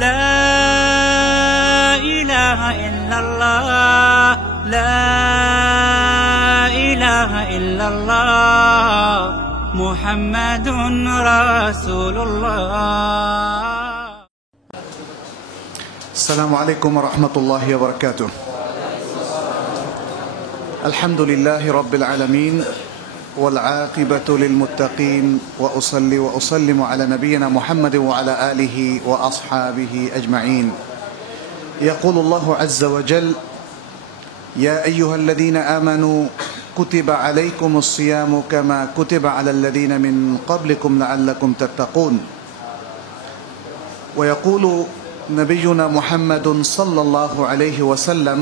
لا إله إلا الله لا إله إلا الله محمد رسول الله. السلام عليكم ورحمة الله وبركاته. الحمد لله رب العالمين والعاقبة للمتقين وأصلي وأسلم على نبينا محمد وعلى آله وأصحابه أجمعين. يقول الله عز وجل: يا أيها الذين آمنوا كتب عليكم الصيام كما كتب على الذين من قبلكم لعلكم تتقون. ويقول نبينا محمد صلى الله عليه وسلم: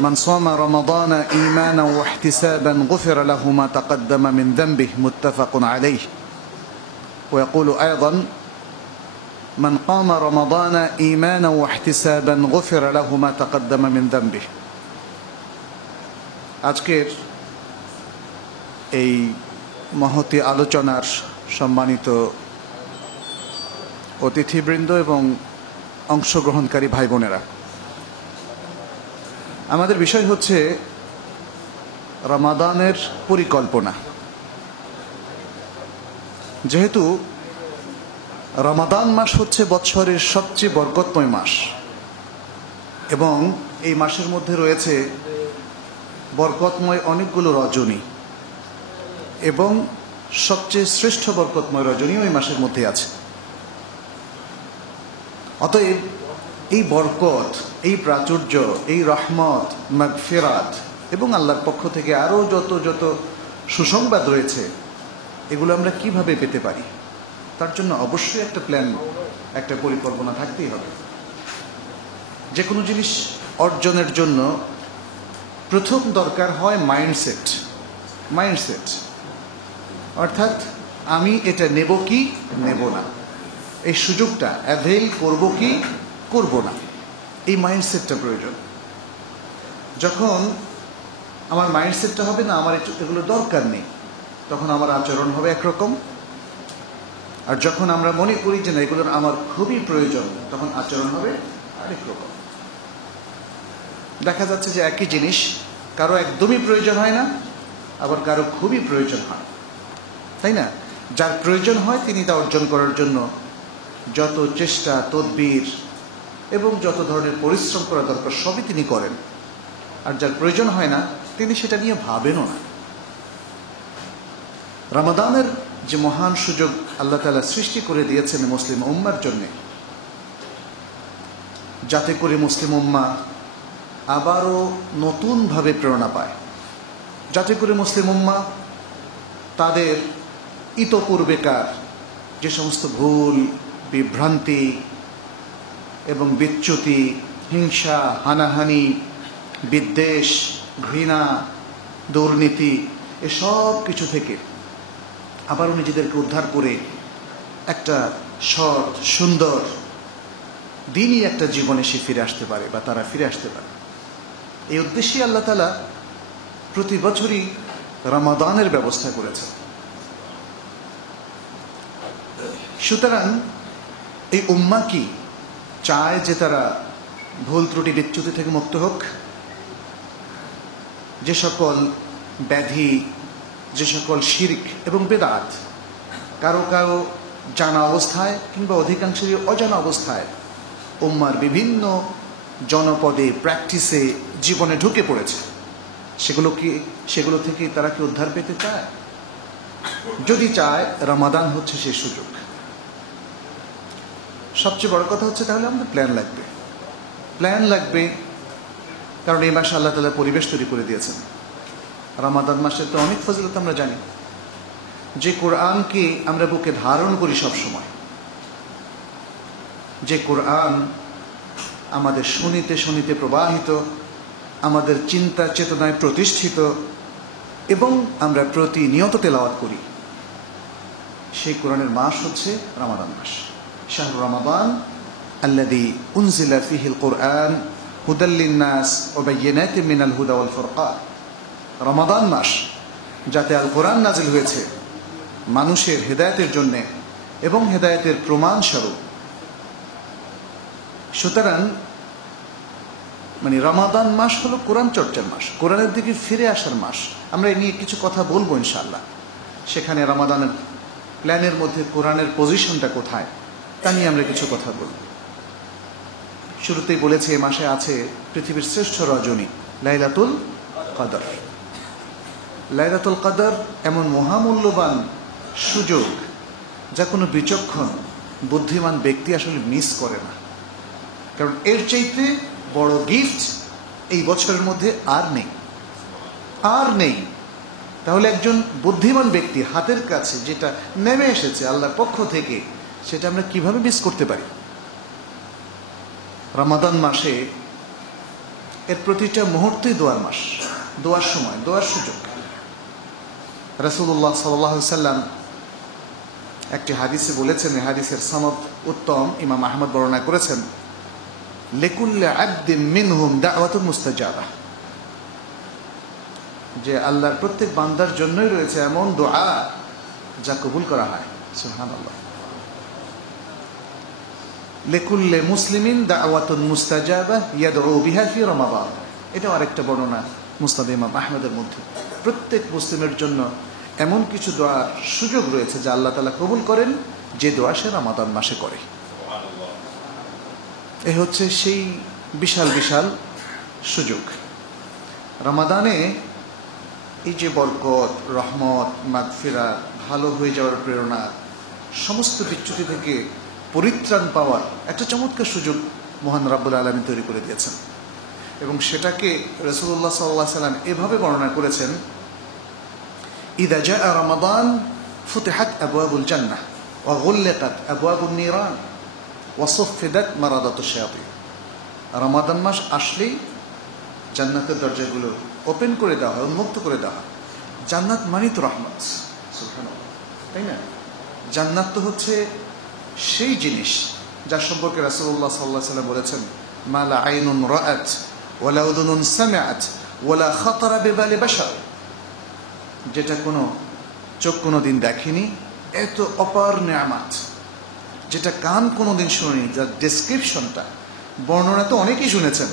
من صام رمضان إيمانا واحتسابا غفر له ما تقدم من ذنبه متفق عليه. ويقول أيضا: من قام رمضان إيمانا واحتسابا غفر له ما تقدم من ذنبه. আজকের এই মহতী আলোচনার সম্মানিত অতিথিবৃন্দ এবং অংশগ্রহণকারী ভাই বোনেরা, আমাদের বিষয় হচ্ছে রমাদানের পরিকল্পনা। যেহেতু রমাদান মাস হচ্ছে বৎসরের সবচেয়ে বরকতময় মাস এবং এই মাসের মধ্যে রয়েছে বরকতময় অনেকগুলো রজনী এবং সবচেয়ে শ্রেষ্ঠ বরকতময় রজনী ওই মাসের মধ্যে আছে। অতএব এই বরকত, এই প্রাচুর্য, এই রহমত, মাগফিরাত এবং আল্লাহর পক্ষ থেকে আরও যত যত সুসংবাদ রয়েছে, এগুলো আমরা কিভাবে পেতে পারি, তার জন্য অবশ্যই একটা প্ল্যান, একটা পরিকল্পনা থাকতেই হবে। যে কোনো জিনিস অর্জনের জন্য প্রথম দরকার হয় মাইন্ডসেট। অর্থাৎ আমি এটা নেব কি নেব না, এই সুযোগটা অ্যাভেল করব কি করব না, এই মাইন্ডসেটটা প্রয়োজন। যখন আমার মাইন্ডসেটটা হবে না আমার এগুলো দরকার নেই, তখন আমার আচরণ হবে একরকম। আর যখন আমরা মনে করি যে না এগুলোর আমার খুবই প্রয়োজন, তখন আচরণ হবে আরেক রকম। দেখা যাচ্ছে যে একই জিনিস কারো একদমই প্রয়োজন হয় না, আবার কারো খুবই প্রয়োজন হয়, তাই না? যার প্রয়োজন হয় তিনি তা অর্জন করার জন্য যত চেষ্টা, তদবির এবং যত ধরনের পরিশ্রম করা দরকার সবই তিনি করেন। আর যার প্রয়োজন হয় না তিনি সেটা নিয়ে ভাবেনও না। রমাদানের যে মহান সুযোগ আল্লাহ তাআলা সৃষ্টি করে দিয়েছেন মুসলিম উম্মার জন্যে, যাতে করে মুসলিম উম্মা আবারও নতুনভাবে প্রেরণা পায়, যাতে করে মুসলিম উম্মা তাদের ইতপূর্বেকার যে সমস্ত ভুল, বিভ্রান্তি এবং বিচ্যুতি, হিংসা, হানাহানি, বিদ্বেষ, ঘৃণা, দুর্নীতি, এসব কিছু থেকে আবারও নিজেদেরকে উদ্ধার করে একটা সৎ, সুন্দর, দিনই একটা জীবনে সে ফিরে আসতে পারে বা তারা ফিরে আসতে পারে। এই উদ্দেশ্যে আল্লাহ তাআলা প্রতি বছরই রমাদানের ব্যবস্থা করেছে। সুতরাং এই উম্মাহ কি চায় যে তারা ভুল ত্রুটি বিচ্যুতি থেকে মুক্ত হোক? যে সকল ব্যাধি, যে সকল শিরক এবং বেদাত কারো কারো জানা অবস্থায় কিংবা অধিকাংশেরই অজানা অবস্থায় উম্মার বিভিন্ন জনপদে, প্র্যাকটিসে, জীবনে ঢুকে পড়েছে, সেগুলো থেকে তারা কি উদ্ধার পেতে চায়? যদি চায়, রমাদান হচ্ছে সেই সুযোগ। সবচেয়ে বড় কথা হচ্ছে তাহলে আমাদের প্ল্যান লাগবে। কারণ এই মাসে আল্লাহ তাআলা পরিবেশ তৈরি করে দিয়েছেন। রমাদান মাসের তো অনেক ফজিলত আমরা জানি। যে কোরআনকে আমরা বুকে ধারণ করি সব সময়, যে কোরআন আমাদের শুনিতে প্রবাহিত, আমাদের চিন্তা চেতনায় প্রতিষ্ঠিত এবং আমরা প্রতিনিয়ত তেলাওয়াত করি, সেই কোরআনের মাস হচ্ছে রমাদান মাস। শাহরু রমাদান আল্লাযী উনজিলা ফীহিল কুরআন হুদাল লিন-নাস ওয়া বায়্যিনাতিন মিনাল হুদা ওয়াল ফুরকান। রমাদান মাস যাতে আল কোরআন নাজিল হয়েছে মানুষের হেদায়েতের জন্য এবং হেদায়েতের প্রমাণ স্বরূপ, সুতরাং মানে রমাদান মাস হলো কোরআন চর্চার মাস, কোরআনের দিকে ফিরে আসার মাস। আমরা এ নিয়ে কিছু কথা বলবো ইনশাআল্লাহ। সেখানে রমাদানের প্ল্যানের মধ্যে কোরআনের পজিশনটা কোথায় তা নিয়ে আমরা কিছু কথা বলব। শুরুতেই বলেছি এ মাসে আছে পৃথিবীর শ্রেষ্ঠ রজনী লাইলাতুল কদর। লাইলাতুল কদর এমন মহামূল্যবান সুযোগ যা কোনো বিচক্ষণ বুদ্ধিমান ব্যক্তি আসলে মিস করে না, কারণ এর চাইতে বড় গিফট এই বছরের মধ্যে আর নেই। তাহলে একজন বুদ্ধিমান ব্যক্তি হাতের কাছে যেটা নেমে এসেছে আল্লাহর পক্ষ থেকে, সেটা আমরা কিভাবে মিস করতে পারি? রমাদান মাসে এর প্রতিটা মুহূর্তেই দোয়ার মাস, দোয়ার সময়, দোয়ার সুযোগ। রাসূলুল্লাহ সাল্লাল্লাহু আলাইহি সাল্লাম একটি হাদিসে বলেছেন, এই হাদিসের সনদ উত্তম, ইমাম আহমদ বর্ণনা করেছেন, লিকুল্লি আবদিন মিনহুম দাওয়াতুন মুস্তাজাবা, যে আল্লাহর প্রত্যেক বান্দার জন্যই রয়েছে এমন দোয়া যা কবুল করা হয়। সুবহানাল্লাহ। লিকুল্লি মুসলিমিন দাওয়াতুন মুস্তাজাবা ইয়াদউ বিহা ফি রমাদান, এটাও আরেকটা বর্ণনা মুসনাদ ইমাম আহমদের মধ্যে। প্রত্যেক মুসলিমের জন্য এমন কিছু দোয়ার সুযোগ রয়েছে যা আল্লাহ তাআলা কবুল করেন, যে দোয়া সে রমাদান মাসে করে। এ হচ্ছে সেই বিশাল বিশাল সুযোগ। রমাদানে এই যে বরকত, রহমত, মাগফিরাত, ভালো হয়ে যাওয়ার প্রেরণা, সমস্ত বিচ্যুতি থেকে পরিত্রাণ পাওয়ার একটা চমৎকার সুযোগ মহান রাব্বুল আলামিন তৈরি করে দিয়েছেন। এবং সেটাকে রাসূলুল্লাহ সাল্লাল্লাহু আলাইহি ওয়াসাল্লাম এভাবে বর্ণনা করেছেন, ইযা জাআ রমাদান ফুতিহাত আবওয়াবুল জান্নাহ ওয়া গুল্লিকাত আবওয়াবুন নিরান ওয়া সুফিদাত মারাদাতুশ শায়াতিন। রমাদান মাস আসলেই জান্নাতের দরজাগুলো ওপেন করে দেওয়া হয়, উন্মুক্ত করে দেওয়া হয়। জান্নাত মানে তো রহমত, সুবহানাল্লাহ, তাই না? জান্নাত তো হচ্ছে সেই জিনিস যার সম্পর্কে রাসূলুল্লাহ সাল্লাল্লাহু আলাইহি ওয়াসাল্লাম বলেছেন, মা লা আইনুন রাআত ওয়া লা উযুনুন সামিআত ওয়া লা খাতারা বিবালি বাশার, যেটা কোনো চোখ কোনোদিন দেখেনি, এত অপার নেয়ামত, যেটা কান কোনোদিন শুনেনি, যার ডেসক্রিপশনটা, বর্ণনা তো অনেকেই শুনেছেন,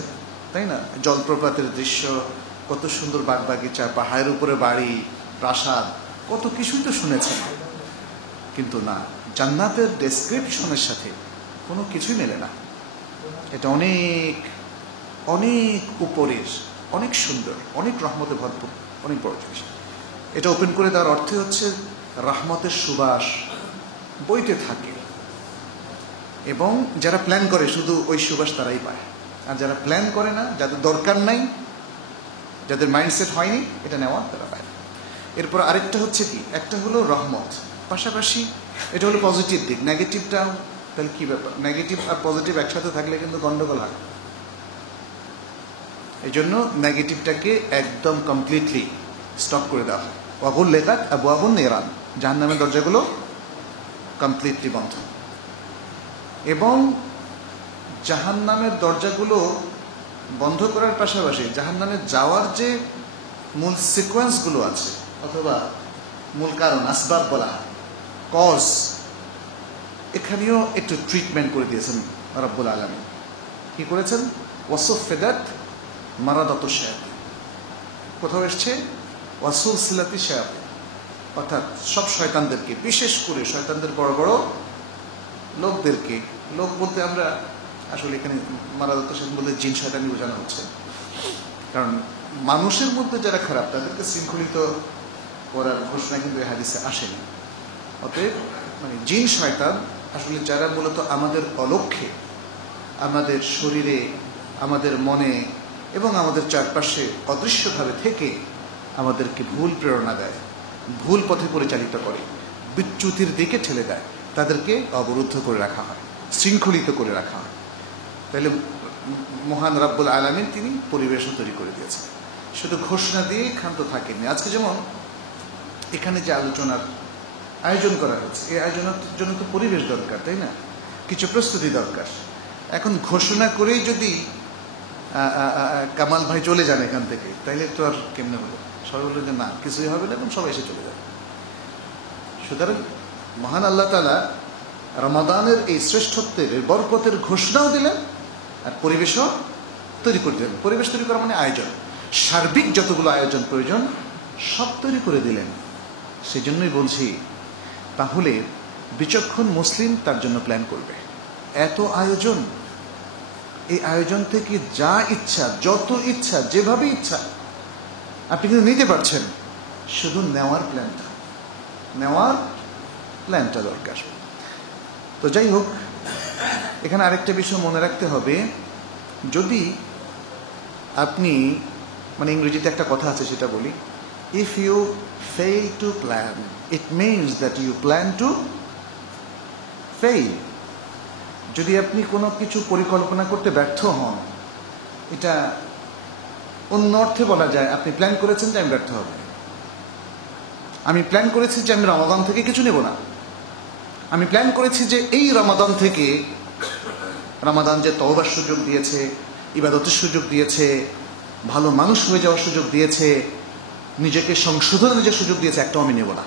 তাই না? জলপ্রপাতের দৃশ্য, কত সুন্দর বাগবাগিচা, পাহাড়ের উপরে বাড়ি, প্রাসাদ, কত কিছুই তো শুনেছেন, কিন্তু না, জান্নাতের ডেসক্রিপশনের সাথে কোনো কিছুই মেলে না। এটা অনেক অনেক উপরের, অনেক সুন্দর, অনেক রহমতে ভরপুর, অনেক বড় জিনিস। এটা ওপেন করে দেওয়ার অর্থে হচ্ছে রহমতের সুবাস বইতে থাকে, এবং যারা প্ল্যান করে শুধু ওই সুবাস তারাই পায়, আর যারা প্ল্যান করে না, যাদের দরকার নাই, যাদের মাইন্ডসেট হয়নি এটা নেওয়া, তারা পায়। এরপর আরেকটা হচ্ছে কি, একটা হলো রহমত, পাশাপাশি এটা হলো পজিটিভ দিক। নেগেটিভটাও তাহলে কি ব্যাপার? নেগেটিভ আর পজিটিভ একসাথে থাকলে কিন্তু গন্ডগোল হয়। এই জন্য নেগেটিভটাকে একদম কমপ্লিটলি স্টপ করে দেওয়া হয়। ওয়াগুল লেখাত আবওয়াবুন নিরান, জাহান্নামের দরজাগুলো কমপ্লিটলি বন্ধ। এবং জাহান্নামের দরজাগুলো বন্ধ করার পাশাপাশি জাহান্নামে যাওয়ার যে মূল সিকোয়েন্সগুলো আছে, অথবা মূল কারণ, আসবাব বলা হয়, কজ, এখানেও একটু ট্রিটমেন্ট করে দিয়েছেন রব্বুল আলামিন। কি করেছেন? ওয়াসুফিদাত মারাদাতুশ শায়াতিন, কোথাও এসছে ওয়াসুলসিলাতি শায়াতিন, অর্থাৎ সব শয়তানদেরকে, বিশেষ করে শয়তানদের বড় বড় লোকদেরকে, লোক বলতে আমরা আসলে এখানে মারাদাতুশ শায়াতিন বলতে জিন শয়তানি বোঝানো হচ্ছে, কারণ মানুষের মধ্যে যারা খারাপ তাদেরকে শৃঙ্খলিত করার ঘোষণা কিন্তু এই হাদিসে আসেনি। অতএব মানে জিন শয়তান আসলে যারা মূলত আমাদের অলক্ষ্যে, আমাদের শরীরে, আমাদের মনে এবং আমাদের চারপাশে অদৃশ্যভাবে থেকে আমাদেরকে ভুল প্রেরণা দেয়, ভুল পথে পরিচালিত করে, বিচ্যুতির দিকে ঠেলে দেয়, তাদেরকে অবরুদ্ধ করে রাখা হয়, শৃঙ্খলিত করে রাখা হয়। তাহলে মহান রাব্বুল আলামিন তিনি পরিবেশও তৈরি করে দিয়েছেন, শুধু ঘোষণা দিয়ে ক্ষান্ত থাকেননি। আজকে যেমন এখানে যে আলোচনার আয়োজন করা হয়েছে, এই আয়োজনের জন্য তো পরিবেশ দরকার, তাই না? কিছু প্রস্তুতি দরকার। এখন ঘোষণা করেই যদি কামাল ভাই চলে যান এখান থেকে, তাইলে তো আর কেমনে হলো? সবাই বললো যে না, কিছুই হবে না, এবং সবাই এসে চলে যাবে। সুতরাং মহান আল্লাহ তাআলা রমাদানের এই শ্রেষ্ঠত্বের, এই বরকতের ঘোষণাও দিলেন, আর পরিবেশও তৈরি করে দিলেন। পরিবেশ তৈরি করা মানে আয়োজন, সার্বিক যতগুলো আয়োজন প্রয়োজন সব তৈরি করে দিলেন। সেই জন্যই বলছি, তাহলে বিচক্ষণ মুসলিম তার জন্য প্ল্যান করবে। এত আয়োজন, এই আয়োজন থেকে যা ইচ্ছা, যত ইচ্ছা, যেভাবে ইচ্ছা আপনি কিন্তু নিতে পারছেন, শুধু নেওয়ার প্ল্যানটা দরকার। তো যাই হোক, এখানে আরেকটা বিষয় মনে রাখতে হবে, যদি আপনি মানে ইংরেজিতে একটা কথা আছে সেটা বলি, if you fail to plan it means that you plan to fail. যদি আপনি কোনো কিছু পরিকল্পনা করতে ব্যর্থ হন, এটা অন্য অর্থে বলা যায় আপনি প্ল্যান করেছেন যে আমি ব্যর্থ হব। আমি প্ল্যান করেছি যে আমি রমাদান থেকে কিছু নেব না। আমি প্ল্যান করেছি যে এই রমাদান থেকে, রমাদান যে তওবার সুযোগ দিয়েছে, ইবাদতের সুযোগ দিয়েছে, ভালো মানুষ হয়ে যাওয়ার সুযোগ দিয়েছে, নিজেকে সংশোধনের যে সুযোগ দিয়েছে, একটাও আমি নেব না।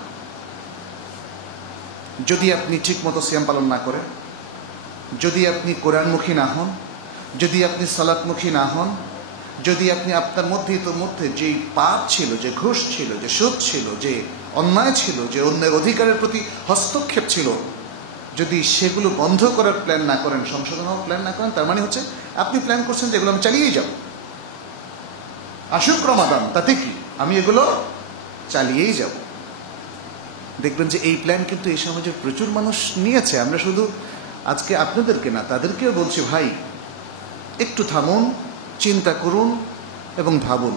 যদি আপনি ঠিক মতো সিয়াম পালন না করেন, যদি আপনি কোরআনমুখী না হন, যদি আপনি সালাতমুখী না হন, যদি আপনি আপনার মধ্যে ইতোমধ্যে যেই পাপ ছিল, যে ঘুষ ছিল, যে সুদ ছিল, যে অন্যায় ছিল, যে অন্যের অধিকারের প্রতি হস্তক্ষেপ ছিল, যদি সেগুলো বন্ধ করার প্ল্যান না করেন, সংশোধন হওয়ার প্ল্যান না করেন, তার মানে হচ্ছে আপনি প্ল্যান করছেন যে এগুলো আমি চালিয়েই যাব, আসুক রমাদান তাতে কি, আমি এগুলো চালিয়েই যাব। দেখবেন যে এই প্ল্যান কিন্তু এই সমাজের প্রচুর মানুষ নিয়েছে। আমরা শুধু আজকে আপনাদেরকে না, তাদেরকেও বলছি, ভাই একটু থামুন, চিন্তা করুন এবং ভাবুন।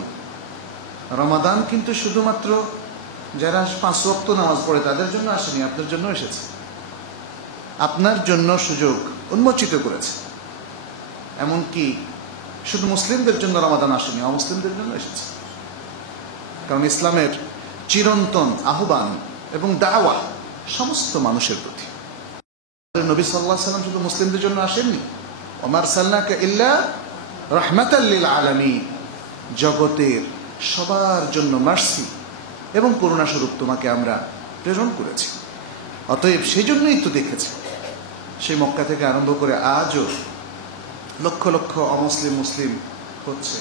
রমাদান কিন্তু শুধুমাত্র যারা 5 ওয়াক্ত নামাজ পড়ে তাদের জন্য আসেনি, আপনার জন্য এসেছে। আপনার জন্য সুযোগ উন্মোচিত করেছে। এমনকি শুধু মুসলিমদের জন্য রমাদান আসেনি, অমুসলিমদের জন্য এসেছে। কারণ ইসলামের চিরন্তন আহ্বান এবং দাওয়া সমস্ত মানুষের প্রতি। নবী সাল্লাল্লাহু আলাইহি ওয়াসাল্লাম শুধু মুসলিমদের জন্য আসেননি, ওমা আরসালনাকা ইল্লা রাহমাতাল লিল আলামিন, জগতের সবার জন্য মার্সি এবং করুণা স্বরূপ তোমাকে আমরা প্রেরণ করেছি। অতএব সেই জন্যই তো দেখেছে, সেই মক্কা থেকে আরম্ভ করে আজও লক্ষ লক্ষ অমুসলিম মুসলিম হচ্ছে।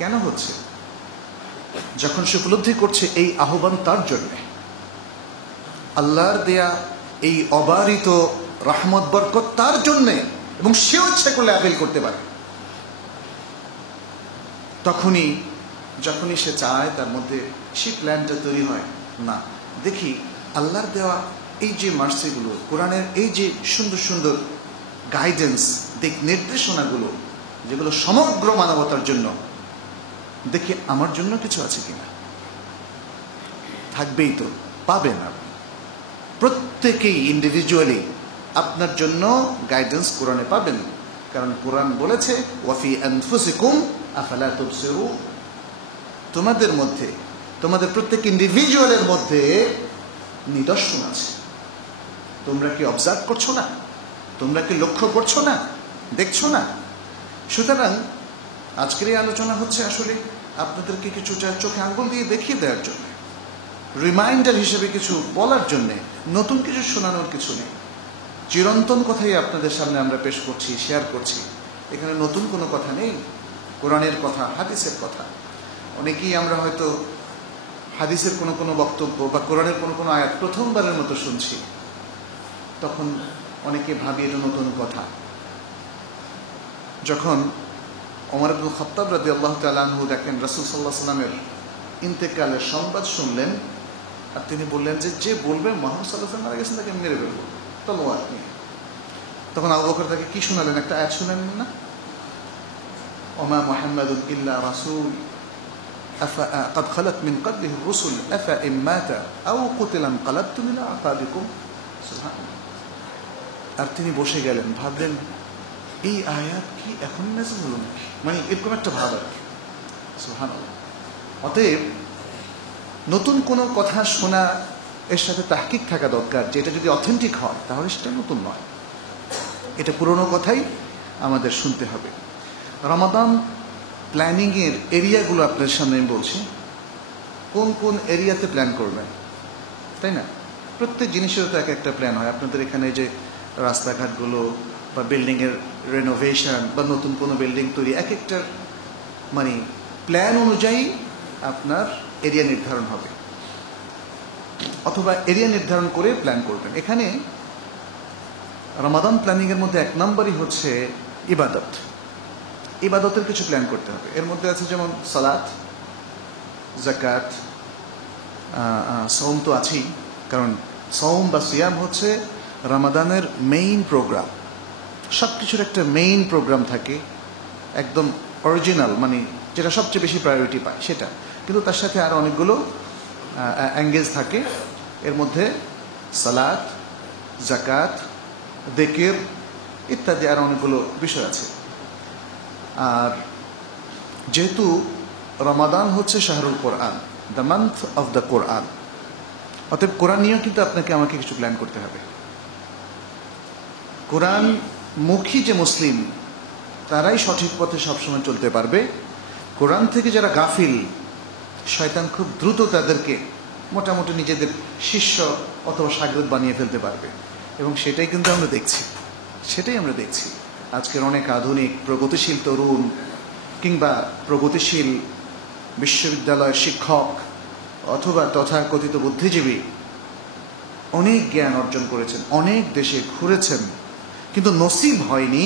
কেন হচ্ছে? যখন সে উপলব্ধি করছে এই আহ্বান তার জন্যে, আল্লাহর দেয়া এই অবারিত রহমত বরকত তার জন্যে, এবং সেও ইচ্ছা করলে আপিল করতে পারে। যখনই সে চায় তার মধ্যে সেই প্ল্যানটা তৈরি হয়। না, দেখি আল্লাহর দেওয়া এই যে মার্সিগুলো, কোরআনের এই যে সুন্দর সুন্দর গাইডেন্স, দিক নির্দেশনাগুলো, যেগুলো সমগ্র মানবতার জন্য, দেখি আমার জন্য কিছু আছে কিনা। থাকবেই তো, পাবেন আপনি প্রত্যেকেই ইন্ডিভিজুয়ালি আপনার জন্য গাইডেন্স কোরআনে পাবেন। কারণ কোরআন বলেছে, ওয়াফি আনফুসিকুম আফালা তুবসিরুন, তোমাদের মধ্যে, তোমাদের প্রত্যেক ইন্ডিভিজুয়ালের মধ্যে নিদর্শন আছে। তোমরা কি অবজার্ভ করছো না? তোমরা কি লক্ষ্য করছো না? দেখছো না? সুতরাং আজকের এই আলোচনা হচ্ছে আসলে আপনাদেরকে কিছুটা চোখে আঙ্গুল দিয়ে দেখিয়ে দেওয়ার জন্য, রিমাইন্ডার হিসেবে কিছু বলার জন্যে, নতুন কিছু শোনানোর কিছু নেই। চিরন্তন কথাই আপনাদের সামনে আমরা পেশ করছি, শেয়ার করছি। এখানে নতুন কোনো কথা নেই, কোরআনের কথা, হাদিসের কথা। অনেকেই আমরা হয়তো হাদিসের কোনো কোনো বক্তব্য বা কোরআনের কোনো কোনো আয়াত প্রথমবারের মতো শুনছি, তখন অনেকে ভাবি এটা নতুন কথা। যখন ওমর ইবনুল খাত্তাব রাদিয়াল্লাহু তাআলা আনহু দেখেন রাসূল সাল্লাল্লাহু আলাইহি ওয়াসাল্লামের ইন্তেকালের সংবাদ শুনলেন, আর তিনি বললেন যে বলবে মুহাম্মদ সাল্লাল্লাহু আলাইহি ওয়াসাল্লাম মারা গেছেন, তাকে মেরে ফেলবো তলোয়ার নিয়ে। তখন আবু বকর তাকে কি শোনালেন? একটা আয়াত শুনালেন না, ওমা মুহাম্মাদুন ইল্লা রাসূল قد خلت من قبله الرسل أفإن مات أو قتل انقلبتم إلى أعقابكم। আর তিনি বসে গেলেন, ভাবলেন এই আয়াত কি এখন নাযিল হলো নাকি, মানে এরকম একটা ভাব আর কি। সুবহানাল্লাহ। অতএব নতুন কোনো কথা শোনা এর সাথে তাহকিক থাকা দরকার, যে এটা যদি অথেন্টিক হয় তাহলে সেটা নতুন নয়, এটা পুরনো কথাই আমাদের শুনতে হবে। রমাদান প্ল্যানিংয়ের এরিয়াগুলো আপনার সামনে আমি বলছি, কোন কোন এরিয়াতে প্ল্যান করবেন, তাই না? প্রত্যেক জিনিসের তো এক একটা প্ল্যান হয়। আপনাদের এখানে যে রাস্তাঘাটগুলো বা বিল্ডিংয়ের রেনোভেশন বা নতুন কোনো বিল্ডিং তৈরি, এক একটার মানে প্ল্যান অনুযায়ী আপনার এরিয়া নির্ধারণ হবে, অথবা এরিয়া নির্ধারণ করে প্ল্যান করবেন। এখানে রমাদান প্ল্যানিংয়ের মধ্যে 1 নম্বরই হচ্ছে ইবাদত। ইবাদতের কিছু প্ল্যান করতে হবে। এর মধ্যে আছে যেমন সালাত, যাকাত, সওম তো আছেই, কারণ সওম বা সিয়াম হচ্ছে রমাদানের মেইন প্রোগ্রাম। সব কিছুর একটা মেইন প্রোগ্রাম থাকে, একদম অরিজিনাল, মানে যেটা সবচেয়ে বেশি প্রায়োরিটি পায় সেটা, কিন্তু তার সাথে আরও অনেকগুলো অ্যাঙ্গেজ থাকে। এর মধ্যে সালাত, যাকাত, যিকির ইত্যাদি আরও অনেকগুলো বিষয় আছে। আর যেহেতু রমাদান হচ্ছে শাহরুল কোরআন, দ্য মান্থ অফ দ্য কোরআন, অতএব কোরআন নিয়েও কিন্তু আপনাকে আমাকে কিছু প্ল্যান করতে হবে। কোরআন মুখী যে মুসলিম তারাই সঠিক পথে সবসময় চলতে পারবে। কোরআন থেকে যারা গাফিল, শয়তান খুব দ্রুত তাদেরকে মোটামুটি নিজেদের শিষ্য অথবা শাগরেদ বানিয়ে ফেলতে পারবে, এবং সেটাই কিন্তু আমরা দেখছি। আজকের অনেক আধুনিক প্রগতিশীল তরুণ কিংবা প্রগতিশীল বিশ্ববিদ্যালয়ের শিক্ষক অথবা তথাকথিত বুদ্ধিজীবী অনেক জ্ঞান অর্জন করেছেন, অনেক দেশে ঘুরেছেন, কিন্তু নসিব হয়নি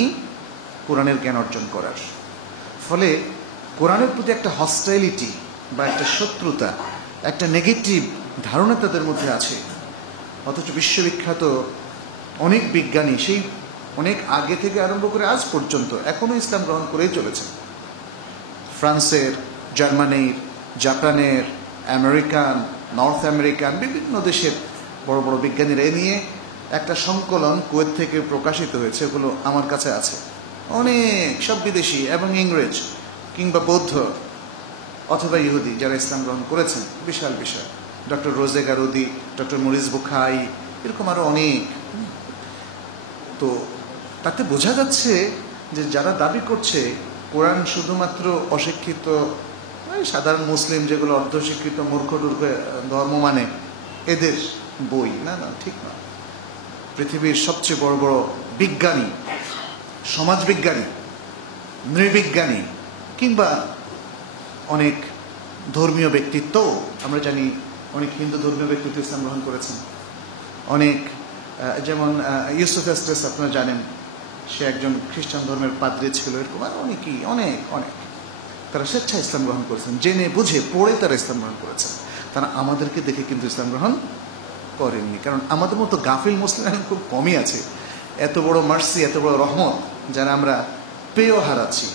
কোরআনের জ্ঞান অর্জন করার। ফলে কোরআনের প্রতি একটা হস্টাইলিটি বা একটা শত্রুতা, একটা নেগেটিভ ধারণা তাদের মধ্যে আছে। অথচ বিশ্ববিখ্যাত অনেক বিজ্ঞানী সেই অনেক আগে থেকে আরম্ভ করে আজ পর্যন্ত এখনও ইসলাম গ্রহণ করেই চলেছেন। ফ্রান্সের, জার্মানির, জাপানের, আমেরিকান, নর্থ আমেরিকান বিভিন্ন দেশের বড় বড় বিজ্ঞানীরা এ নিয়ে একটা সংকলন কুয়েত থেকে প্রকাশিত হয়েছে, ওগুলো আমার কাছে আছে। অনেক সব বিদেশি এবং ইংরেজ কিংবা বৌদ্ধ অথবা ইহুদি যারা ইসলাম গ্রহণ করেছেন, বিশাল বিষয়। ডক্টর রোজে গারুদি, ডক্টর মরিস বুখাই, এরকম আরও অনেক। তো তাতে বোঝা যাচ্ছে যে যারা দাবি করছে কোরআন শুধুমাত্র অশিক্ষিত সাধারণ মুসলিম, যেগুলো অর্ধশিক্ষিত মূর্খ টুর্খ ধর্ম মানে, এদের বই, না, ঠিক না। পৃথিবীর সবচেয়ে বড় বড় বিজ্ঞানী, সমাজবিজ্ঞানী, নৃবিজ্ঞানী কিংবা অনেক ধর্মীয় ব্যক্তিত্ব, আমরা জানি অনেক হিন্দু ধর্মীয় ব্যক্তিত্ব ইসলাম গ্রহণ করেছেন। অনেক, যেমন ইউসুফ এস্টেস আপনারা জানেন, সে একজন খ্রিস্টান ধর্মের পাদ্রী ছিল। এরকম আর অনেকেই, অনেক তারা স্বেচ্ছা ইসলাম গ্রহণ করেছেন, জেনে বুঝে পড়ে তারা ইসলাম গ্রহণ করেছেন। তারা আমাদেরকে দেখে কিন্তু ইসলাম গ্রহণ করেননি, কারণ আমাদের মতো গাফিল মুসলিম খুব কমই আছে। এত বড় মার্সি, এত বড় রহমত যারা আমরা পেয়েও হারাচ্ছি।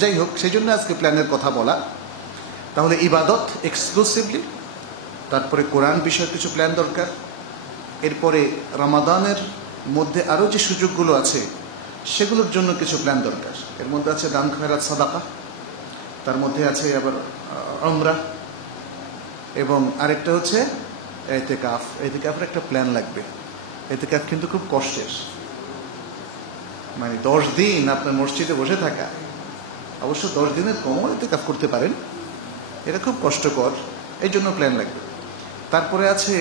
যাই হোক, সেই জন্য আজকে প্ল্যানের কথা বলা। তাহলে ইবাদত এক্সক্লুসিভলি, তারপরে কোরআন বিষয়ে কিছু প্ল্যান দরকার, এরপরে রমাদানের মধ্যে আরও যে সুযোগগুলো আছে সেগুলোর জন্য কিছু প্ল্যান দরকার। এর মধ্যে আছে দান খয়রাত সাদাকা, তার মধ্যে আছে আবার উমরা, এবং আরেকটা হচ্ছে ইতিকাফ। ইতিকাফের একটা প্ল্যান লাগবে। ইতিকাফ কিন্তু খুব কষ্টের, মানে 10 দিন আপনার মসজিদে বসে থাকা। অবশ্য 10 দিনের কমও ইতিকাফ করতে পারেন, এটা খুব কষ্টকর, এই জন্য প্ল্যান লাগবে। তারপরে আছে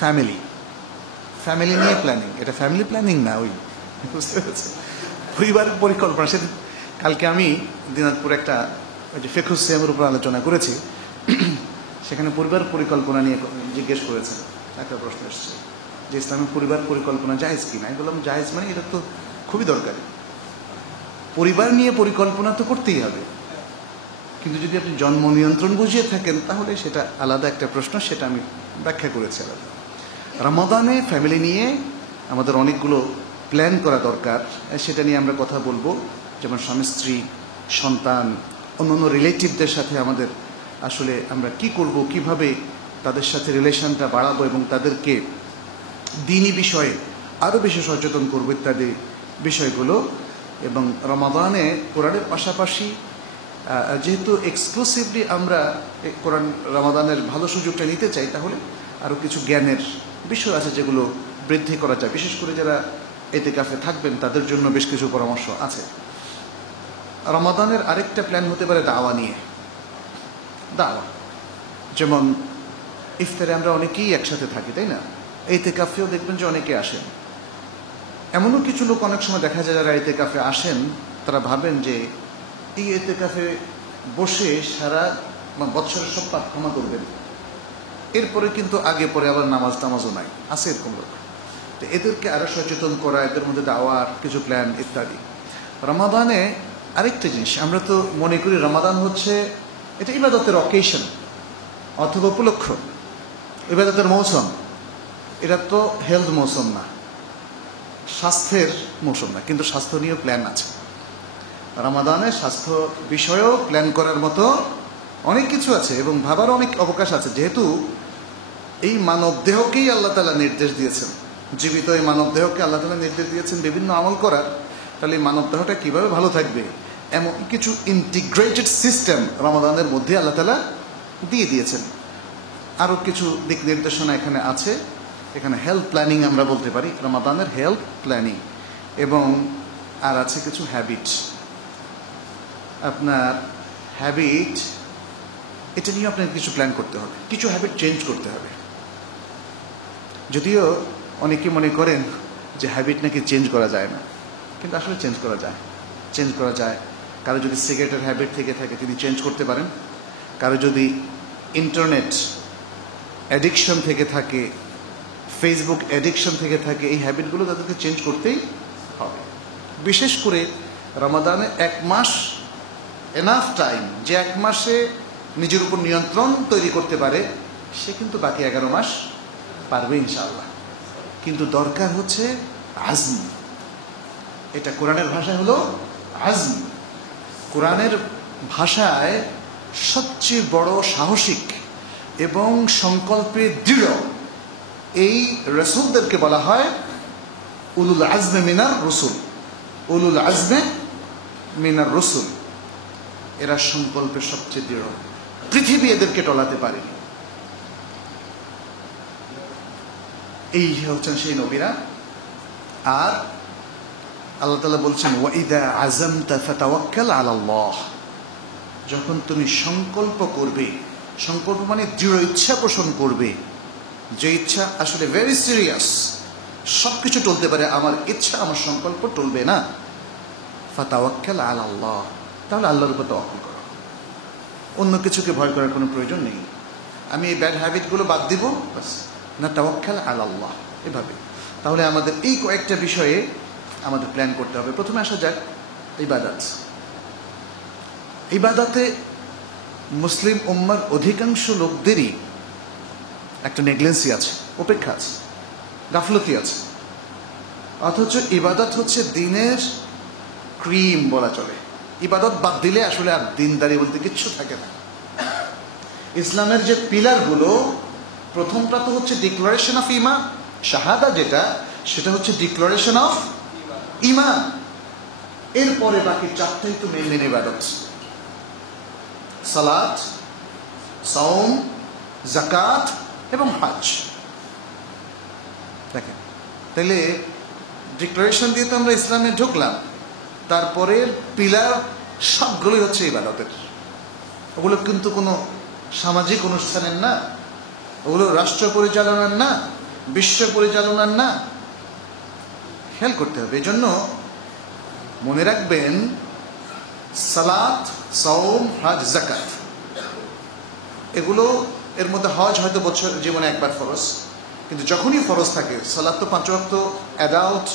ফ্যামিলি নিয়ে প্ল্যানিং। এটা ফ্যামিলি প্ল্যানিং না, ওই বুঝতে পেরেছে, পরিবার পরিকল্পনা। সেদিন কালকে আমি দিনাজপুর একটা ওই যে ফিকহুস সিয়ামের উপর আলোচনা করেছি, সেখানে পরিবার পরিকল্পনা নিয়ে জিজ্ঞেস করেছেন। একটা প্রশ্ন এসছে যে ইসলামের পরিবার পরিকল্পনা জায়েজ কিনা। আমি বললাম জায়েজ, মানে এটা তো খুবই দরকারি। পরিবার নিয়ে পরিকল্পনা তো করতেই হবে, কিন্তু যদি আপনি জন্ম নিয়ন্ত্রণ বুঝিয়ে থাকেন তাহলে সেটা আলাদা একটা প্রশ্ন, সেটা আমি ব্যাখ্যা করেছি আলাদা। রমাদানে ফ্যামিলি নিয়ে আমাদের অনেকগুলো প্ল্যান করা দরকার, সেটা নিয়ে আমরা কথা বলবো। যেমন স্বামী স্ত্রী, সন্তান, অন্যান্য রিলেটিভদের সাথে আমাদের আসলে আমরা কি করব, কিভাবে তাদের সাথে রিলেশনটা বাড়াবো এবং তাদেরকে দ্বীনি বিষয়ে আরও বেশি সচেতন করবো ইত্যাদি বিষয়গুলো। এবং রমাদানে কোরআনের পাশাপাশি যেহেতু এক্সক্লুসিভলি আমরা কোরআন রমাদানের ভালো সুযোগটা নিতে চাই, তাহলে আরও কিছু জ্ঞানের বিষয় আছে যেগুলো বৃদ্ধি করা যায়। বিশেষ করে যারা ইতিকাফে থাকবেন তাদের জন্য বেশ কিছু পরামর্শ আছে। রমাদানের আরেকটা প্ল্যান হতে পারে দাওয়া নিয়ে। দাওয়া, যেমন ইফতারে আমরা অনেকেই একসাথে থাকি, তাই না? ইতিকাফেও দেখবেন যে অনেকে আসেন। এমনও কিছু লোক অনেক সময় দেখা যায় যারা ইতিকাফে আসেন, তারা ভাবেন যে এই ইতিকাফে বসে সারা বৎসরের সব পাপ ক্ষমা করবেন, এরপরে কিন্তু আগে পরে আবার নামাজ টামাজও নাই, আছে এরকম লোক। তো এদেরকে আরো সচেতন করা, এদের মধ্যে দাওয়ার কিছু প্ল্যান ইত্যাদি। রমাদানে আরেকটা জিনিস, আমরা তো মনে করি রমাদান হচ্ছে এটা ইবাদতের অকেশন অথবা উপলক্ষ, ইবাদতের মৌসুম। এটা তো হেলথ মৌসুম না, স্বাস্থ্যের মৌসুম না, কিন্তু স্বাস্থ্য নিয়েও প্ল্যান আছে। রমাদানে স্বাস্থ্য বিষয়েও প্ল্যান করার মতো অনেক কিছু আছে এবং ভাবার অনেক অবকাশ আছে। যেহেতু এই মানব দেহকেই আল্লাহ তাআলা নির্দেশ দিয়েছেন, জীবিত এই মানব দেহকে আল্লাহ তাআলা নির্দেশ দিয়েছেন বিভিন্ন আমল করার, তাহলে এই মানব দেহটা কীভাবে ভালো থাকবে এমন কিছু ইন্টিগ্রেটেড সিস্টেম রমাদানের মধ্যে আল্লাহ তাআলা দিয়ে দিয়েছেন। আরও কিছু দিক নির্দেশনা এখানে আছে। এখানে হেলথ প্ল্যানিং আমরা বলতে পারি, রমাদানের হেলথ প্ল্যানিং, এবং আর আছে কিছু হ্যাবিট। আপনার হ্যাবিট, এটা নিয়ে আপনাকে কিছু প্ল্যান করতে হবে, কিছু হ্যাবিট চেঞ্জ করতে হবে। যদিও অনেকে মনে করেন যে হ্যাবিট নাকি চেঞ্জ করা যায় না, কিন্তু আসলে চেঞ্জ করা যায়, চেঞ্জ করা যায়। কারো যদি সিগারেটের হ্যাবিট থেকে থাকে তিনি চেঞ্জ করতে পারেন, কারো যদি ইন্টারনেট অ্যাডিকশন থেকে থাকে, ফেসবুক অ্যাডিকশন থেকে থাকে, এই হ্যাবিটগুলো তাদেরকে চেঞ্জ করতেই হবে। বিশেষ করে রমাদানে 1 মাস এনাফ টাইম, যে 1 মাসে নিজের উপর নিয়ন্ত্রণ তৈরি করতে পারে সে কিন্তু বাকি 11 মাস পারবে ইনশাআল্লাহ। কিন্তু দরকার হচ্ছে আজম। এটা কোরআনের ভাষায় হলো আজম। কোরআনের ভাষায় সবচেয়ে বড় সাহসিক এবং সংকল্পে দৃঢ় এই রাসূলদেরকে বলা হয় উলুল আজমে মিনার রসুল। উলুল আজমে মিনার রসুল, এরা সংকল্পে সবচেয়ে দৃঢ়। পৃথিবী এদেরকে টলাতে পারেনি। এই হচ্ছেন সেই নবীরা। আর আল্লাহ তাআলা বলছেন ওয়াইদা আযামতা ফাতাওয়াক্কাল আলাল্লাহ, যখন তুমি সংকল্প করবে, সংকল্প মানে দৃঢ় ইচ্ছা পোষণ করবে, যে ইচ্ছা আসলে ভেরি সিরিয়াস, সব কিছু টলতে পারে, আমার ইচ্ছা আমার সংকল্প টলবে না, ফাতাওয়াক্কাল আলাল্লাহ, তাহলে আল্লাহর উপর তাওয়াক্কুল করো। অন্য কিছুকে ভয় করার কোনো প্রয়োজন নেই। আমি এই ব্যাড হ্যাবিটগুলো বাদ দিব, বাস, না তাওয়াক্কাল আলাল্লাহ, এভাবে। তাহলে আমাদের এই কয়েকটা বিষয়ে আমাদের প্ল্যান করতে হবে। প্রথমে আসা যাক ইবাদত। ইবাদতে মুসলিম উম্মার অধিকাংশ লোকদেরই একটা নেগলেন্সি আছে, উপেক্ষা আছে, গাফলতি আছে। অথচ ইবাদত হচ্ছে দিনের ক্রিম বলা চলে। ইবাদত বাদ দিলে আসলে আর দিনদারি বলতে কিচ্ছু থাকে না। ইসলামের যে পিলারগুলো, প্রথমটা তো হচ্ছে ডিক্লারেশন অফ ঈমান, শাহাদা যেটা, সেটা হচ্ছে ডিক্লারেশন অফ ঈমান। এরপরে বাকি 4টাই তো মেন ইবাদত, সালাত, সাওম, যাকাত এবং হজ। দেখেন, তাহলে ডিক্লারেশন দিয়ে তো আমরা ইসলামে ঢুকলাম, তারপরের পিলার সবগুলোই হচ্ছে ইবাদতের। ওগুলো কিন্তু কোনো সামাজিক অনুষ্ঠানের না, ওগুলো রাষ্ট্র পরিচালনার না, বিশ্ব পরিচালনার না। খেয়াল করতে হবে। এই জন্য মনে রাখবেন, সালাত, সাওম, হজ, যাকাত, এগুলো, এর মধ্যে হজ হয়তো বছর জীবনে একবার ফরজ, কিন্তু যখনই ফরজ থাকে, সালাত তো 5 ওয়াক্ত অ্যাডাল্ট,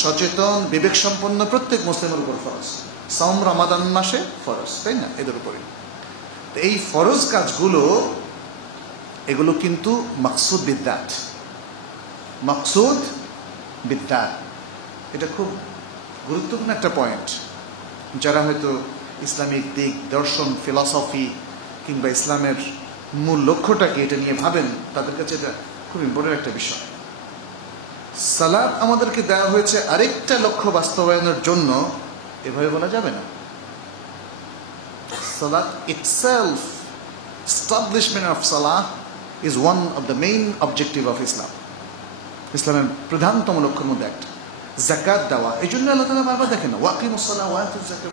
সচেতন, বিবেক সম্পন্ন প্রত্যেক মুসলিমের উপর ফরজ। সাওম রমাদান মাসে ফরজ, তাই না, এদের উপরে। এই ফরজ কাজগুলো, এগুলো কিন্তু মাকসুদ বিদ্যাত, মাকসুদ বিদ্যাত। এটা খুব গুরুত্বপূর্ণ একটা পয়েন্ট। যারা হয়তো ইসলামিক দিক, দর্শন, ফিলসফি কিংবা ইসলামের মূল লক্ষ্যটাকে এটা নিয়ে ভাবেন, তাদের কাছে এটা খুব ইম্পর্টেন্ট একটা বিষয়। সালাত আমাদেরকে দেওয়া হয়েছে আরেকটা লক্ষ্য বাস্তবায়নের জন্য, এভাবে বলা যাবে না। সালাত itself, establishment of salah is one of the main objective of Islam. ইসলামের প্রধানতম লক্ষ্যের মধ্যে একটা। যাকাত দেওয়া, এই জন্য আল্লাহ তাআলা বারবার দেখেন ওয়াকিমুস সালাহ ওয়া আতুজ যাকাত,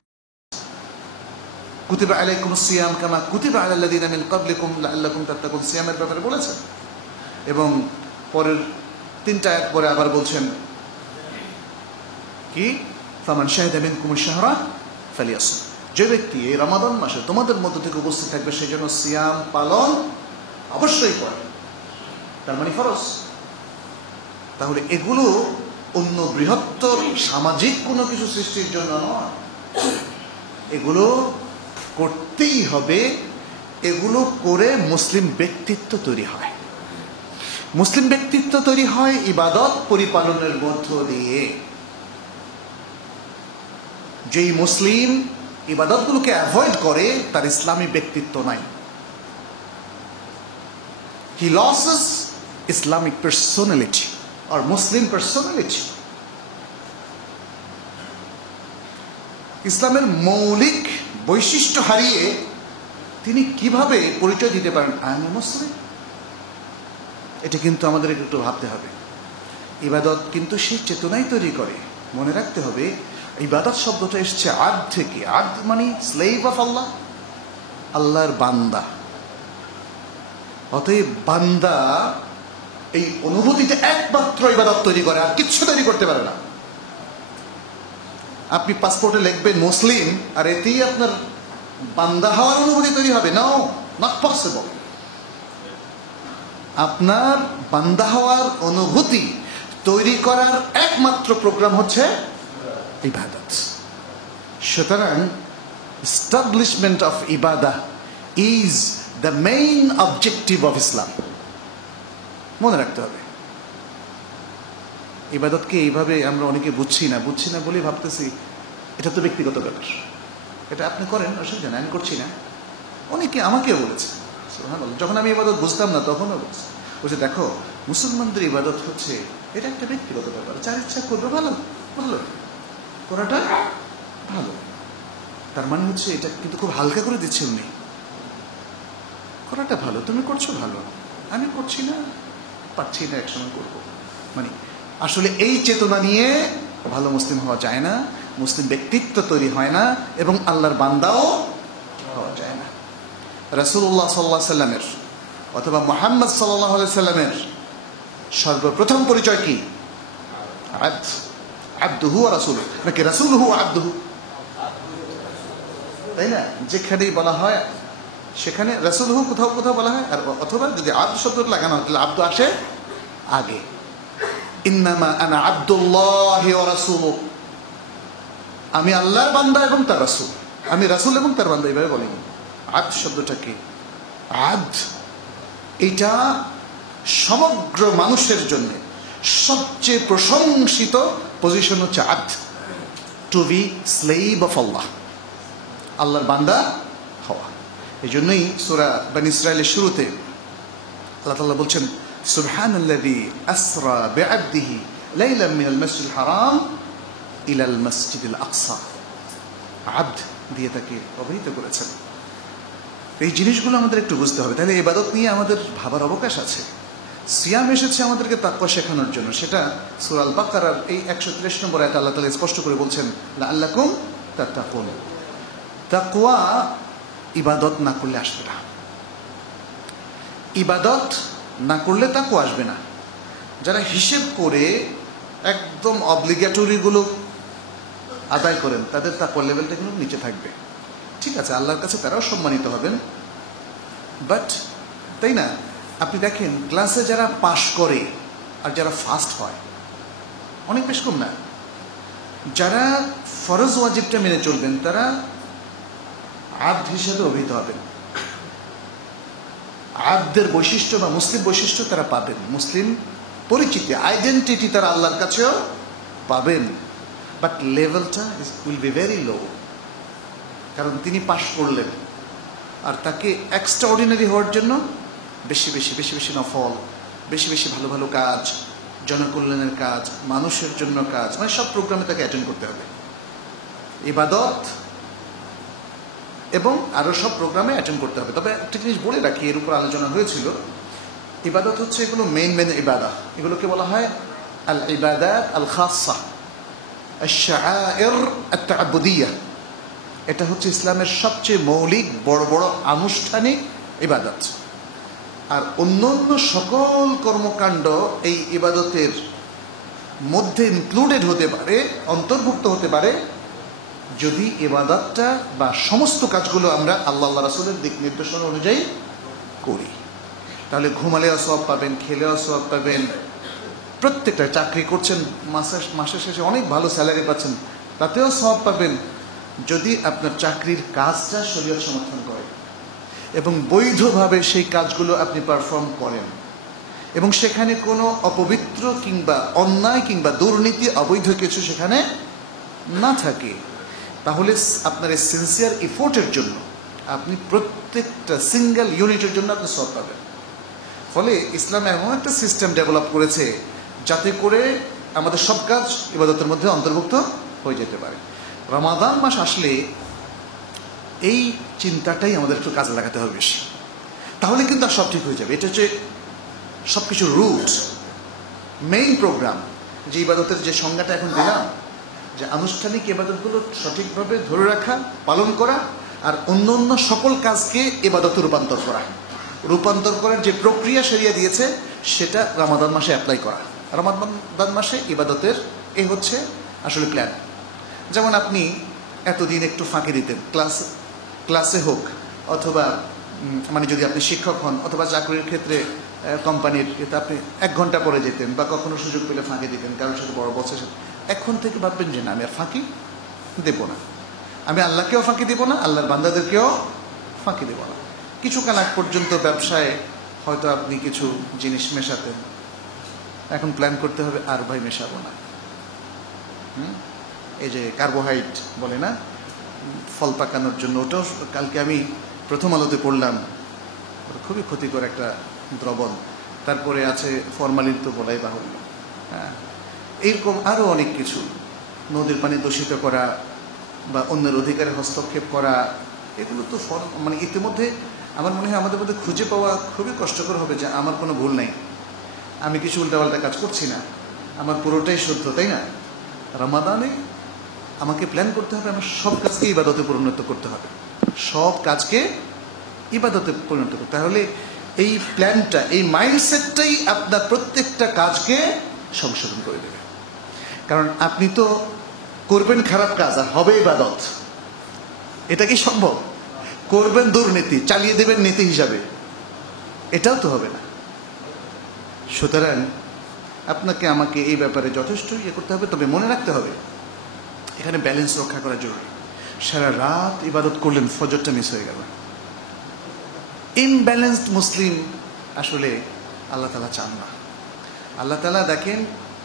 কুতিবা আলাইকুমুস সিয়াম কামা কুতিবা আলাল লাযিনা মিন ক্বাবলিকুম লাআল্লাকুম তাত্তাকুন, সিয়ামের ব্যাপারে বলেছেন। এবং পরের 3টা আয়াত পরে আবার বলছেন কি ফামান শাহিদা মিনকুমুশ শাহরা ফালিয়াসুম, যে ব্যক্তি এই রমাদান মাসে তোমাদের মধ্য থেকে উপস্থিত থাকবে সেই জন্য সিয়াম পালন অবশ্যই করে, তার মানে ফরজ। তাহলে এগুলো অন্য বৃহত্তর সামাজিক কোনো কিছু সৃষ্টির জন্য নয়, এগুলো করতেই হবে। এগুলো করে মুসলিম ব্যক্তিত্ব তৈরি হয়। মুসলিম ব্যক্তিত্ব তৈরি হয় ইবাদত পরিপালনের মধ্য দিয়ে। যেই মুসলিম ইবাদতগুলোকে অ্যাভয়েড করে তার ইসলামী ব্যক্তিত্ব নাই। He loses Islamic personality or Muslim personality. ইসলামের মৌলিক বৈশিষ্ট্য হারিয়ে তিনি কিভাবে পরিচয় দিতে পারেন আই এম মুসলিম? এটা কিন্তু আমাদের একটু ভাবতে হবে। ইবাদত কিন্তু সেই চেতনাই তৈরি করে। মনে রাখতে হবে ইবাদত শব্দটা এসছে আদ থেকে। আদ মানে স্লেভ অফ আল্লাহ, আল্লাহর বান্দা। অতএব বান্দা এই অনুভূতিটা একমাত্র ইবাদত তৈরি করে, আর কিচ্ছু তৈরি করতে পারে না। আপনি পাসপোর্টে লিখবেন মুসলিম, আর এতেই আপনার বান্দা হওয়ার অনুভূতি তৈরি হবে? No, not possible. আপনার বান্দা হওয়ার অনুভূতি তৈরি করার একমাত্র প্রোগ্রাম হচ্ছে ইবাদত। সুতরাং এস্টাবলিশমেন্ট অফ ইবাদাহ is the main objective of Islam. মনে রাখতে হবে। ইবাদতকে এইভাবে আমরা অনেকে বুঝছি না বলে ভাবতেছি এটা তো ব্যক্তিগত ব্যাপার, এটা আপনি করেন, অসুবিধা না, আমি করছি না। অনেকে আমাকেও বলেছে, যখন আমি ইবাদত বুঝতাম না তখনও বলছে দেখো মুসলমানদের ইবাদত হচ্ছে এটা একটা ব্যক্তিগত ব্যাপার, যার ইচ্ছা করবে ভালো ভালো করাটা ভালো। তার মানে হচ্ছে এটা কিন্তু খুব হালকা করে দিচ্ছে উনি, করাটা ভালো, তুমি করছো ভালো, আমি করছি না, পারছি না, একসময় করবো। মানে আসলে এই চেতনা নিয়ে ভালো মুসলিম হওয়া যায় না, মুসলিম ব্যক্তিত্ব তৈরি হয় না, এবং আল্লাহর বান্দাও হওয়া যায় না। রাসূলুল্লাহ সাল্লাল্লাহু আলাইহি সাল্লামের অথবা মুহাম্মদ সাল্লাল্লাহু আলাইহি সাল্লামের সর্বপ্রথম পরিচয় কি? আবদুহু ওয়া রাসূলুহু, নাকি রাসূলুহু ওয়া আবদুহু? তাই না? যেখানেই বলা হয় সেখানে রাসূলুহু কোথাও কোথাও বলা হয়, আর অথবা যদি আব্দ শব্দটা লাগানো হয় তাহলে আব্দ আসে আগে। ইন্নামা আনা আব্দুল্লাহি ওয়া রাসূলুহু, আমি আল্লাহর বান্দা এবং তার রাসূল, আমি রাসূল এবং তার বান্দা, এইভাবে বলেনি। আব্দ শব্দটা কি? আব্দ এটা সমগ্র মানুষের জন্য সবচেয়ে প্রশংসিত পজিশন হচ্ছে আব্দ, টু বি স্লেভ অফ আল্লাহ, আল্লাহর বান্দা হওয়া। এই জন্যই সূরা বনী ইসরাঈলের শুরুতে আল্লাহ তাআলা বলছেন সুবহানাল্লাযী আসরা বিআবদিহি লাইলাম মিনাল মাসজিদিল হারাম ইলাল মাসজিদিল আকসা। আব্দ দিয়ে তাকে অভিহিত করেছেন। এই জিনিসগুলো আমাদের একটু বুঝতে হবে। তাহলে ইবাদত নিয়ে আমাদের ভাবার অবকাশ আছে। সিয়াম এসেছে আমাদেরকে তাকওয়া শেখানোর জন্য, সেটা সূরা আল বাকারার এই 130 নম্বর আয়াতে আল্লাহ তাআলা স্পষ্ট করে বলছেন লাআল্লাকুম তাত্তাকুন। তাকওয়া ইবাদত না করলে আসবে না, ইবাদত না করলে তাকওয়া আসবে না। যারা হিসেব করে একদম অব্লিগেটরিগুলো আদায় করেন তাদের তাকওয়ার লেভেলটা কিন্তু নিচে থাকবে। ঠিক আছে, আল্লাহর কাছে তারাও সম্মানিত হবেন, বাট তাই না? আপনি দেখেন ক্লাসে যারা পাশ করে আর যারা ফার্স্ট হয় অনেক বেশ কম না। যারা ফরজ ওয়াজিবটা মেনে চলবেন তারা আব্দ হিসেবে অভিহিত হবেন, আব্দের বৈশিষ্ট্য বা মুসলিম বৈশিষ্ট্য তারা পাবেন, মুসলিম পরিচিতি আইডেন্টিটি তারা আল্লাহর কাছেও পাবেন, বাট লেভেলটা উইল বি ভেরি লো। কারণ তিনি পাশ করলেন, আর তাকে এক্সট্রা অর্ডিনারি হওয়ার জন্য বেশি বেশি বেশি বেশি নফল, বেশি বেশি ভালো ভালো কাজ, জনকল্যাণের কাজ, মানুষের জন্য কাজ, মানে সব প্রোগ্রামে তাকে অ্যাটেন্ড করতে হবে। ইবাদত এবং আরও সব প্রোগ্রামে অ্যাটেন্ড করতে হবে। তবে একটা জিনিস বলে রাখি, এর উপর আলোচনা হয়েছিল, ইবাদত হচ্ছে এগুলো মেইন ইবাদা, এগুলোকে বলা হয় আল ইবাদাত আল খাসা, আশ-শাআইর আত-তা'আব্বুদিয়্যাহ। এটা হচ্ছে ইসলামের সবচেয়ে মৌলিক বড় বড় আনুষ্ঠানিক ইবাদত। আর অন্য অন্য সকল কর্মকাণ্ড এই ইবাদতের মধ্যে ইনক্লুডেড হতে পারে, অন্তর্ভুক্ত হতে পারে, যদি ইবাদতটা বা সমস্ত কাজগুলো আমরা আল্লাহ রাসূলের দিক নির্দেশনা অনুযায়ী করি। তাহলে ঘুমালেও সওয়াব পাবেন, খেলেও সওয়াব পাবেন, প্রত্যেকটা চাকরি করছেন, মাসের শেষে অনেক ভালো স্যালারি পাচ্ছেন, তাতেও সওয়াব পাবেন যদি আপনার চাকরির কাজটা শরীয়ত সমর্থন করে এবং বৈধভাবে সেই কাজগুলো আপনি পারফর্ম করেন এবং সেখানে কোনো অপবিত্র কিংবা অন্যায় কিংবা দুর্নীতি অবৈধ কিছু সেখানে না থাকে। তাহলে আপনার এই সিনসিয়ার এফোর্টের জন্য আপনি প্রত্যেকটা সিঙ্গেল ইউনিটের জন্য আপনি সওয়াব পাবেন। ফলে ইসলাম এমন একটা সিস্টেম ডেভেলপ করেছে যাতে করে আমাদের সব কাজ ইবাদতের মধ্যে অন্তর্ভুক্ত হয়ে যেতে পারে। রমাদান মাস আসলে এই চিন্তাটাই আমাদের একটু কাজে লাগাতে হবে বেশি, তাহলে কিন্তু আর সব ঠিক হয়ে যাবে। এটা হচ্ছে সব কিছু রুট, মেইন প্রোগ্রাম। যে ইবাদতের যে সংজ্ঞাটা এখন দিলাম, যে আনুষ্ঠানিক ইবাদতগুলো সঠিকভাবে ধরে রাখা, পালন করা, আর অন্য অন্য সকল কাজকে ইবাদতে রূপান্তর করার যে প্রক্রিয়া শরিয়া দিয়েছে সেটা রমাদান মাসে অ্যাপ্লাই করা। রমাদান মাসে ইবাদতের এই হচ্ছে আসলে প্ল্যান। যেমন আপনি এতদিন একটু ফাঁকি দিতেন, ক্লাসে হোক অথবা মানে যদি আপনি শিক্ষক হন অথবা চাকরির ক্ষেত্রে কোম্পানির এতে আপনি 1 ঘন্টা পরে যেতেন বা কখনো সুযোগ পেলে ফাঁকি দিতেন কারোর সাথে বড় বসের সাথে। এখন থেকে ভাববেন যে না, আমি আর ফাঁকি দেব না, আমি আল্লাহকেও ফাঁকি দেব না, আল্লাহর বান্দাদেরকেও ফাঁকি দেব না। কিছুকাল আগ পর্যন্ত ব্যবসায় হয়তো আপনি কিছু জিনিস মেশাতেন, এখন প্ল্যান করতে হবে আর ভাই মেশাবো না। এই যে কার্বোহাইড্রেট বলে না, ফল পাকানোর জন্য, ওটাও কালকে আমি প্রথম আলোতে পড়লাম, খুবই ক্ষতিকর একটা দ্রবণ। তারপরে আছে ফরমালিন, তো বলাই বাহুল্য। হ্যাঁ, এইরকম আরও অনেক কিছু, নদীর পানি দূষিত করা বা অন্যের অধিকারে হস্তক্ষেপ করা, এগুলো তো মানে ইতিমধ্যে আমার মনে হয় আমাদের মধ্যে খুঁজে পাওয়া খুবই কষ্টকর হবে যে আমার কোনো ভুল নেই, আমি কিছু উল্টাপাল্টা কাজ করছি না, আমার পুরোটাই শুদ্ধ, তাই না? রমাদানে আমাকে প্ল্যান করতে হবে, আমার সব কাজকে ইবাদতে পরিণত করতে হবে, সব কাজকে ইবাদতে পরিণত করতে। তাহলে এই প্ল্যানটা, এই মাইন্ডসেটটাই আপনার প্রত্যেকটা কাজকে সংশোধন করে দেবে। কারণ আপনি তো করবেন খারাপ কাজ আর হবে ইবাদত, এটা কি সম্ভব? করবেন দুর্নীতি, চালিয়ে দেবেন নীতি হিসাবে, এটাও তো হবে না। সুতরাং আপনাকে আমাকে এই ব্যাপারে যথেষ্ট করতে হবে। তবে মনে রাখতে হবে এখানে ব্যালেন্স রক্ষা করা জরুরি। সারা রাত ইবাদত করলেন, ফজরটা মিস হয়ে গেল। ইমব্যালেন্সড মুসলিম আসলে আল্লাহ তাআলা চান না। আল্লাহ তাআলা দেখেন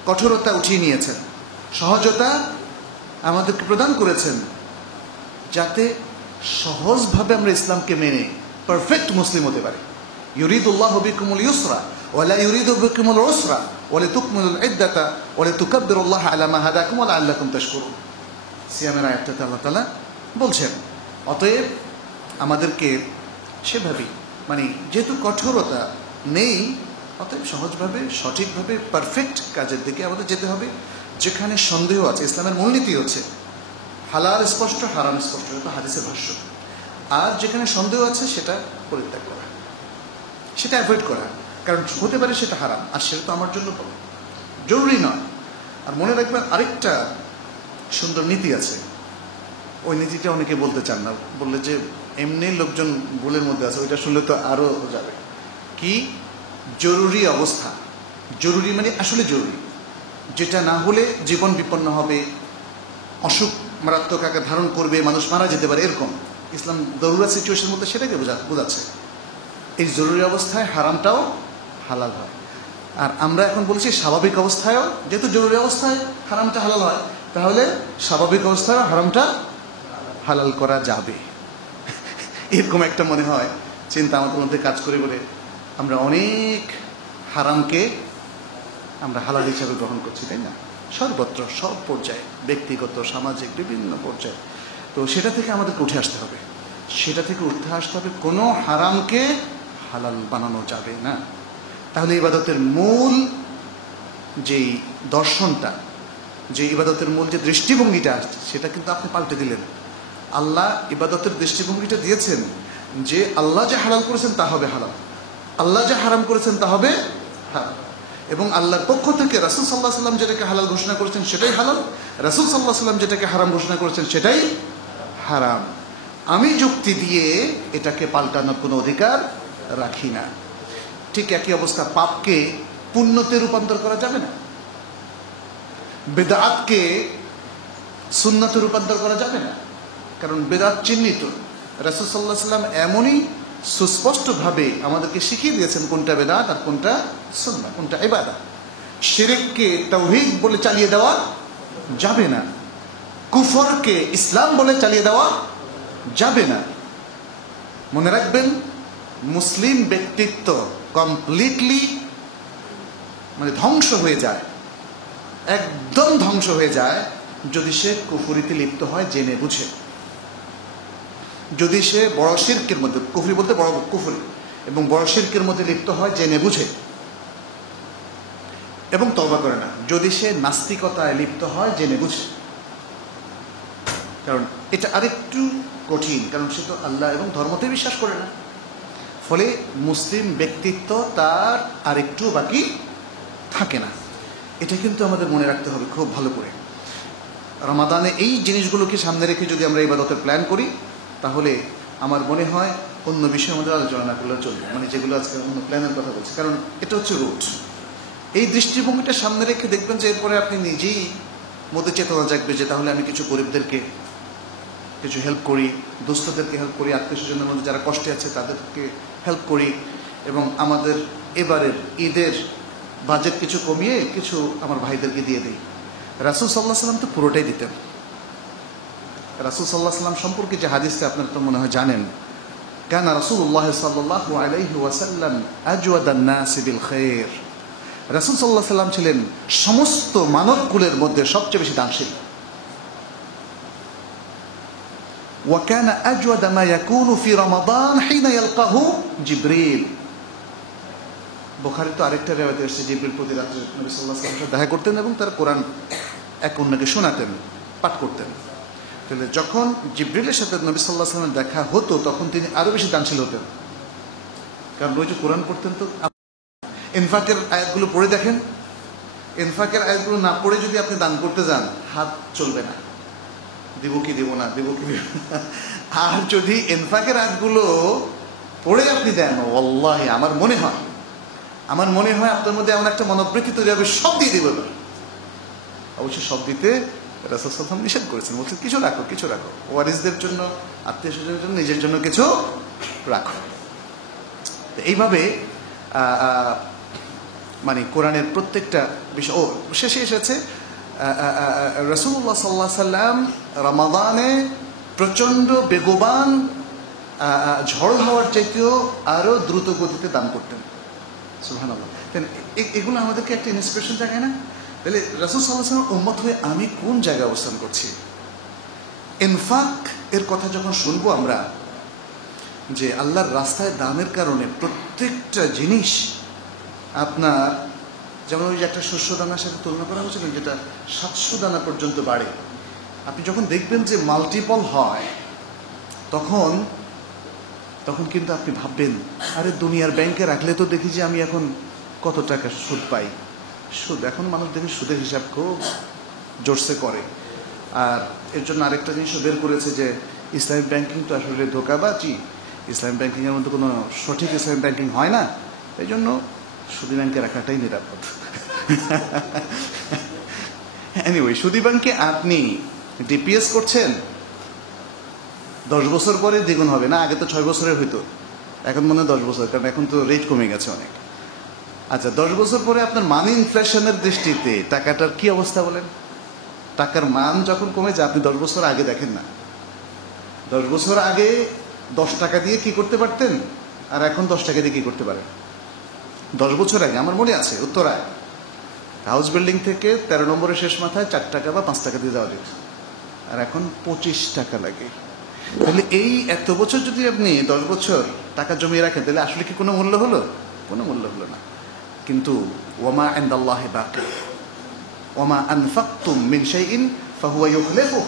কঠোরতা উঠিয়ে নিয়েছেন, সহজতা আমাদেরকে প্রদান করেছেন, যাতে সহজভাবে আমরা ইসলামকে মেনে পারফেক্ট মুসলিম হতে পারি। ইউরিদুল্লাহু বিকুমুল ইউসরা ওয়া লা ইউরিদু বিকুমুল উসরা ওয়া লিতুকমিলুল ইদ্দাতা ওয়া লিতুকাব্বিরুল্লাহা আলা মা হাদাকুম ওয়া লাআল্লাকুম তাশকুরুন। সিয়ামের আয়াতটাতে আল্লাহ তাআলা বলছেন, অতএব আমাদেরকে সেভাবেই, মানে যেহেতু কঠোরতা নেই, অতএব সহজভাবে সঠিকভাবে পারফেক্ট কাজের দিকে আমাদের যেতে হবে। যেখানে সন্দেহ আছে, ইসলামের মূলনীতি হচ্ছে হালাল স্পষ্ট, হারাম স্পষ্ট, এটা হাদিসের ভাষ্য। আর যেখানে সন্দেহ আছে সেটা পরিত্যাগ করা, সেটা অ্যাভয়েড করা, কারণ হতে পারে সেটা হারাম, আর সেটা তো আমার জন্য জরুরি নয়। আর মনে রাখবেন আরেকটা সুন্দর নীতি আছে, ওই নীতিটা অনেকে বলতে চান না, বললে যে এমনি লোকজন ভুলের মধ্যে আছে, ওইটা শুনলে তো আরও যাবে। কি? জরুরি অবস্থা। জরুরি মানে আসলে জরুরি, যেটা না হলে জীবন বিপন্ন হবে, অসুখ মারাত্মক আকার ধারণ করবে, মানুষ মারা যেতে পারে, এরকম ইসলাম দরুরা সিচুয়েশনের মধ্যে সেটাকে বোঝাচ্ছে। এই জরুরি অবস্থায় হারামটাও হালাল হয়। আর আমরা এখন বলছি স্বাভাবিক অবস্থায়ও, যেহেতু জরুরি অবস্থায় হারামটা হালাল হয়, তাহলে স্বাভাবিক অবস্থায়ও হারামটা হালাল করা যাবে। এরকম একটা মনে হয় চিন্তা আমাদের মধ্যে কাজ করে বলে আমরা অনেক হারামকে আমরা হালাল হিসাবে গ্রহণ করছি, তাই না? সর্বত্র, সব পর্যায়ে, ব্যক্তিগত, সামাজিক, বিভিন্ন পর্যায়ে। তো সেটা থেকে আমাদেরকে উঠে আসতে হবে, কোনো হারামকে হালাল বানানো যাবে না। তাহলে ইবাদতের মূল যেই দর্শনটা, যে ইবাদতের মূল যে দৃষ্টিভঙ্গিটা আসছে, সেটা কিন্তু আপনি পাল্টে দিলেন। আল্লাহ ইবাদতের দৃষ্টিভঙ্গিটা দিয়েছেন যে আল্লাহ যে হালাল করেছেন তা হবে হালাল, আল্লাহ যে হারাম করেছেন তা হবে হারাম। এবং আল্লাহর পক্ষ থেকে রাসূল সাল্লাল্লাহু আলাইহি ওয়াসাল্লাম যেটাকে হালাল ঘোষণা করেছেন সেটাই হালাল, রাসূল সাল্লাল্লাহু আলাইহি ওয়াসাল্লাম যেটাকে হারাম ঘোষণা করেছেন সেটাই হারাম। আমি যুক্তি দিয়ে এটাকে পাল্টানোর কোনো অধিকার রাখি না। ঠিক একই অবস্থা পাপকে পুণ্যতে রূপান্তর করা যাবে না, বেদাতকে সুন্নতে রূপান্তর করা যাবে না, কারণ বেদাত চিহ্নিত। রাসূল সাল্লাল্লাহু আলাইহি ওয়াসাল্লাম এমনই সুস্পষ্টভাবে আমাদেরকে শিখিয়ে দিয়েছেন কোনটা বেদাত আর কোনটা সুন্নাহ, কোনটা ইবাদত। শিরককে তাওহীদ বলে চালিয়ে দেওয়া যাবে না, কুফরকে ইসলাম বলে চালিয়ে দেওয়া যাবে না। মনে রাখবেন, মুসলিম ব্যক্তিত্ব কমপ্লিটলি ধ্বংস হয়ে যায়, একদম ধ্বংস হয়ে যায় যদি সে কুফরিতে লিপ্ত হয় জেনে বুঝে, যদি সে বড় শিরকের মধ্যে, কুফরি বলতে বড় কুফরি, এবং বড় শিরকের মধ্যে লিপ্ত হয় জেনে বুঝে এবং তওবা করে না, যদি সে নাস্তিকতায় লিপ্ত হয় জেনে বুঝে। কারণ এটা আরেকটু কঠিন, কারণ সে তো আল্লাহ এবং ধর্মতে বিশ্বাস করে না, ফলে মুসলিম ব্যক্তিত্ব তার আরেকটু বাকি থাকে না। এটা কিন্তু আমাদের মনে রাখতে হবে খুব ভালো করে। রমাদানে এই জিনিসগুলোকে সামনে রেখে যদি আমরা ইবাদতের প্ল্যান করি, তাহলে আমার মনে হয় অন্য বিষয়ে আমাদের আলোচনা না করলে চলবে, যেগুলো আজকে অন্য প্ল্যানের কথা বলছি, কারণ এটা হচ্ছে রুট। এই দৃষ্টিভঙ্গিটা সামনে রেখে দেখবেন যে এরপরে আপনি নিজেই মধ্যে চেতনা জাগবে যে তাহলে আমি কিছু গরিবদেরকে কিছু হেল্প করি, দুস্থদেরকে হেল্প করি, আত্মীয় স্বজনের মধ্যে যারা কষ্টে আছে তাদেরকে হেল্প করি, এবং আমাদের এবারের ঈদের বাজেট কিছু কমিয়ে কিছু আমার ভাইদেরকে দিয়ে দিই। রাসূল সাল্লাল্লাহু আলাইহি ওয়াসাল্লাম তো পুরোটাই দিতেন। রাসূল সাল্লাল্লাহু আলাইহি ওয়াসাল্লাম সম্পর্কে যে হাদিসটা আপনারা তো মনে হয় জানেন, কানা রাসূলুল্লাহ সাল্লাল্লাহু আলাইহি ওয়াসাল্লাম আজওয়াদান নাস বিল খায়র। রাসূল সাল্লাল্লাহু আলাইহি ওয়াসাল্লাম ছিলেন সমস্ত মানবকুলের মধ্যে সবচেয়ে বেশি দানশীল। ওয়া কানা আজওয়াদা মা ইয়াকুনু ফি রমাদান হিনা ইয়ালকাহু জিবরিল। বুখারীতে আরেকটা riwayat আছে, জিবরিল প্রতি রাতে নবী সাল্লাল্লাহু আলাইহি ওয়াসাল্লাম দেখা করতেন এবং তার কোরআন এক অন্যকে শোনাতেন, পাঠ করতেন। তাহলে যখন জিবরিলের সাথে নবী সাল্লাল্লাহু আলাইহি ওয়াসাল্লামের দেখা হতো তখন তিনি আরো বেশি দানশীল হতেন, কারণ ওই যে কোরআন পড়তেন। তো ইনফাকের আয়াতগুলো পড়ে দেখেন, ইনফাকের আয়াতগুলো না পড়ে যদি আপনি দান করতে যান, হাত চলবে না, দিব কি দিব না, দিব কি দিব না। আর যদি ইনফাকের আয়াতগুলো পড়ে আপনি দেন, ওয়াল্লাহি আমার মনে হয় আপনার মধ্যে এমন একটা মনোবৃত্তি তৈরি হবে, সব দিয়ে দিব। অবশ্যই সব দিতে রাসূল সাল্লাল্লাহু আলাইহি ওয়াসাল্লাম নিষেধ করেছেন, বলছেন কিছু রাখো, কিছু রাখো, ওয়ারিসদের জন্য, আত্মীয় স্বজনের জন্য, নিজের জন্য কিছু রাখো। এইভাবে কোরআনের প্রত্যেকটা বিষয় শেষে এসেছে। রাসূলুল্লাহ সাল্লাল্লাহু আলাইহি ওয়াসাল্লাম রমাদানে প্রচণ্ড বেগবান ঝড় হওয়ার চাইতেও আরো দ্রুত গতিতে দান করতেন। সুবহানাল্লাহ। এগুলো আমাদেরকে একটা ইন্সপিরেশন জাগায় না? তাহলে রাসূল সাল্লাল্লাহু আলাইহি ওয়াসাল্লাম উম্মত হয়ে আমি কোন জায়গায় অবস্থান করছি? ইনফাক এর কথা যখন শুনবো আমরা, যে আল্লাহর রাস্তায় দানের কারণে প্রত্যেকটা জিনিস আপনার, যেমন ওই যে একটা শস্য দানার সাথে তুলনা করা হয়েছিল, যেটা 700 দানা পর্যন্ত বাড়ে, আপনি যখন দেখবেন যে মাল্টিপল হয়, তখন কিন্তু আপনি ভাববেন, আরে দুনিয়ার ব্যাংকে রাখলে তো দেখি যে আমি এখন কত টাকা সুদ পাই। সুদ এখন মানুষ দেখি সুদের হিসাব খুব জোরসে করে। আর এর জন্য আরেকটা জিনিসও বের করেছে যে ইসলামিক ব্যাংকিং তো আসলে ধোঁকাবাজি, ইসলামিক ব্যাংকিংয়ের মধ্যে কোনো সঠিক ইসলামিক ব্যাংকিং হয় না, এই জন্য সুদী ব্যাংকে রাখাটাই নিরাপদ। এনিওয়ে, সুদী ব্যাংকে আপনি ডিপিএস করছেন, 10 বছর পরে দ্বিগুণ হবে না, আগে তো 6 বছরের হইতো, এখন মনে হয় 10 বছর, কারণ এখন তো রেট কমে গেছে অনেক। আচ্ছা, 10 বছর পরে আপনার মানি ইনফ্লেশনের দৃষ্টিতে টাকাটার কি অবস্থা বলেন? টাকার মান যখন কমে যায়, আপনি 10 বছর আগে দেখেন না, 10 বছর আগে 10 টাকা দিয়ে কি করতে পারতেন, আর এখন 10 টাকা দিয়ে কি করতে পারেন? 10 বছর আগে আমার মনে আছে উত্তরায় হাউস বিল্ডিং থেকে 13 নম্বরের শেষ মাথায় 4 টাকা বা 5 টাকা দিয়ে যাওয়া যেত, আর এখন 25 টাকা লাগে। তাহলে এই এত বছর যদি আপনি 10 বছর টাকা জমিয়ে রাখেন, তাহলে আসলে কি কোনো মূল্য হলো? কোনো মূল্য হলো না। কিন্তু ওয়ামা ইনদাল্লাহি বাকি ওয়ামা আনফাকতুম মিন শাইইন ফাহুয়া ইউখলিফুহু,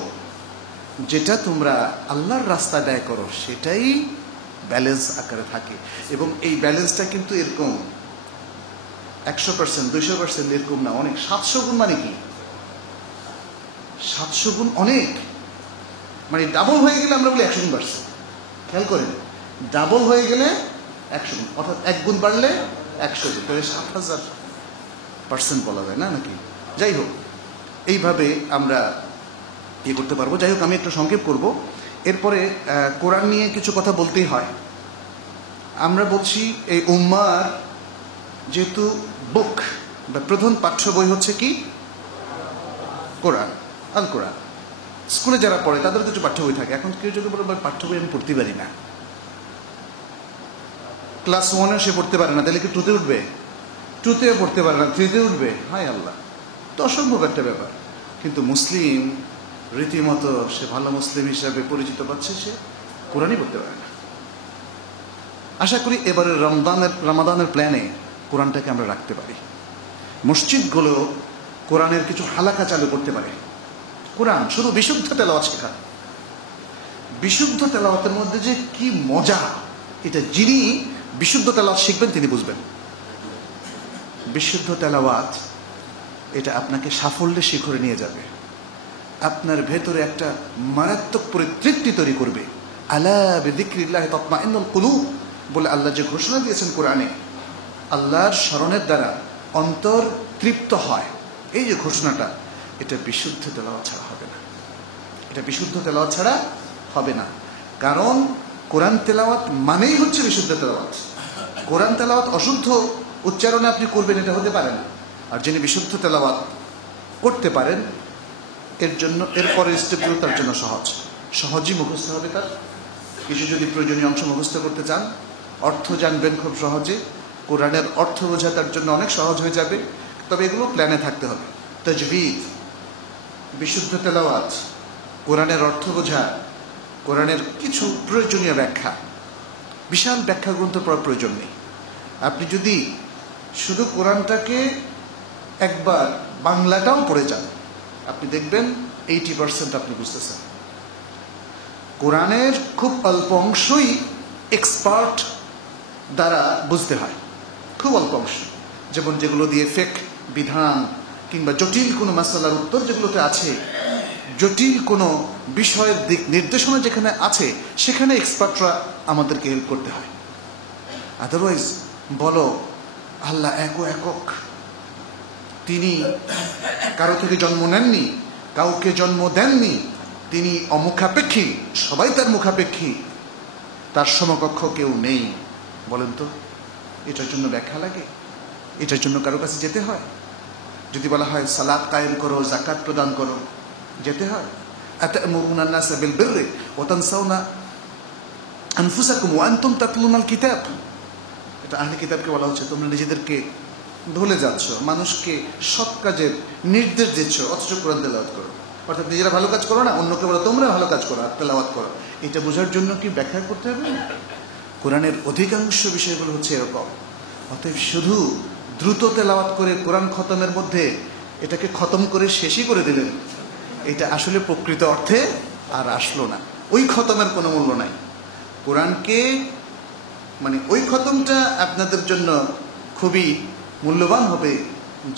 যেটা তোমরা আল্লাহর রাস্তায় ব্যয় করো সেটাই ব্যালেন্স আকারে থাকে। এবং এই ব্যালেন্সটা কিন্তু এরকম 100%, 200% এরকম না, অনেক। 700 গুণ মানে কি? 700 গুণ অনেক, মানে ডাবল হয়ে গেলে আমরা বলি 100 গুণ বাড়ছে। খেয়াল করেন, ডাবল হয়ে গেলে 100 গুণ, অর্থাৎ 1 গুণ বাড়লে 100 গুণ, তাহলে 7000% বলা যায় না নাকি? যাই হোক, এইভাবে আমরা করতে পারবো। যাই হোক, আমি একটু সংক্ষেপ করব। এরপরে কোরআন নিয়ে কিছু কথা বলতেই হয়। আমরা বলছি এই উম্মার যেহেতু বুক বা প্রধান পাঠ্য বই হচ্ছে কি? কোরআন, আল কোরআন। স্কুলে যারা পড়ে তাদের কিছু পাঠ্য বই থাকে। এখন কেউ যদি বলে পাঠ্য বই আমি পড়তে পারি না, ক্লাস 1-এ সে পড়তে পারে না, তাহলে কি 2-তে উঠবে? 2-তে পড়তে পারে না, 3-তে উঠবে? হায় আল্লাহ, তো অসম্ভব একটা ব্যাপার। কিন্তু মুসলিম রীতিমতো সে ভালো মুসলিম হিসাবে পরিচিত পাচ্ছে, সে কোরআনই পড়তে পারে না। আশা করি এবারে রমাদানের প্ল্যানে কোরআনটাকে আমরা রাখতে পারি। মসজিদগুলো কোরআনের কিছু হালাকা চালু করতে পারে। কোরআন শুধু বিশুদ্ধ তেলাওয়াত শেখা, বিশুদ্ধ তেলাওয়াতের মধ্যে যে কি মজা, এটা যিনি বিশুদ্ধ তেলাওয়াত শিখবেন তিনি বুঝবেন। বিশুদ্ধ তেলাওয়াত এটা আপনাকে সাফল্যের শিখরে নিয়ে যাবে, আপনার ভেতরে একটা মারাত্মক পরিতৃপ্তি তৈরি করবে। আলা বিযিকরিল্লাহি তাতমাইন্নুল কুলুব বলে আল্লাহ যে ঘোষণা দিয়েছেন কোরআনে, আল্লাহর স্মরণের দ্বারা অন্তর তৃপ্ত হয়, এই যে ঘোষণাটা, এটা বিশুদ্ধ তেলাওয়াত ছাড়া হবে না। এটা বিশুদ্ধ তেলাওয়াত ছাড়া হবে না, কারণ কোরআন তেলাওয়াত মানেই হচ্ছে বিশুদ্ধ তেলাওয়াত। কোরআন তেলাওয়াত অশুদ্ধ উচ্চারণে আপনি করবেন, এটা হতে পারে না। আর যিনি বিশুদ্ধ তেলাওয়াত করতে পারেন, এর জন্য এরপরের স্টেপগুলো তার জন্য সহজই মুখস্থ হবে। তার কিছু যদি প্রয়োজনীয় অংশ মুখস্থ করতে চান, অর্থ জানবেন খুব সহজে, কোরআনের অর্থ বোঝা তার জন্য অনেক সহজ হয়ে যাবে। তবে এগুলো প্ল্যানে থাকতে হবে। তাজবিদ, বিশুদ্ধ তেলাওয়াত, কোরআনের অর্থ বোঝা, কোরআনের কিছু প্রয়োজনীয় ব্যাখ্যা, বিশাল ব্যাখ্যা গ্রন্থ পড়ার প্রয়োজন নেই। আপনি যদি শুধু কোরআনটাকে একবার বাংলাটাও পড়ে যান, আপনি দেখবেন 80% আপনি বুঝতেছেন। কোরআনের খুব অল্প অংশই এক্সপার্ট দ্বারা বুঝতে হয়, খুব অল্প অংশ। যেমন যেগুলো দিয়ে ফিকহ বিধান কিংবা জটিল কোনো মাসালার উত্তর যেগুলোতে আছে, জটিল কোনো বিষয়ের দিক নির্দেশনা যেখানে আছে, সেখানে এক্সপার্টরা আমাদেরকে হেল্প করতে হয়। আদারওয়াইজ বলো আল্লাহ একক, তিনি কারো থেকে জন্ম নেননি, কাউকে জন্ম দেননি, তিনি অমুখাপেক্ষী, সবাই তার মুখাপেক্ষী, তার সমকক্ষ কেউ নেই। বলেন তো, এটার জন্য ব্যাখ্যা লাগে? এটার জন্য কারো কাছে যেতে হয়? যদি বলা হয় সালাত কায়েম করো, যাকাত প্রদান করো, যেতে হয়? আতা'মুরুনা আন-নাসা বিল বিররি ওয়া তানসাউনা আনফুসাকুম ওয়া আনতুম তাতলুনাল কিতাব। এটা আহলে কিতাবকে বলা হচ্ছে, তোমরা নিজেদেরকে ভুলে যাচ্ছ, মানুষকে সৎ কাজের নির্দেশ দিচ্ছ, অথচ কোরআন তেলাওয়াত করো। অর্থাৎ নিজেরা ভালো কাজ করো না, অন্যকে বলো তোমরা ভালো কাজ করো, তেলাওয়াত করো। এটা বোঝার জন্য কি ব্যাখ্যা করতে হবে? কোরআনের অধিকাংশ বিষয়গুলো হচ্ছে এরকম। অতএব শুধু দ্রুত তেলাওয়াত করে কোরআন খতমের মধ্যে এটাকে খতম করে শেষই করে দিলেন, এটা আসলে প্রকৃত অর্থে আর আসলো না। ওই খতমের কোনো মূল্য নাই। কোরআনকে মানে ওই খতমটা আপনাদের জন্য খুবই মূল্যবান হবে,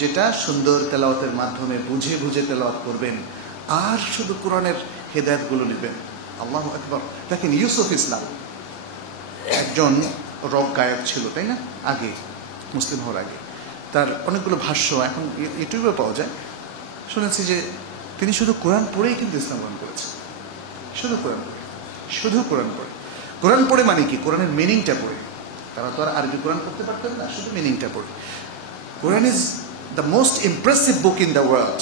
যেটা সুন্দর তেলাওয়াতের মাধ্যমে বুঝে বুঝে তেলাওয়াত করবেন আর শুধু কোরআনের হেদায়েতগুলো নেবেন। আল্লাহু আকবার। দেখেন, ইউসুফ ইসলাম একজন রক গায়ক ছিল, তাই না? আগে মুসলিম হওয়ার আগে তার অনেকগুলো ভাষ্য এখন ইউটিউবে পাওয়া যায়। শুনেছি যে তিনি শুধু কোরআন পড়েই কিন্তু ইসলাম গ্রহণ করেছেন। শুধু কোরআন পড়ে, শুধু কোরআন পড়ে। কোরআন পড়ে মানে কি? কোরআনের মিনিংটা পড়ে। তারা তো আর আরবি কোরআন পড়তে পারতেন না, শুধু মিনিংটা পড়ে। Quran is the most impressive book in the world.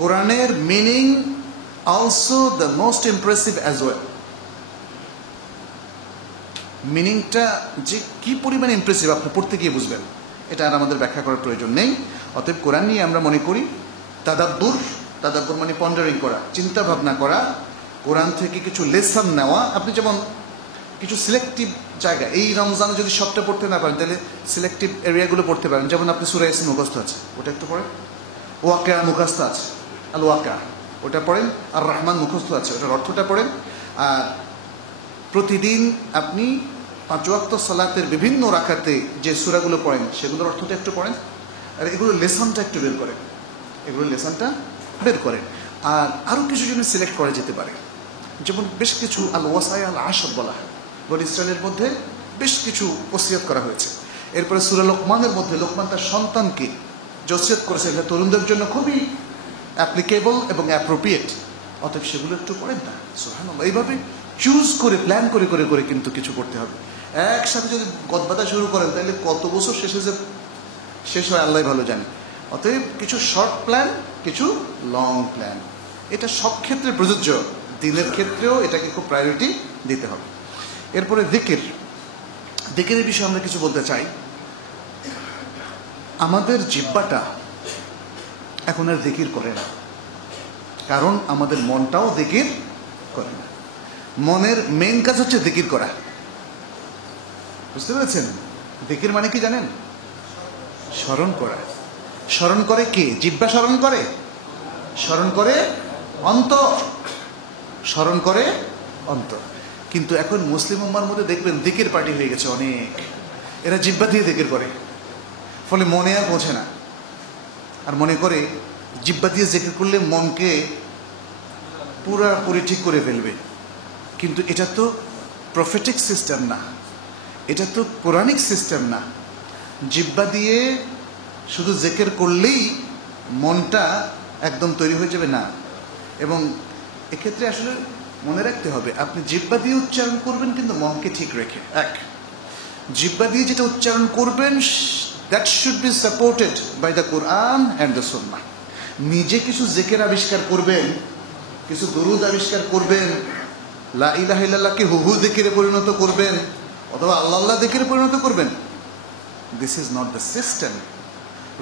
কোরআনের meaning also the most impressive as well. মিনিংটা যে কি পরিমাণে ইমপ্রেসিভ আপনি পড়তে গিয়ে বুঝবেন, এটা আর আমাদের ব্যাখ্যা করার প্রয়োজন নেই। অতএব কোরআন নিয়ে আমরা মনে করি তাদাব্বুর মানে পন্ডারিং করা, চিন্তা ভাবনা করা, কোরআন থেকে কিছু লেসন নেওয়া। আপনি যেমন কিছু সিলেক্টিভ জায়গা, এই রমজানে যদি সবটা পড়তে না পারেন তাহলে সিলেক্টিভ এরিয়াগুলো পড়তে পারেন। যেমন আপনি সূরা ইয়াসিন মুখস্থ আছে, ওটা একটু পড়েন। ওয়াকিয়া মুখস্থ আছে, আল ওয়াকিয়া ওটা পড়েন। আর রহমান মুখস্থ আছে, ওটার অর্থটা পড়েন। আর প্রতিদিন আপনি 5 ওয়াক্ত সালাতের বিভিন্ন রাকাতে যে সূরাগুলো পড়েন সেগুলোর অর্থটা একটু পড়েন, আর এগুলো লেসনটা একটু বের করেন, আর আরও কিছু জিনিস সিলেক্ট করা যেতে পারে। যেমন বেশ কিছু আল ওয়াসায়া আল আশর বলা হয়, বনি ইসরায়েলের মধ্যে বেশ কিছু ওসিয়ত করা হয়েছে। এরপরে সূরা লোকমানের মধ্যে লোকমান তার সন্তানকে যে ওসিয়ত করেছে, এটা তরুণদের জন্য খুবই অ্যাপ্লিকেবল এবং অ্যাপ্রোপ্রিয়েট, অতএব সেগুলো একটু পড়েন না। সুবহানাল্লাহ, এইভাবে চুজ করে প্ল্যান করে করে করে কিন্তু কিছু করতে হবে। একসাথে যদি গদবাদা শুরু করেন তাহলে কত বছর শেষ হয় আল্লাহ ভালো জানে। অতএব কিছু শর্ট প্ল্যান, কিছু লং প্ল্যান, এটা সব ক্ষেত্রে প্রযোজ্য, দিনের ক্ষেত্রেও এটাকে খুব প্রায়োরিটি দিতে হবে। এরপরে দিকের বিষয়ে আমরা কিছু বলতে চাই। আমাদের জিহ্বাটা এখন আর জিকির করে না, কারণ আমাদের মনটাও জিকির করে না। মনের মেইন কাজ হচ্ছে জিকির করা, বুঝতে পেরেছেন? জিকির মানে কি জানেন? স্মরণ করা। স্মরণ করে কে? জিহ্বা স্মরণ করে? স্মরণ করে অন্তর, স্মরণ করে অন্তর। কিন্তু এখন মুসলিম উম্মার মধ্যে দেখবেন জিকির পার্টি হয়ে গেছে অনেক, এরা জিহ্বা দিয়ে জিকির করে, ফলে মনে আর পৌঁছে না। আর মনে করে জিহ্বা দিয়ে জিকির করলে মনকে পুরাপুরি ঠিক করে ফেলবে, কিন্তু এটা তো প্রফেটিক সিস্টেম না, এটা তো কোরআনিক সিস্টেম না। জিহ্বা দিয়ে শুধু জিকির করলেই মনটা একদম তৈরি হয়ে যাবে না। এবং এক্ষেত্রে আসলে মনে রাখতে হবে, আপনি জিহ্বা দিয়ে উচ্চারণ করবেন কিন্তু মনকে ঠিক রেখে। জিহ্বা দিয়ে যেটা উচ্চারণ করবেন that should be supported by the Quran and the সুন্নাহ। নিজে কিছু জিকির আবিষ্কার করবেন, কিছু দরুদ আবিষ্কার করবেন, লা ইলাহা ইল্লাল্লাহকে হুহু জিকিরে পরিণত করবেন, অথবা আল্লাহ আল্লাহ জিকিরে পরিণত করবেন, this is not the system.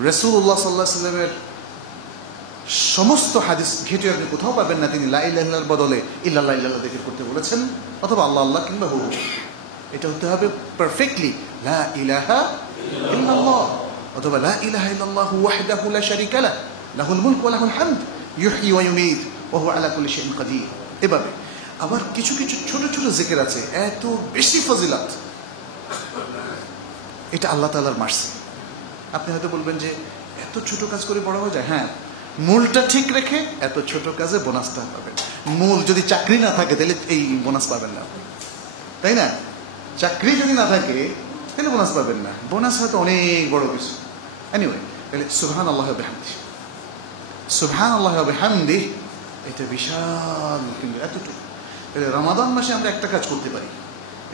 রাসূলুল্লাহ সাল্লাল্লাহু আলাইহি ওয়াসাল্লামের সমস্ত হাদিস ঘেটে আপনি কোথাও পাবেন না তিনি লা ইলাহা ইল্লাল্লাহর বদলে ইল্লাল্লাহ ইল্লাল্লাহ জিকির করতে বলেছেন, অথবা আল্লাহ আল্লাহ কিংবা হুহু। এটা হতে হবে পারফেক্টলি লা ইলাহা ইল্লাল্লাহ, অথবা লা ইলাহা ইল্লাল্লাহু ওয়াহদাহু লা শারীকা লাহু লাহুল মুলকু ওয়া লাহুল হামদ ইউহয়ী ওয়া ইউমীত ওয়া হুয়া আলা কুল্লি শাইইন কাদির। এভাবে আবার কিছু কিছু ছোট ছোট জিকির আছে এত বেশি ফজিলত, এটা আল্লাহ তাআলার মার্সি। আপনি হয়তো বলবেন যে এত ছোট কাজ করে বড় হয়ে যায়। হ্যাঁ, মূলটা ঠিক রেখে এত ছোট কাজে বোনাসটা পাবেন। মূল যদি চাকরি না থাকে তাহলে এই বোনাস পাবেন না, তাই না? চাকরি যদি না থাকে তাহলে বোনাস পাবেন না, বোনাস হয়তো অনেক বড় কিছু। এনিওয়ে, তাহলে সুবহানাল্লাহি ওয়া বিহামদিহি, সুবহানাল্লাহি ওয়া বিহামদিহি, এটা বিশাল, কিন্তু এতটুকু। তাহলে রমাদান মাসে আমরা একটা কাজ করতে পারি,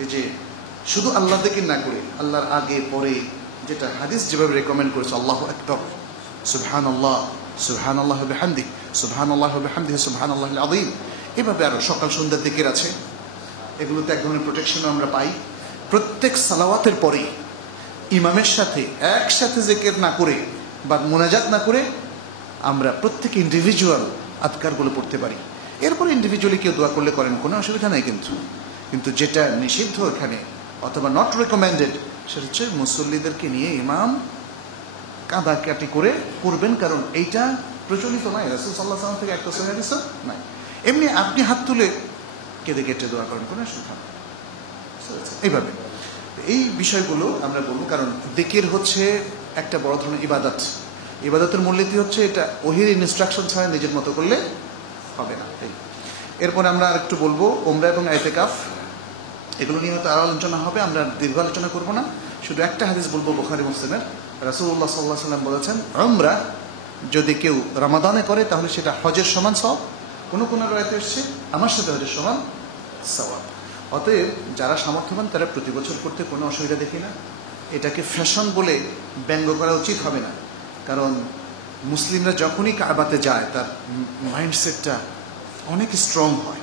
এই যে শুধু আল্লাহ জিকির না করে আল্লাহর আগে পরে যেটা হাদিস যেভাবে রেকমেন্ড করেছে, আল্লাহু আকবার, সুবহানাল্লাহ, সুবহানাল্লাহি ওয়া বিহামদিহি, সুবহানাল্লাহি ওয়া বিহামদিহি, সুবহানাল্লাহিল আযীম, এভাবে আরো সকাল সন্ধ্যার জিকির আছে। এগুলোতে এক ধরনের প্রোটেকশনও আমরা পাই। প্রত্যেক সালাওয়াতের পরে ইমামের সাথে একসাথে জিকির না করে বা মুনাজাত না করে আমরা প্রত্যেক ইন্ডিভিজুয়াল আদকারগুলো পড়তে পারি। এরপরে ইন্ডিভিজুয়ালি কেউ দোয়া করলে করেন, কোনো অসুবিধা নাই। কিন্তু যেটা নিষিদ্ধ এখানে অথবা নট রেকমেন্ডেড সেটা হচ্ছে মুসল্লিদেরকে নিয়ে ইমাম কাঁদাকাটি করে করবেন, কারণ এইটা প্রচলিত নয়। রাসূল সাল্লাল্লাহু আলাইহি ওয়াসাল্লাম থেকে একটা সহিহ হাদিস নাই। এমনি আপনি হাত তুলে কেঁদে কেটে দোয়া করেন, কোনো অসুবিধা নেই। এইভাবে এই বিষয়গুলো আমরা বলবো, কারণ জিকির হচ্ছে একটা বড় ধরনের ইবাদত। ইবাদতের মূলনীতি হচ্ছে এটা ওহীর ইনস্ট্রাকশন ছাড়া নিজের মতো করলে হবে না। এরপরে আমরা আরেকটু বলবো উমরা এবং ইতিকাফ, এগুলো নিয়ে হয়তো আরো আলোচনা হবে, আমরা দীর্ঘ আলোচনা করব না। শুধু একটা হাদিস বলবো বুখারী মুসলিমের, রাসূলুল্লাহ সাল্লাল্লাহু আলাইহি ওয়াসাল্লাম বলেছেন, উমরা যদি কেউ রমাদানে করে তাহলে সেটা হজের সমান সওয়াব, কোনো কোনো রায়তে এসেছে আমার সাথে হজের সমান সওয়াব। অতএব যারা সামর্থ্যবান তারা প্রতি বছর করতে কোনো অসুবিধা দেখি না। এটাকে ফ্যাশন বলে ব্যঙ্গ করা উচিত হবে না, কারণ মুসলিমরা যখনই কাবাতে যায় তার মাইন্ডসেটটা অনেক স্ট্রং হয়,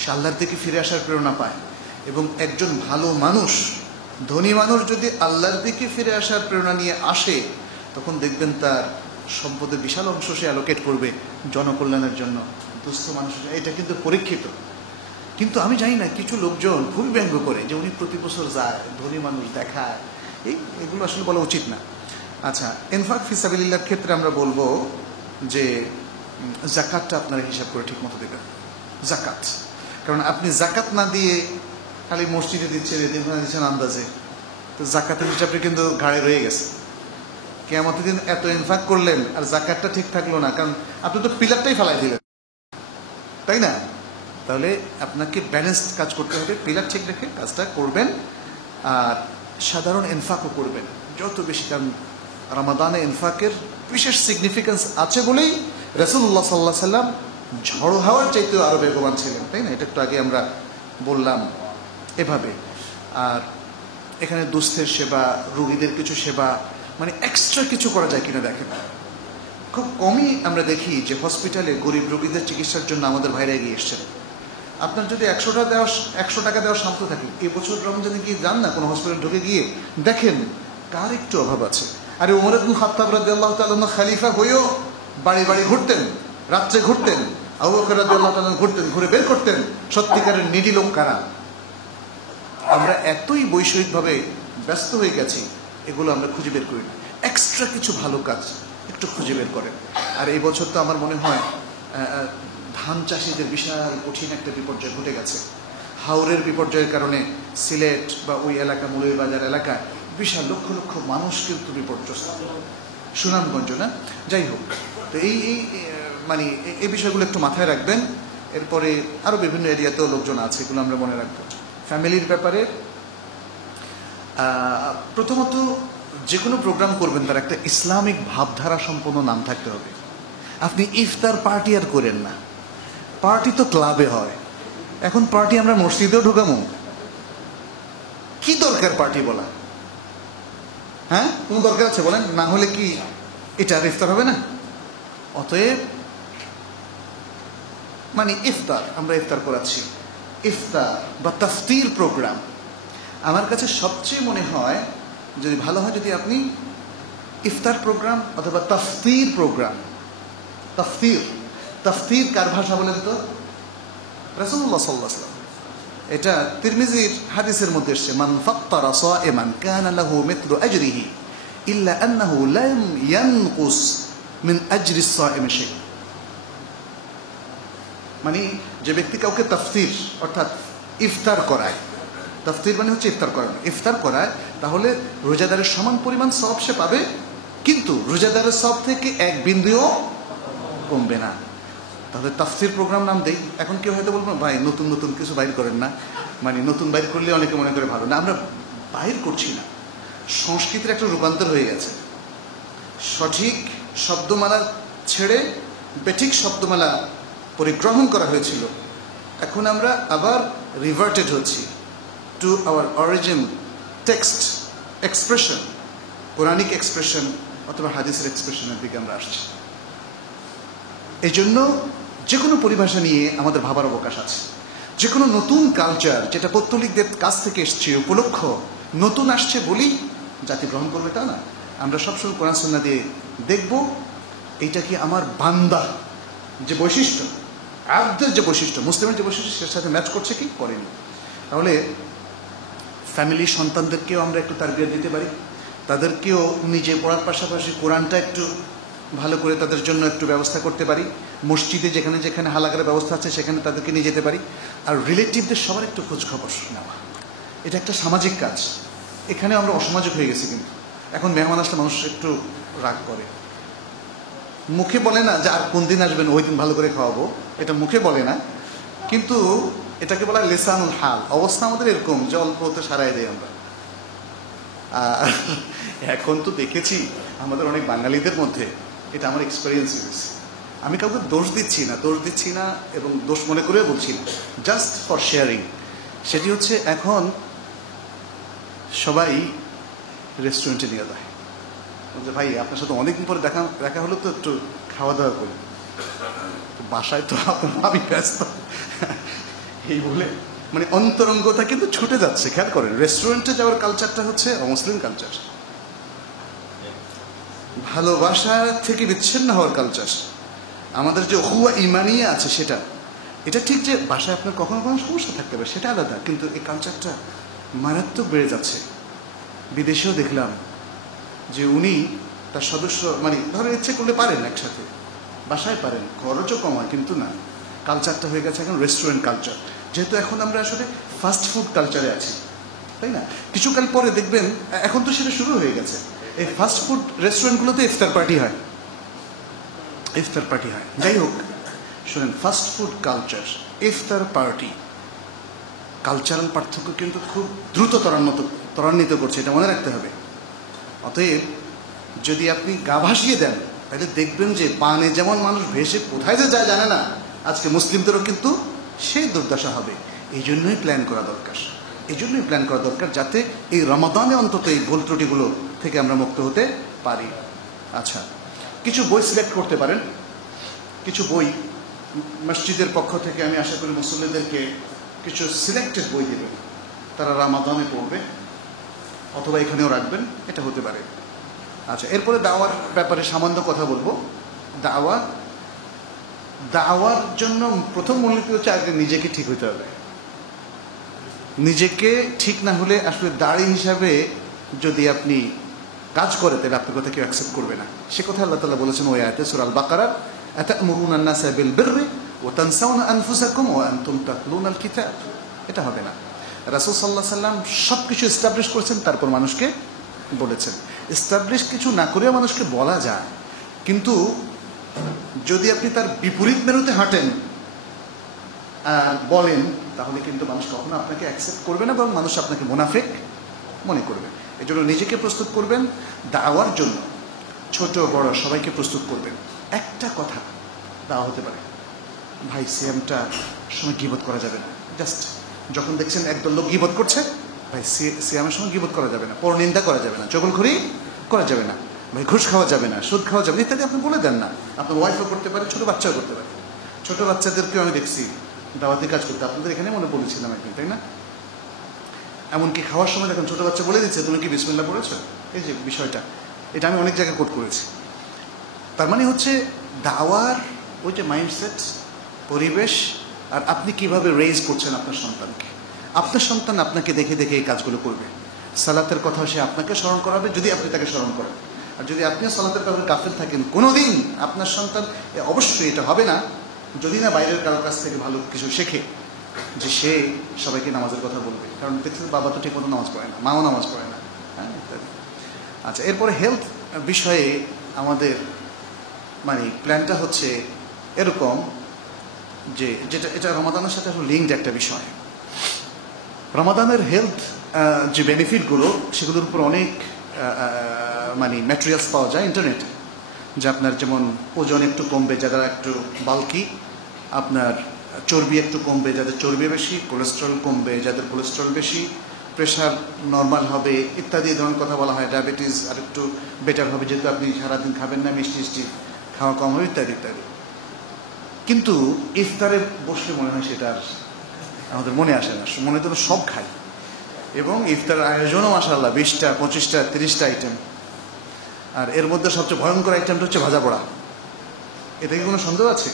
সে আল্লাহর দিকে ফিরে আসার প্রেরণা পায়। এবং একজন ভালো মানুষ, ধনী মানুষ যদি আল্লাহর দিকে ফিরে আসার প্রেরণা নিয়ে আসে, তখন দেখবেন তার সম্পদের বিশাল অংশ সে অ্যালোকেট করবে জনকল্যাণের জন্য, দুস্থ মানুষের। এটা কিন্তু পরীক্ষিত। কিন্তু আমি জানি না, কিছু লোকজন খুবই ব্যঙ্গ করে যে উনি প্রতি বছর যায়, ধনী মানুষ দেখায়, এগুলো আসলে বলা উচিত না। আচ্ছা, ইনফাক ফি সাবিলিল্লাহর ক্ষেত্রে আমরা বলবো যে জাকাতটা আপনারা হিসাব করে ঠিক মতো দেবেন। জাকাত, কারণ আপনি জাকাত না দিয়ে খালি মসজিদে দিচ্ছেন, এতিমখানা দিচ্ছেন আন্দাজে। তো জাকাতের হিসাবটা কিন্তু ঘাড়ে রয়ে গেছে। কিয়ামতের দিন এত ইনফাক করলেন আর জাকাতটা ঠিক থাকলো না, কারণ আপনি তো পিলারটাই ফেলাই দিলেন, তাই না? তাহলে আপনাকে ব্যালেন্সড কাজ করতে হবে, পিলার ঠিক রেখে কাজটা করবেন। আর সাধারণ ইনফাকও করবেন যত বেশি, কারণ রমাদানে ইনফাকের বিশেষ সিগনিফিকেন্স আছে বলেই রাসূলুল্লাহ সাল্লাল্লাহু আলাইহি সাল্লাম ঝড় হাওয়ার চাইতেও আরো বেগবান ছিলেন, তাই না? এটা একটু আগে আমরা বললাম এভাবে। আর এখানে দুস্থের সেবা, রোগীদের কিছু সেবা, মানে এক্সট্রা কিছু করা যায় কিনা দেখেন। খুব কমই আমরা দেখি যে হসপিটালে গরিব রোগীদের চিকিৎসার জন্য আমাদের ভাইরা এগিয়ে এসছেন। আপনার যদি 100 টাকা দেওয়ার সামর্থ্য থাকে, এবছর রমজানে গিয়ে যান না কোনো হসপিটাল, ঢুকে গিয়ে দেখেন কার একটু অভাব আছে। আরে ওমর ইবনে খাত্তাব রাদিয়াল্লাহু তাআলা খলিফা হয়েও বাড়ি বাড়ি ঘুরতেন, রাত্রে ঘুরতেন, আবু বকর রাদিয়াল্লাহু তাআলা ঘুরতেন, ঘুরে বের করতেন সত্যিকারের নিডি লোক কারা। আমরা এতই বৈষয়িকভাবে ব্যস্ত হয়ে গেছি, এগুলো আমরা খুঁজে বের করি না। এক্সট্রা কিছু ভালো কাজ একটু খুঁজে বের করেন। আর এই বছর তো আমার মনে হয় ধান চাষিদের বিশাল কঠিন একটা বিপর্যয় ঘটে গেছে। হাওরের বিপর্যয়ের কারণে সিলেট বা ওই এলাকা, মৌলভীবাজার এলাকায় বিশাল লক্ষ লক্ষ মানুষ কিন্তু বিপর্যস্ত, সুনামগঞ্জ না, যাই হোক। তো এই মানে এই বিষয়গুলো একটু মাথায় রাখবেন। এরপরে আরও বিভিন্ন এরিয়াতেও লোকজন আছে, এগুলো আমরা মনে রাখবো। ফ্যামিলির ব্যাপারে প্রথমত যে কোনো প্রোগ্রাম করবেন তার একটা ইসলামিক ভাবধারা সম্পন্ন নাম থাকতে হবে। আপনি ইফতার পার্টি আর করেন না, পার্টি তো ক্লাবে হয়, এখন পার্টি আমরা মসজিদেও ঢোকামো, কি দরকার পার্টি বলা? হ্যাঁ, কোনো দরকার আছে বলেন? না হলে কি এটা আর ইফতার হবে না? অতএব মানে ইফতার, আমরা ইফতার করাচ্ছি, ইফতার বা তাফতির প্রোগ্রাম আমার কাছে সবচেয়ে মনে হয় যদি ভালো হয় যদি আপনি ইফতার প্রোগ্রাম অথবা তাফতির প্রোগ্রাম। তাফতির কার ভাষা বলেন তো? রাসূলুল্লাহ সাল্লাল্লাহু আলাইহি ওয়াসাল্লাম। এটা তিরমিজির হাদিসের মধ্যে এসেছে, মান ফাত্তারা সাইমান কানা লাহু মিথলু আজরিহি ইল্লা আন্নাহু লাম ইয়ানকুস মিন আজরি সাইম শাই। মানে যে ব্যক্তি কাউকে তাফতির অর্থাৎ ইফতার করায়, তাফতির মানে হচ্ছে ইফতার করানো, ইফতার করায়, তাহলে রোজাদারের সমান পরিমাণ সওয়াব সে পাবে, কিন্তু রোজাদারের সওয়াব থেকে এক বিন্দুও কমবে না। তাহলে তাফসির প্রোগ্রাম নাম দেই। এখন কেউ হয়তো বলবো ভাই নতুন নতুন কিছু বাইর করেন না, মানে নতুন বাইর করলে অনেকে মনে করে ভালো না। আমরা বাইর করছি না, সংস্কৃতির একটা রূপান্তর হয়ে গেছে। সঠিক শব্দমালা ছেড়ে বেঠিক শব্দমালা পরিগ্রহণ করা হয়েছিল, এখন আমরা আবার রিভার্টেড হচ্ছি to our origin text expression, Quranic expression অথবা হাদিসের এক্সপ্রেশনের দিকে আমরা আসছি। এই জন্য যে কোনো পরিভাষা নিয়ে আমাদের ভাবার অবকাশ আছে। যে কোনো নতুন কালচার যেটা পৌত্তলিকদের কাছ থেকে এসছে, উপলক্ষ নতুন আসছে বলি জাতি গ্রহণ করবে তা না। আমরা সবসময় কোরআন সুন্নাহ দিয়ে দেখব এইটা কি আমার বান্দা যে বৈশিষ্ট্য, আব্দের যে বৈশিষ্ট্য, মুসলিমের যে বৈশিষ্ট্য সেটার সাথে ম্যাচ করছে কি করেনি। তাহলে ফ্যামিলির সন্তানদেরকেও আমরা একটু তারবিয়ত দিতে পারি, তাদেরকেও নিজে পড়ার পাশাপাশি কোরআনটা একটু ভালো করে তাদের জন্য একটু ব্যবস্থা করতে পারি। মসজিদে যেখানে যেখানে হালাকার ব্যবস্থা আছে সেখানে তাদেরকে নিয়ে যেতে পারি। আর রিলেটিভদের সবার একটু খোঁজখবর নেওয়া, এটা একটা সামাজিক কাজ। এখানে আমরা অসামাজিক হয়ে গেছি, কিন্তু এখন মেহমান আসলে মানুষ একটু রাগ করে, মুখে বলে না যে আর কোন দিন আসবেন ওই দিন ভালো করে খাওয়াবো, এটা মুখে বলে না, কিন্তু এটাকে বলা লিসানুল হাল। অবস্থা আমাদের এরকম যে অল্প হতে সারাই দেয় আমরা। আর এখন তো দেখেছি আমাদের অনেক বাঙালিদের মধ্যে, এটা আমার এক্সপিরিয়েন্স হয়েছে, আমি কাউকে দোষ দিচ্ছি না এবং দোষ মনে করে বলছি না, জাস্ট ফর শেয়ারিং। সেটি হচ্ছে এখন সবাই রেস্টুরেন্টে নিয়ে যায়, বলছে ভাই আপনার সাথে অনেকদিন পরে দেখা হলো তো একটু খাওয়া দাওয়া করি, বাসায় তো আমি ব্যস্ত, এই বলে মানে অন্তরঙ্গতা কিন্তু ছুটে যাচ্ছে। খেয়াল করেন, রেস্টুরেন্টে যাওয়ার কালচারটা হচ্ছে অমুসলিম কালচার, ভালোবাসা থেকে বিচ্ছিন্ন হওয়ার কালচার। আমাদের যে হুয়া ইমানিয়া আছে সেটা, এটা ঠিক যে বাসায় আপনার কখনো কোনো সমস্যা থাকতে পারে, সেটা আলাদা, কিন্তু এই কালচারটা মারাত্মক বেড়ে যাচ্ছে। বিদেশেও দেখলাম যে উনি তার সদস্য মানে ধরেন ইচ্ছে করলে পারেন একসাথে, বাসায় পারেন, খরচও কম হয়, কিন্তু না, কালচারটা হয়ে গেছে এখন রেস্টুরেন্ট কালচার। যেহেতু এখন আমরা আসলে ফাস্ট ফুড কালচারে আছি, তাই না? কিছুকাল পরে দেখবেন, এখন তো সেটা শুরু হয়ে গেছে, এই ফাস্ট ফুড রেস্টুরেন্টগুলোতে ইফতার পার্টি হয়। যাই হোক, শুনেন, ফাস্ট ফুড কালচার, ইফতার পার্টি, কালচারাল পার্থক্য কিন্তু খুব দ্রুত ত্বরান্বিত করছে, এটা মনে রাখতে হবে। অতএব যদি আপনি গা ভাসিয়ে দেন, তাহলে দেখবেন যে পানে যেমন মানুষ ভেসে কোথায় যে যায় জানে না, আজকে মুসলিমদেরও কিন্তু সেই দুর্দশা হবে। এই জন্যই প্ল্যান করা দরকার, যাতে এই রমাদানে অন্তত এই ভুল ত্রুটিগুলো থেকে আমরা মুক্ত হতে পারি। আচ্ছা, কিছু বই সিলেক্ট করতে পারেন, কিছু বই মসজিদের পক্ষ থেকে আমি আশা করি মুসল্লিদেরকে কিছু সিলেক্টেড বই দেবেন, তারা রমাদানে পড়বে, অথবা এখানেও রাখবেন, এটা হতে পারে। আচ্ছা, এরপরে দাওয়ার ব্যাপারে সামান্য কথা বলবো। দাওয়ার জন্য প্রথম মূলনীতি হচ্ছে আগে নিজেকে ঠিক হতে হবে। নিজেকে ঠিক না হলে আসলে দাড়ি হিসাবে যদি আপনি কাজ করে, তাহলে আপনার কথা কেউ অ্যাকসেপ্ট করবে না। সে কথা আল্লাহ তাআলা বলেছেন ওই আয়াতে, সূরা আল বাকারার, আতা'মুরুনা আন-নাসা বিল বিররি ওয়া তানসাউনা আনফুসাকুম ওয়া আনতুম তাতলুনাল কিতাব। এটা হবে না। রাসূল সাল্লাল্লাহু আলাইহি সাল্লাম সবকিছু এস্টাবলিশ করেছেন, তারপর মানুষকে বলেছেন। এস্টাবলিশ কিছু না করেও মানুষকে বলা যায়, কিন্তু যদি আপনি তার বিপরীত মেরুতে হাঁটেন আর বলেন, তাহলে কিন্তু মানুষ কখনো আপনাকে অ্যাকসেপ্ট করবে না, এবং মানুষ আপনাকে মুনাফিক মনে করবে। এই জন্য নিজেকে প্রস্তুত করবেন দাওয়ার জন্য, ছোট বড় সবাইকে প্রস্তুত করবেন। একটা কথা দাওয়া হতে পারে, ভাই সিয়ামটা সময় গীবত করা যাবে না। জাস্ট যখন দেখছেন একদল লোক গীবত করছে, ভাই সিয়ামের সময় গীবত করা যাবে না, পরনিন্দা করা যাবে না, চগলখড়ি করা যাবে না, ভাই ঘুষ খাওয়া যাবে না, সুদ খাওয়া যাবে না, ইত্যাদি আপনি বলে দেন না। আপনার ওয়াইফও করতে পারে, ছোট বাচ্চাও করতে পারে। ছোট বাচ্চাদেরকেও আমি দেখছি দাওয়াতি কাজ করতে, আপনাদের এখানে মনে পড়েছিলাম একদিন, তাই না? এমনকি খাওয়ার সময় দেখুন ছোট বাচ্চা বলে দিচ্ছে, তুমি কি বিসমিল্লাহ পড়েছো? এই যে বিষয়টা, এটা আমি অনেক জায়গায় কোট করেছি। তার মানে হচ্ছে দাওয়ার ওই যে মাইন্ডসেট, পরিবেশ, আর আপনি কিভাবে রেজ করছেন আপনার সন্তানকে। আপনার সন্তান আপনাকে দেখে দেখে এই কাজগুলো করবে। সালাতের কথা সে আপনাকে স্মরণ করাবে যদি আপনি তাকে স্মরণ করেন, আর যদি আপনিও সালাতের ব্যাপারে গাফিল থাকেন, কোনোদিন আপনার সন্তান অবশ্যই এটা হবে না যদি না বাইরের কারোর কাছ থেকে ভালো কিছু শেখে, যে সে সবাইকে নামাজের কথা বলবে। কারণ দেখছেন বাবা তো ঠিক মতো নামাজ পড়ে না, মাও নামাজ পড়ে না, হ্যাঁ, ইত্যাদি। আচ্ছা, এরপরে হেলথ বিষয়ে আমাদের প্ল্যানটা হচ্ছে এরকম যে এটা রমাদানের সাথে লিঙ্কড একটা বিষয়। রমাদানের হেলথ যে বেনিফিটগুলো, সেগুলোর উপর অনেক ম্যাটেরিয়ালস পাওয়া যায় ইন্টারনেটে, যে আপনার যেমন ওজন একটু কমবে যারা একটু বাল্কি, আপনার চর্বি একটু কমবে যাদের চর্বি বেশি, কোলেস্ট্রল কমবে যাদের কোলেস্ট্রল বেশি, প্রেশার নর্মাল হবে, ইত্যাদি ধরনের কথা বলা হয়। ডায়াবেটিস আর একটু বেটার হবে যেহেতু আপনি সারাদিন খাবেন না, মিষ্টি খাওয়া কম হবে, ইত্যাদি ইত্যাদি। কিন্তু ইফতারে বসলে মনে হয় সেটা আর আমাদের মনে আসে না, মনে তো সব খাই। এবং ইফতারের আয়োজনও মাশাআল্লাহ 20টা 25টা 30টা আইটেম, আর এর মধ্যে সবচেয়ে ভয়ঙ্কর আইটেমটা হচ্ছে ভাজা পোড়া। এটা কি কোনো সন্দেহ আছে?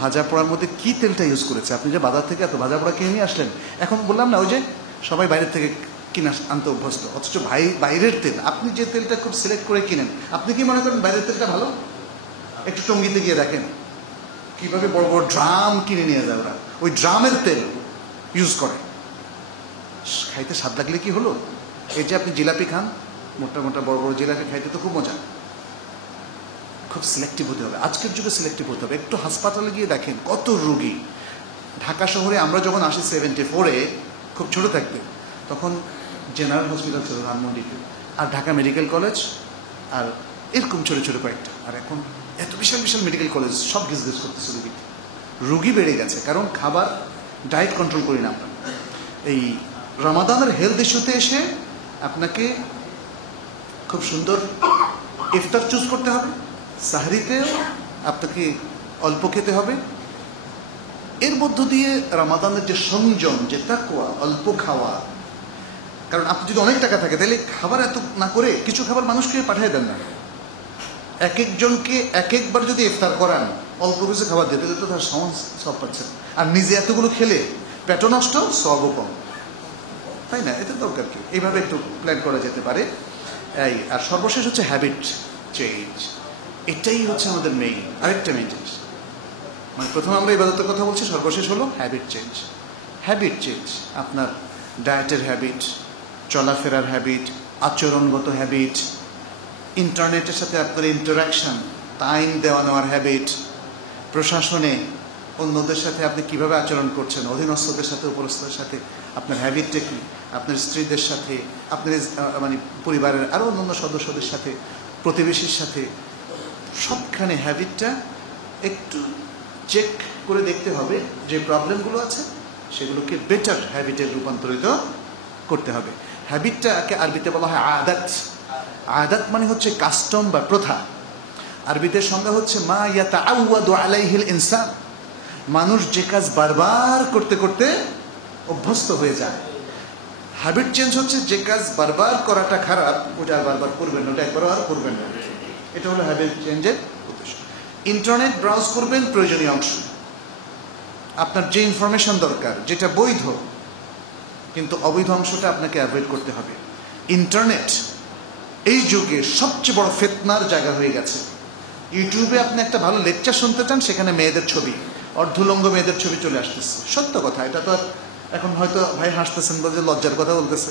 ভাজা পোড়ার মধ্যে কি তেলটা ইউজ করেছে? আপনি যে বাজার থেকে এত ভাজা পোড়া কিনে নিয়ে আসলেন, এখন বললাম না ওই যে সবাই বাইরের থেকে কিনে আনতে অভ্যস্ত, অথচ বাইরের তেল, আপনি যে তেলটা খুব সিলেক্ট করে কিনেন, আপনি কি মনে করেন বাইরের তেলটা ভালো? একটু টঙ্গিতে গিয়ে দেখেন কিভাবে বড় বড় ড্রাম কিনে নিয়ে যায় ওরা, ওই ড্রামের তেল ইউজ করে। খাইতে স্বাদ লাগলে কি হলো? এই যে আপনি জিলাপি খান, মোটা মোটা বড় বড় জিলাপি খাইতে তো খুব মজা। খুব সিলেক্টিভ হতে হবে, আজকের যুগে সিলেক্টিভ হতে হবে। একটু হাসপাতালে গিয়ে দেখেন কত রোগী। ঢাকা শহরে আমরা যখন আসি 74-এ, খুব ছোট থাকতে, তখন জেনারেল হসপিটাল ছিল ধানমন্ডিতে, আর ঢাকা মেডিকেল কলেজ, আর এরকম ছোটো ছোটো কয়েকটা। আর এখন এত বিশাল বিশাল মেডিকেল কলেজ, সব গিজ করতেছে রুগীতে। রুগী বেড়ে গেছে কারণ খাবার ডায়েট কন্ট্রোল করি না আমরা। এই রমাদানের হেলথ ইস্যুতে এসে আপনাকে খুব সুন্দর ইফতার চুজ করতে হবে, সাহরিতেও আপনাকে অল্প খেতে হবে। এর মধ্য দিয়ে রমাদানের যে সংযম, যে তাকওয়া, অল্প খাওয়া। কারণ আপনি যদি অনেক টাকা থাকে তাহলে খাবার এত না করে কিছু খাবার মানুষকে পাঠিয়ে দেন না। এক একজনকে এক একবার যদি ইফতার করান, অল্প কিছু খাবার দিতে দিতে তার সব পাচ্ছেন, আর নিজে এতগুলো খেলে পেটও নষ্ট, সবও কম, তাই না? এতে দরকার কি? এইভাবে একটু প্ল্যান করা যেতে পারে। আর সর্বশেষ হচ্ছে হ্যাবিট চেঞ্জ। এটাই হচ্ছে আমাদের মেইন। আরেকটা মেইন জিনিস, প্রথমে আমরা ইবাদতের কথা বলছি, সর্বশেষ হলো হ্যাবিট চেঞ্জ। হ্যাবিট চেঞ্জ, আপনার ডায়েটের হ্যাবিট, চলাফেরার হ্যাবিট, আচরণগত হ্যাবিট, ইন্টারনেটের সাথে আপনার ইন্টারাকশন, টাইম দেওয়া নেওয়ার হ্যাবিট, প্রশাসনে অন্যদের সাথে আপনি কিভাবে আচরণ করছেন, অধীনস্থদের সাথে উপরস্থদের সাথে আপনার হ্যাবিটটা কী, আপনার স্ত্রীদের সাথে, আপনার মানে পরিবারের আরও অন্যান্য সদস্যদের সাথে, প্রতিবেশীর সাথে, সবখানে হ্যাবিটটা একটু চেক করে দেখতে হবে। যে প্রবলেমগুলো আছে সেগুলোকে বেটার হ্যাবিটে রূপান্তরিত করতে হবে। হ্যাবিটটাকে আরবিতে বলা হয় আদাত। আদাত মানে হচ্ছে কাস্টম বা প্রথা। আরবিতে সংজ্ঞা হচ্ছে মা ইয়াতাআওয়াদু আলাইহিল ইনসান, মানুষ যে কাজ বারবার করতে করতে অভ্যস্ত হয়ে যায়। হ্যাবিট চেঞ্জ হচ্ছে যে কাজ বারবার করাটা খারাপ, ওটা আর বারবার করবেন না, ওটা একবারও আর করবেন না। এটা হলো হ্যাবিট চেঞ্জের উদ্দেশ্য। ইন্টারনেট ব্রাউজ করবেন প্রয়োজনীয় অংশ, আপনার যে ইনফরমেশন দরকার, যেটা বৈধ, কিন্তু অবৈধ অংশটা আপনাকে অ্যাভয়েড করতে হবে। ইন্টারনেট এই যুগে সবচেয়ে বড় ফিতনার জায়গা হয়ে গেছে। ইউটিউবে আপনি একটা ভালো লেকচার শুনতে চান, সেখানে মেয়েদের ছবি, অর্ধলঙ্গ মেয়েদের ছবি চলে আসতেছে। সত্য কথা, এটা তো এখন হয়তো ভাই হাসতেছেন বলে লজ্জার কথা বলতেছে,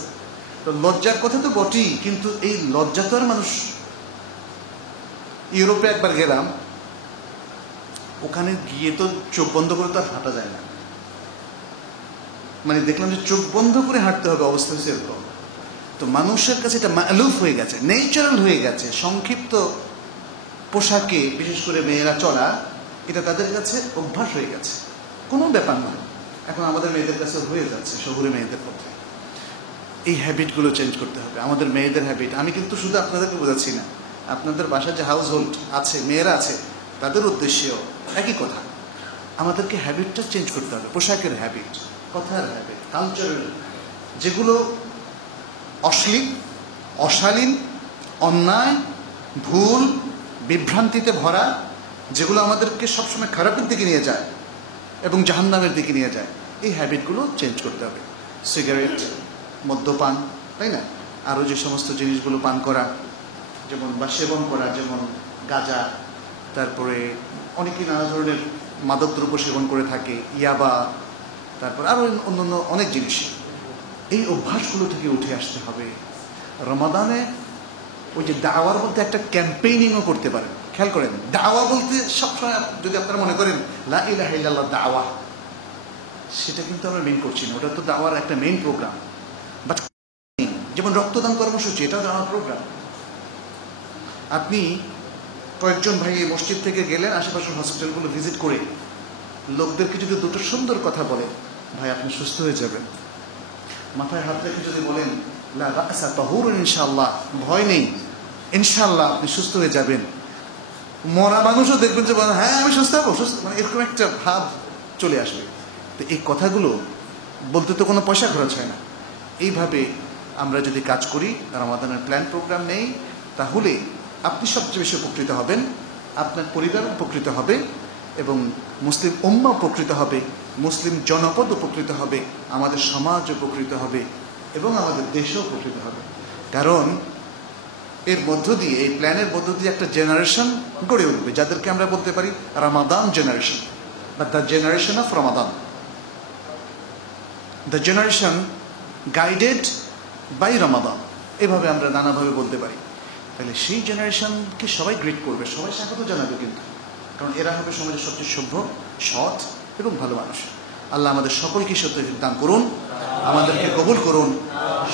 তো লজ্জার কথা তো বটেই, কিন্তু এই লজ্জা তো আর মানুষ, ইউরোপে একবার গেলাম, ওখানে গিয়ে তো চোখ বন্ধ করে তো আর হাঁটা যায় না, মানে দেখলাম যে চোখ বন্ধ করে হাঁটতে হবে, অবস্থা হচ্ছে এরকম। তো মানুষের কাছে এটা মালুফ হয়ে গেছে, ন্যাচারাল হয়ে গেছে। সংক্ষিপ্ত পোশাকে বিশেষ করে মেয়েরা চলা, এটা তাদের কাছে অভ্যাস হয়ে গেছে, কোনো ব্যাপার নয়। এখন আমাদের মেয়েদের কাছে হয়ে যাচ্ছে, শহুরে মেয়েদের পথে। এই হ্যাবিটগুলো চেঞ্জ করতে হবে, আমাদের মেয়েদের হ্যাবিট। আমি কিন্তু শুধু আপনাদেরকে বোঝাচ্ছি না, আপনাদের বাসায় যে হাউস হোল্ড আছে, মেয়েরা আছে, তাদের উদ্দেশ্যেও একই কথা। আমাদেরকে হ্যাবিটটা চেঞ্জ করতে হবে, পোশাকের হ্যাবিট, কথার হ্যাবিট, কালচারের, যেগুলো অশ্লীল, অশালীন, অন্যায়, ভুল, বিভ্রান্তিতে ভরা, যেগুলো আমাদেরকে সবসময় খারাপের দিকে নিয়ে যায় এবং জাহান্নামের দিকে নিয়ে যায়, এই হ্যাবিটগুলো চেঞ্জ করতে হবে। সিগারেট, মদ্যপান, তাই না, আরও যে সমস্ত জিনিসগুলো পান করা, যেমন বা সেবন করা, যেমন গাঁজা, তারপরে অনেকেই নানা ধরনের মাদকদ্রব্য সেবন করে থাকে, ইয়াবা, তারপর আরও অন্যান্য অনেক জিনিস। এই অভ্যাসগুলো থেকে উঠে আসতে হবে। রমাদানে ওই যে দাওয়ার মধ্যে একটা ক্যাম্পেইনিংও করতে পারেন। খেয়াল করেন, দাওয়া বলতে সবসময় যদি আপনারা মনে করেন লা ইলাহা ইল্লাল্লাহ দাওয়া, সেটা কিন্তু আমরা মেইন করছি না, ওটা তো দাওয়ার একটা মেইন প্রোগ্রাম। বাট যেমন রক্তদান কর্মসূচি, এটাও দাওয়ার প্রোগ্রাম। আপনি কয়েকজন ভাই এই মসজিদ থেকে গেলেন, আশেপাশের হসপিটালগুলো ভিজিট করে লোকদেরকে যদি দুটো সুন্দর কথা বলেন, ভাই আপনি সুস্থ হয়ে যাবেন, মাথায় হাত রেখে যদি বলেন লা বা'সা তাহুরুন ইনশাআল্লাহ, ভয় নেই, ইনশাআল্লাহ আপনি সুস্থ হয়ে যাবেন, মরা মানুষও দেখবেন যে হ্যাঁ আমি সুস্থ হবো, সুস্থ, মানে এরকম একটা ভাব চলে আসবে। তো এই কথাগুলো বলতে তো কোনো পয়সা খরচ হয় না। এইভাবে আমরা যদি কাজ করি, রমাদানের প্ল্যান প্রোগ্রাম নেই, তাহলে আপনি সবচেয়ে বেশি উপকৃত হবেন, আপনার পরিবার উপকৃত হবে, এবং মুসলিম উম্মাহ উপকৃত হবে, মুসলিম জনপদ উপকৃত হবে, আমাদের সমাজ উপকৃত হবে, এবং আমাদের দেশও উপকৃত হবে। কারণ এর মধ্য দিয়ে, এই প্ল্যানের মধ্য দিয়ে একটা জেনারেশন গড়ে উঠবে, যাদেরকে আমরা বলতে পারি রমাদান জেনারেশন, বা the generation of Ramadan, the generation guided by Ramadan, এভাবে আমরা নানাভাবে বলতে পারি। তাহলে সেই জেনারেশনকে সবাই গ্রিট করবে, সবাই স্বাগত জানাবে, কিন্তু কারণ এরা হবে সমাজের সবচেয়ে সভ্য, সৎ এবং ভালো মানুষ। আল্লাহ আমাদের সকলকে সত্য দান করুন, আমাদেরকে কবুল করুন।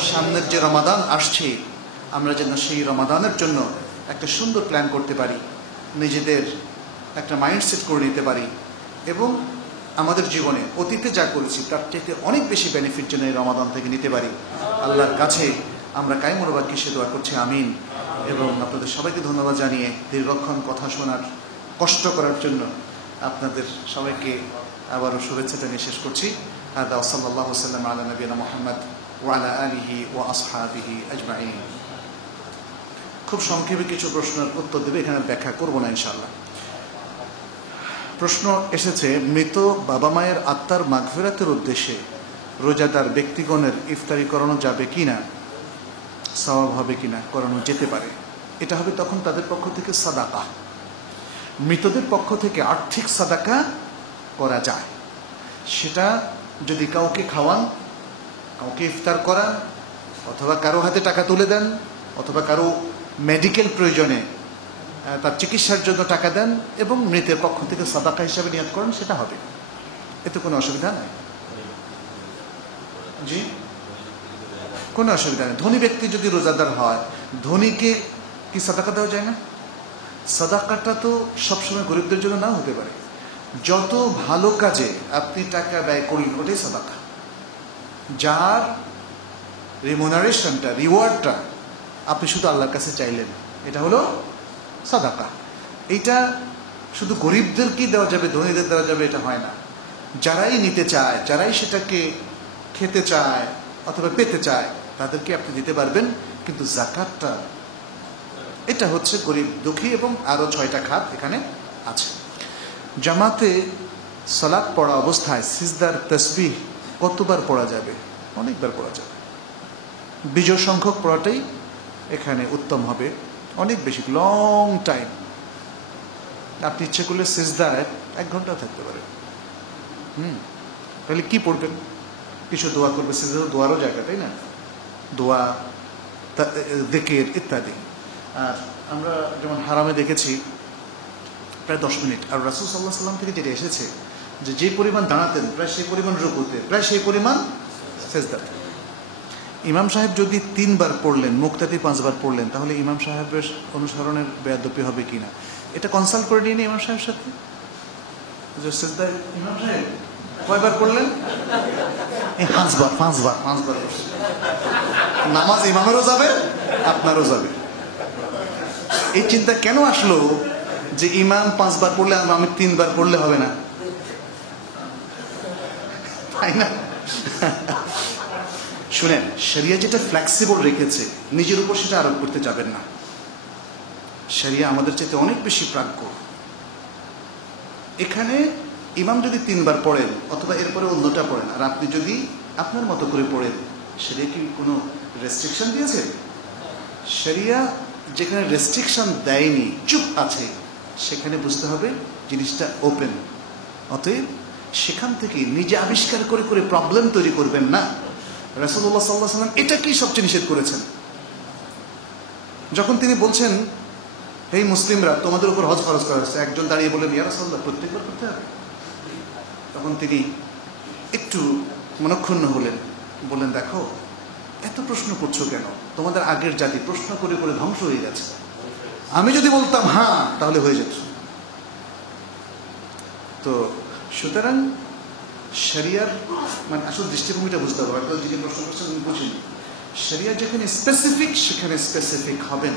সামনের যে রমাদান আসছে, আমরা যেন সেই রমাদানের জন্য একটা সুন্দর প্ল্যান করতে পারি, নিজেদের একটা মাইন্ডসেট করে নিতে পারি, এবং আমাদের জীবনে অতীতে যা করেছি তার চাইতে অনেক বেশি বেনিফিট যেন এই রমাদান থেকে নিতে পারি। আল্লাহর কাছে আমরা কায়মনোবাক্যে সে দোয়া করছি, আমিন। এবং আপনাদের সবাইকে ধন্যবাদ জানিয়ে দীর্ঘক্ষণ কথা শোনার, কষ্ট করার জন্য আপনাদের সবাইকে আবারও শুভেচ্ছা জানিয়ে শেষ করছি। হাদা ওয়া সাল্লাল্লাহু ওয়াসাল্লাম আলা নবিয়িনা মুহাম্মদ ওয়া আলা আলিহি ওয়া আসহাবিহি আজমাইন। খুব সংক্ষেপে কিছু প্রশ্নের উত্তর দেবে, এখানে ব্যাখ্যা করব না ইনশাআল্লাহ। প্রশ্ন এসেছে, মৃত বাবা মায়ের আত্মার মাগফিরাতের উদ্দেশ্যে রোজাদার ব্যক্তিগণের ইফতারি করানো যাবে কিনা, সওয়াব হবে কিনা? করানো যেতে পারে। এটা হবে তখন তাদের পক্ষ থেকে সাদাকা, মৃতদের পক্ষ থেকে আর্থিক সাদাকা করা যায়। সেটা যদি কাউকে খাওয়ান, কাউকে ইফতার করান, অথবা কারো হাতে টাকা তুলে দেন, অথবা কারো মেডিকেল প্রয়োজনে তার চিকিৎসার জন্য টাকা দেন এবং মৃতের পক্ষ থেকে সাদাকা হিসাবে নিয়ত করেন, সেটা হবে, এতে কোনো অসুবিধা নাই। জি, কোনো অসুবিধা নেই। ধনী ব্যক্তি যদি রোজাদার হয়, ধনীকে কি সাদাকা দেওয়া যায় না? সাদাকাটা তো সবসময় গরিবদের জন্য নাও হতে পারে। যত ভালো কাজে আপনি টাকা ব্যয় করলেন ওটাই সাদাকা। যার রিমুনারেশনটা, রিওয়ার্ডটা আপনি শুধু আল্লাহর কাছে চাইলেন, এটা হলো সাদাকা। এটা শুধু গরিবদেরকেই দেওয়া যাবে, ধনীদের দেওয়া যাবে এটা হয় না। যারাই নিতে চায়, যারাই সেটাকে খেতে চায় অথবা পেতে চায়, তাদেরকে আপনি দিতে পারবেন। কিন্তু যাকাতটা এটা হচ্ছে গরিব, দুঃখী এবং আরো 6টা খাত এখানে আছে। জামাতে সালাত পড়া অবস্থায় সিজদার তাসবিহ কতবার পড়া যাবে? অনেকবার পড়া যাবে। বিজয় সংখ্যক পড়াটাই এখানে উত্তম হবে, অনেক বেশি, লং টাইম। আপনি ইচ্ছে করলে সিজদায় 1 ঘন্টা থাকতে পারেন। তাহলে কি পড়বেন? কিছু দোয়া করবে, সিজদা দোয়ারও জায়গা, তাই না? দোয়া, যিকির ইত্যাদি। আর আমরা যেমন হারামে দেখেছি প্রায় 10 মিনিট, আর রাসূল সাল্লাল্লাহু আলাইহি ওয়াসাল্লাম থেকে যেটা এসেছে যে পরিমাণ দাঁড়াতেন প্রায় সেই পরিমাণ রুকুতে, প্রায় সেই পরিমাণ সিজদাতে। ইমাম সাহেব যদি 3 বার পড়লেন, মুক্তাদি 5 বার পড়লেন, তাহলে ইমাম সাহেবের অনুসরণের বেয়াদবি হবে কিনা এটা কনসাল্ট করে নিয়ে ইমাম সাহেবের সাথে। যে সিজদায় ইমাম সাহেব কয়বার পড়লেন? 5 বার। নামাজ ইমামেরও যাবে, আপনারও যাবে। এই চিন্তা কেন আসলো যে ইমাম 5 বার পড়লে আমি 3 বার পড়লে হবে না, তাই না? শুনেন, শরিয়া যেটা ফ্লেক্সিবল রেখেছে, নিজের উপর সেটা আরোপ করতে যাবেন না। শরিয়া আমাদের চাইতে অনেক বেশি প্রাজ্ঞ। এখানে ইমাম যদি 3 বার পড়েন অথবা এরপরে অন্যটা পড়েন, আর আপনি যদি আপনার মতো করে পড়েন, শরিয়া কি কোনো রেস্ট্রিকশন দিয়েছে? শরিয়া যেখানে রেস্ট্রিকশন দেয়নি, চুপ আছে, সেখানে বুঝতে হবে জিনিসটা ওপেন। অতএব সেখান থেকে নিজে আবিষ্কার করে করে প্রবলেম তৈরি করবেন না। রাসূলুল্লাহ সাল্লাল্লাহু আলাইহি ওয়াসাল্লাম এটাকেই সবচেয়ে নিষেধ করেছেন। যখন তিনি বলছেন, হে মুসলিমরা, তোমাদের উপর হজ ফরজ করা হয়েছে, একজন দাঁড়িয়ে বললেন, ইয়া রাসূলুল্লাহ, প্রত্যেকবার করতে হবে? তখন তিনি একটু মনক্ষুণ্ণ হলেন, বললেন, দেখো, এত প্রশ্ন করছো কেন? তোমাদের আগের জাতি প্রশ্ন করে করে ধ্বংস হয়ে গেছে। আমি যদি বলতাম হ্যাঁ, তাহলে হয়ে যেত। তো সুতরাং শরিয়ার মানে আসল দৃষ্টিভঙ্গিটা বুঝতে হবে। হয়তো যিনি প্রশ্ন করছেন উনি বুঝিনি। শরিয়া যেখানে স্পেসিফিক সেখানে স্পেসিফিক হবেন,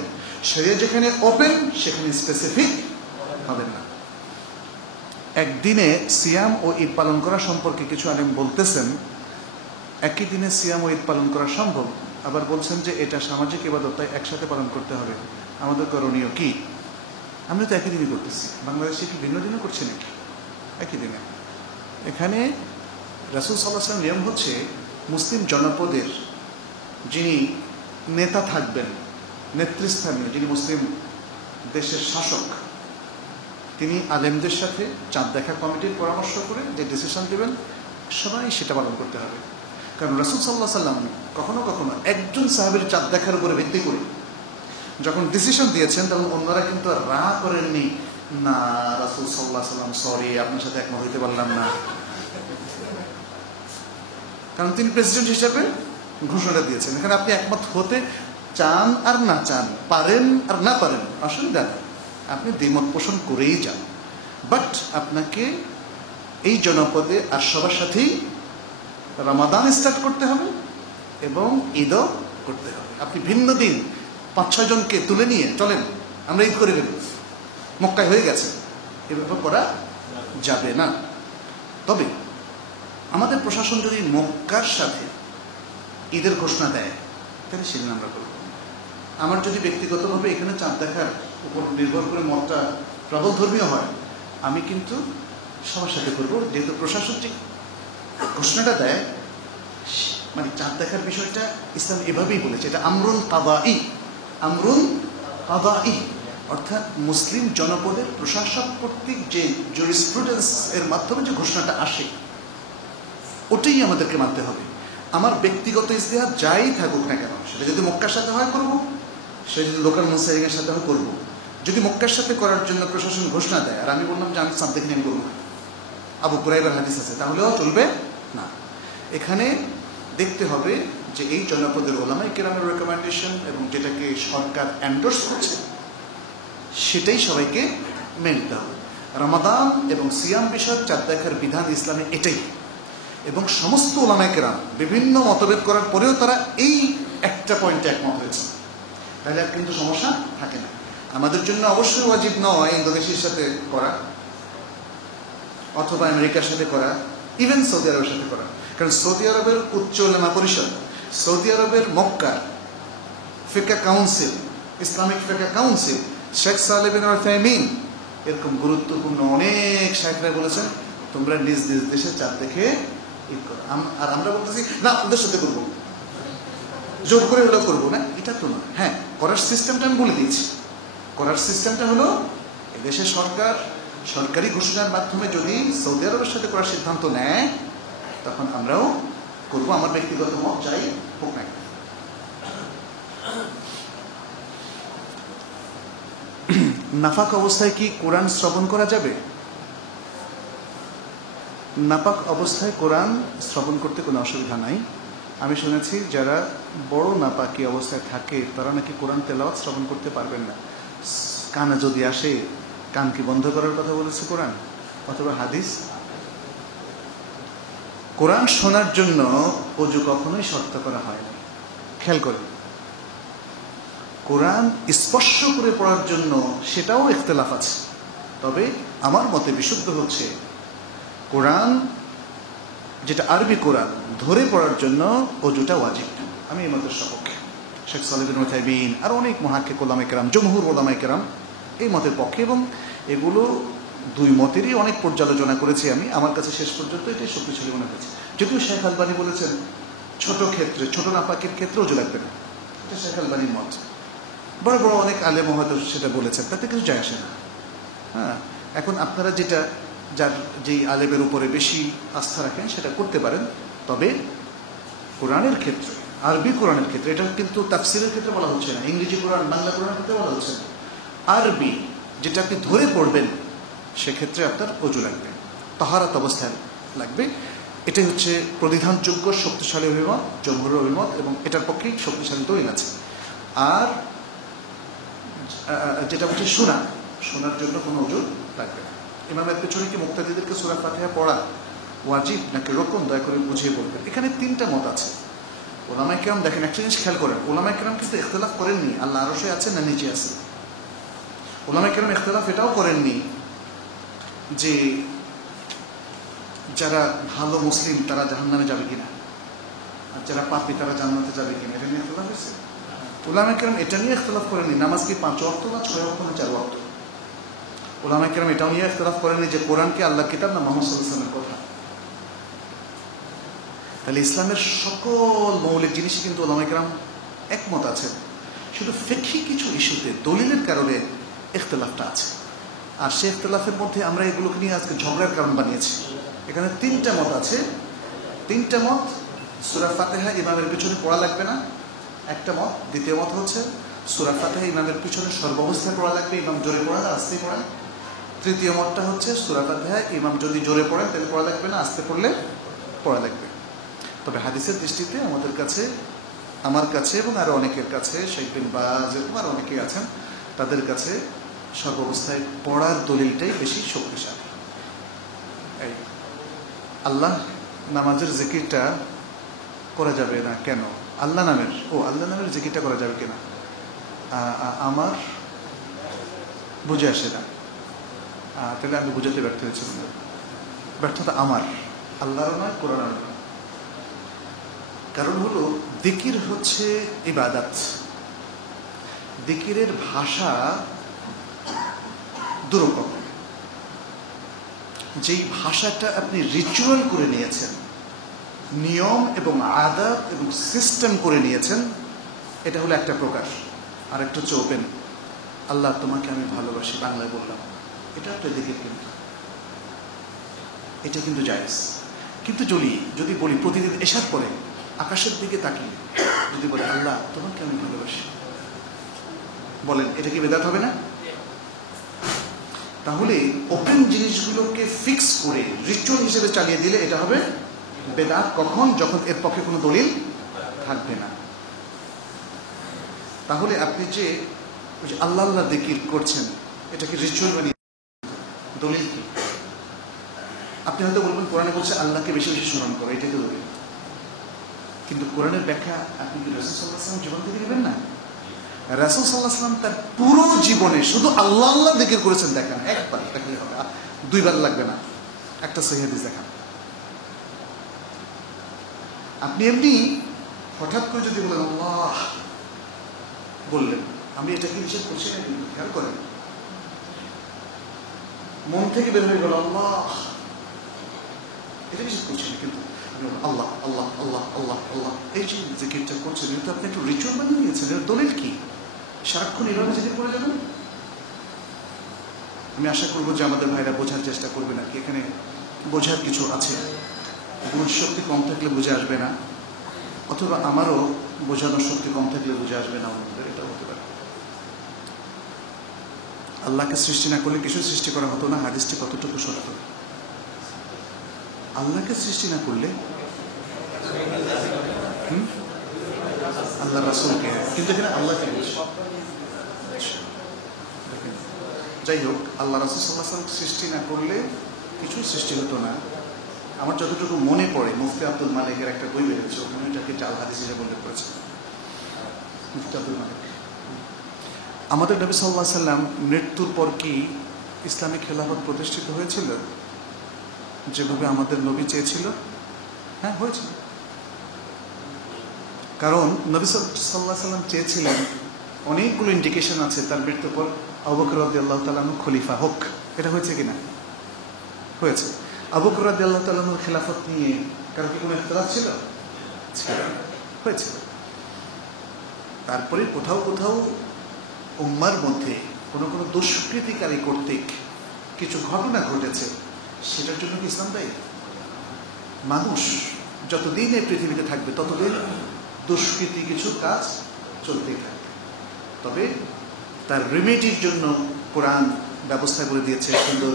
শরিয়া যেখানে ওপেন সেখানে স্পেসিফিক হবেন না। একদিনে সিয়াম ও ঈদ পালন করা সম্পর্কে কিছু আলেম বলতেছেন, একই দিনে সিয়াম ও ঈদ পালন করা সম্ভব, আবার বলছেন যে এটা সামাজিক ইবাদত, তাই একসাথে পালন করতে হবে। আমাদের করণীয় কি? আমরা তো একই দিনই করতেছি, বাংলাদেশে কি ভিন্ন দিনও করছে নাকি? একই দিনে। এখানে রাসূল সাল্লাল্লাহু আলাইহি ওয়াসাল্লাম নিয়ম হচ্ছে, মুসলিম জনপদের যিনি নেতা থাকবেন, নেতৃস্থানীয় যিনি মুসলিম দেশের শাসক, তিনি আলেমদের সাথে চাঁদ দেখা কমিটির পরামর্শ করে যে ডিসিশন দেবেন, সবাই সেটা পালন করতে হবে। কারণ রাসূল সাল্লাল্লাহু আলাইহি ওয়াসাল্লাম কখনো কখনো একজন সাহাবীর চাঁদ দেখার উপরে ভিত্তি করে যখন ডিসিশন দিয়েছেন, তখন অন্যরা কিন্তু রাগ করেননি, না রাসূল সাল্লাল্লাহু আলাইহি ওয়াসাল্লাম সরি, আপনার সাথে একমত হইতে পারলাম না। কারণ তিনি প্রেসিডেন্ট হিসেবে ঘোষণা দিয়েছেন। এখানে আপনি একমত হতে চান আর না চান, পারেন আর না পারেন, অসুবিধা নেই, আপনি দ্বিমত পোষণ করেই যান। বাট আপনাকে এই জনপদে আর সবার সাথেই রমাদান স্টার্ট করতে হবে এবং ঈদও করতে হবে। আপনি ভিন্ন দিন 5-6 জনকে তুলে নিয়ে চলেন আমরা ঈদ করে ফেলি, মক্কায় হয়ে গেছে, এভাবে করা যাবে না। তবে আমাদের প্রশাসন যদি মক্কার সাথে ঈদের ঘোষণা দেয়, তাহলে সেদিন আমরা করব। আমার যদি ব্যক্তিগতভাবে এখানে চাঁদ দেখার উপর নির্ভর করে মতটা প্রবল ধর্মীয় হয়, আমি কিন্তু সবার সাথে করবো। যেহেতু প্রশাসন যে ঘোষণাটা দেয়, মানে চাঁদ দেখার বিষয়টা ইসলাম এভাবেই বলেছে, এটা আমরুন কাদাই, আমরুন কাদাই, অর্থাৎ মুসলিম জনপদের প্রশাসক কর্তৃক যে জুরিসপ্রুডেন্স এর মাধ্যমে যে ঘোষণাটা আসে, ওটাই আমাদেরকে মানতে হবে। আমার ব্যক্তিগত ইজতিহাদ যাই থাকুক না কেন, সেটা যদি মক্কার সাথে হয় করব, সেটা যদি লোকাল মুনসারিনের সাথে হয় করব। যদি মক্কার সাথে করার জন্য প্রশাসন ঘোষণা দেয় আর আমি বললাম যে আমি সাদ্দেক নিয়ে আমি করবো, আবু কুরাইবার হাদিস আছে, তাহলেও চলবে না। এখানে দেখতে হবে যে এই জনপদের ওলামায়ে কেরামের রেকমেন্ডেশন এবং যেটাকে সরকার এন্ডোর্স করছে সেটাই সবাইকে মেনে নিতে হবে। রমাদান এবং সিয়াম বিষয়ক চাঁদ দেখার বিধান ইসলামে এটাই, এবং সমস্ত ওলামায়ে কেরাম বিভিন্ন মতভেদ করার পরেও তারা এই একটা পয়েন্টে একমত হয়েছে, তাহলে আর কিন্তু সমস্যা থাকে না। আমাদের জন্য অবশ্যই ওয়াজিব নয় ইন্দোনেশিয়ার সাথে করা অথবা আমেরিকার সাথে করা, ইভেন সৌদি আরবের সাথে করা, কারণ সৌদি আরবের উচ্চ উলামা পরিষদ, সৌদি আরবের মক্কা ফিকহ কাউন্সিল, ইসলামিক ফিকহ council, Sheikh Saleh bin Uthaymeen, এরকম গুরুত্বপূর্ণ অনেক শাইখরা বলেছেন তোমরা নিজ নিজ দেশে চাঁদ দেখে ঈদ করো। আর আমরা বলতেছি না ওদের সাথে করবো, জোর করে হলেও করবো না, এটা তো না। হ্যাঁ, করার সিস্টেমটা আমি বলে দিয়েছি। করার সিস্টেমটা হলো এদেশের সরকার সরকারি ঘোষণার মাধ্যমে যদি সৌদি আরবের সাথে করার সিদ্ধান্ত নেয় তখন আমরাও করবো, আমার ব্যক্তিগত মত চাই হোক না। নাফাক অবস্থায় কি কোরআন শ্রবণ করা যাবে? নাপাক অবস্থায় কোরআন শ্রবণ করতে কোনো অসুবিধা নাই। আমি শুনেছি যারা বড় নাপাকি অবস্থায় থাকে তারা নাকি কোরআন তেলাওয়াত শ্রবণ করতে পারবেন না। কানে যদি আসে, কান কি বন্ধ করার কথা বলেছে কোরআন অথবা হাদিস? কোরআন শোনার জন্য ওযু কখনোই শর্ত করা হয়নি। খেয়াল করেন, কোরআন স্পর্শ করে পড়ার জন্য সেটাও ইখতিলাফ আছে, তবে আমার মতে বিশুদ্ধ হচ্ছে কোরআন যেটা আরবি কোরআন ধরে পড়ার জন্য ওযুটা ওয়াজিব। আমি এই মতের সপক্ষে। শেখ সালেহ বিন উসাইমিন আর অনেক মুহাক্কিক ওলামায়ে কেরাম, জমহুর ওলামায়ে কেরাম এই মতের পক্ষে, এবং এগুলো দুই মতেরই অনেক পর্যালোচনা করেছি আমি। আমার কাছে শেষ পর্যন্ত এটাই শক্তিশালী মনে হয়েছে। যদিও শেখ আলবানী বলেছেন ছোট ক্ষেত্রে, ছোট নাপাকের ক্ষেত্রে ওযু লাগবে না, এটা শেখ আলবানীর মত। বড় বড় অনেক আলেম হয়তো সেটা বলেছেন, তাতে কিছু যায় আসে না। হ্যাঁ, এখন আপনারা যেটা যার যেই আলেমের উপরে বেশি আস্থা রাখেন সেটা করতে পারেন, তবে কোরআনের ক্ষেত্রে, আরবি কোরআনের ক্ষেত্রে, এটা কিন্তু তাফসিরের ক্ষেত্রে বলা হচ্ছে না, ইংরেজি কোরআন বাংলা কোরআনের ক্ষেত্রে বলা হচ্ছে না, আরবি যেটা আপনি ধরে পড়বেন সেক্ষেত্রে আপনার ওযু লাগবে, তাহারাত অবস্থায় লাগবে। এটাই হচ্ছে প্রতিধানযোগ্য শক্তিশালী অভিমত, জমহুরের অভিমত, এবং এটার পক্ষেই শক্তিশালী দলিল আছে। আর যেটা হচ্ছে শোনার জন্য কোনো ওযু লাগবে না। ইমামের পেছনে কি মুক্তাদিদেরকে সূরা ফাতিহা পড়া ওয়াজিব নাকি রুকন, দয়া করে বুঝিয়ে বলবেন। এখানে তিনটা মত আছে। ওলামায়ে কেরাম দেখেন, একটা জিনিস খেয়াল করেন, ওলামায়ে কেরাম কিন্তু ইখতিলাফ করেননি আল্লাহ আরশে আছে না নিচে আছে। ওলামায়ে কেরাম ইখতিলাফ এটাও করেননি যে যারা ভালো মুসলিম তারা জাহান্নামে যাবে কিনা, আর যারা পাপী তারা জান্নাতে যাবে কিনা, এটা নিয়ে ইখতিলাফ হয়েছে। ওলামায়ে কেরাম এটা নিয়ে ইখতিলাফ করেননি নামাজ কি 5 ওয়াক্ত না 6 ওয়াক্ত না 4 ওয়াক্ত। ওলামায়ে কেরাম এটাও নিয়ে ইখতিলাফ করেননি যে কোরআন কি আল্লাহর কিতাব না মুহাম্মদ সাল্লাল্লাহু আলাইহি ওয়াসাল্লামের কথা। তাহলে ইসলামের সকল মৌলিক জিনিসই কিন্তু ওলামায়ে কেরাম একমত আছেন, শুধু ফিকহি কিছু ইস্যুতে দলিলের কারণে ইখতিলাফটা আছে। আর সেই ইখতিলাফের মধ্যে আমরা এগুলোকে নিয়ে আজকে ঝগড়ার কারণ বানিয়েছি। এখানে তিনটা মত আছে, তিনটা মত। সূরা ফাতিহা ইমামের পিছনে পড়া লাগবে না, একটা মত। দ্বিতীয় মত হচ্ছে সূরা ফাতিহা ইমামের পিছনে সর্বাবস্থায় পড়া লাগবে, ইমাম জোরে পড়া না আস্তে পড়া। তৃতীয় মতটা হচ্ছে সূরা ফাতিহা ইমাম যদি জোরে পড়েন তাহলে পড়া লাগবে না, আস্তে পড়লে পড়া লাগবে। তবে হাদিসের দৃষ্টিতে আমাদের কাছে, আমার কাছে এবং আরো অনেকের কাছে, শেখ বিন বাজ এবং আরো অনেকেই আছেন, তাদের কাছে সর্বাবস্থায় পড়ার দলিলটাই বেশি শক্তিশালী। এই আল্লাহ নামাজের জিকিরটা করা যাবে না কেন? আল্লাহ নামের জিকিরটা করা যাবে কিনা আমার বুঝে আসে না। তাহলে আমি বুঝাতে ব্যর্থ হয়েছিলাম। ব্যর্থতা আমার, আল্লাহর নয়, কোরআনের নয়। কারণ হলো জিকির হচ্ছে ইবাদত। জিকিরের ভাষা দুরকম। যেই ভাষাটা আপনি রিচুয়াল করে নিয়েছেন, নিয়ম এবং আদব এবং সিস্টেম করে নিয়েছেন, এটা হলো একটা প্রকার। আর একটা হচ্ছে ওপেন, আল্লাহ তোমাকে আমি ভালোবাসি বাংলায় বললাম, এটা একটা জিকির, কিন্তু এটা কিন্তু জায়েজ। কিন্তু যদি বলি প্রতিদিন এশার পরে আকাশের দিকে তাকিয়ে যদি বলে আল্লাহ তোমাকে আমি ভালোবাসি, বলেন এটা কি বেদাত হবে না? তাহলে ওপেন জিনিসগুলোকে ফিক্স করে রিচুয়াল হিসেবে চালিয়ে দিলে এটা হবে বেদাত। কখন? যখন এর পক্ষে কোনো দলিল থাকবে না। তাহলে আপনি যে আল্লাহ আল্লাহ জিকির করছেন এটাকে রিচুয়াল বানিয়ে দলিল কি? আপনি হয়তো বলবেন কোরআনে বলছে আল্লাহকে বেশি বেশি স্মরণ করো, এটাই তো দলিল। কিন্তু কোরআনের ব্যাখ্যা আপনি কি রাসূল সাল্লাল্লাহু আলাইহি ওয়াসাল্লাম জীবন থেকে নেবেন না? রাসূল সাল্লাল্লাহু আলাইহি ওয়াসাল্লাম তার পুরো জীবনে শুধু আল্লাহ আল্লাহ জিকির করেছেন, দেখান একবার, দেখালে হবে, দুইবার লাগবে না, একটা সহিহ হাদিস দেখান। আপনি এমনি হঠাৎ করে যদি বলেন আল্লাহ বললেন, আমি এটাকে নিষেধ করছি না, কিন্তু খেয়াল করেন মন থেকে বের হয়ে গেল আল্লাহ, এটা নিষেধ করছি না, কিন্তু আল্লাহ আল্লাহ আল্লাহ আল্লাহ আল্লাহ এই যে জিকিরটা করছেন এটা আপনি একটু রিচুয়াল বানিয়ে নিয়েছেন। এর দলিল কি? সারাক্ষণ এভাবে জিকির করে যাবেন? আমি আশা করবো যে আমাদের ভাইরা বোঝার চেষ্টা করবে না কি এখানে বোঝার কিছু আছে। বুঝ শক্তি কম থাকলে বুঝে আসবে না, অথবা আমারও বোঝানোর শক্তি কম থাকলে বুঝে আসবে না, অন্যদের এটা হতে পারে। আল্লাহকে সৃষ্টি না করলে কিছু সৃষ্টি করা হতো না। হাদিসটি কতটুকু সত্য? আল্লাহকে সৃষ্টি না করলে আল্লাহ রাসূলকে, কিন্তু এখানে আল্লাহকে বলছে। যাই হোক, আল্লাহ রাসূল সাল্লাল্লাহু আলাইহি ওয়াসাল্লাম সৃষ্টি না করলে কিছু সৃষ্টি হতো না। আমার যতটুকু মনে পড়ে মুফতি আব্দুল মালিকের একটা বই বেরিয়েছে, ওখানে এটাকে জাল হাদিস হিসেবে উল্লেখ করেছে মুফতি আব্দুল মালিক। আমাদের নবী সাল্লাল্লাহু আলাইহি ওয়াসাল্লাম মৃত্যুর পর কি ইসলামিক খেলাফত প্রতিষ্ঠিত হয়েছিল যেভাবে আমাদের নবী চেয়েছিল? হ্যাঁ, হয়েছিল। কারণ নবী সাল্লাল্লাহু আলাইহি ওয়াসাল্লাম চেয়েছিলেন, অনেকগুলো ইন্ডিকেশন আছে তার মৃত্যুর পর আবু বকর রাদিয়াল্লাহু তাআলা আনহু খলিফা হোক। এটা হয়েছে কিনা? হয়েছে। আবু বকর রাদিয়াল্লাহু তাআলা আনহুর খেলাফত নিয়ে কারো কি কোনো ইখতিলাফ ছিল? হয়েছিল। তারপরে কোথাও কোথাও উম্মার মধ্যে কোনো কোনো দুষ্কৃতিকারী কর্তৃক কিছু ঘটনা ঘটেছে, সেটার জন্য কি ইসলাম দায়ী? মানুষ যতদিন এই পৃথিবীতে থাকবে ততদিন দুষ্কৃতি কিছু কাজ চলতেই থাকবে। তবে তার রেমেডির জন্য কোরআন ব্যবস্থা করে দিয়েছে, সুন্দর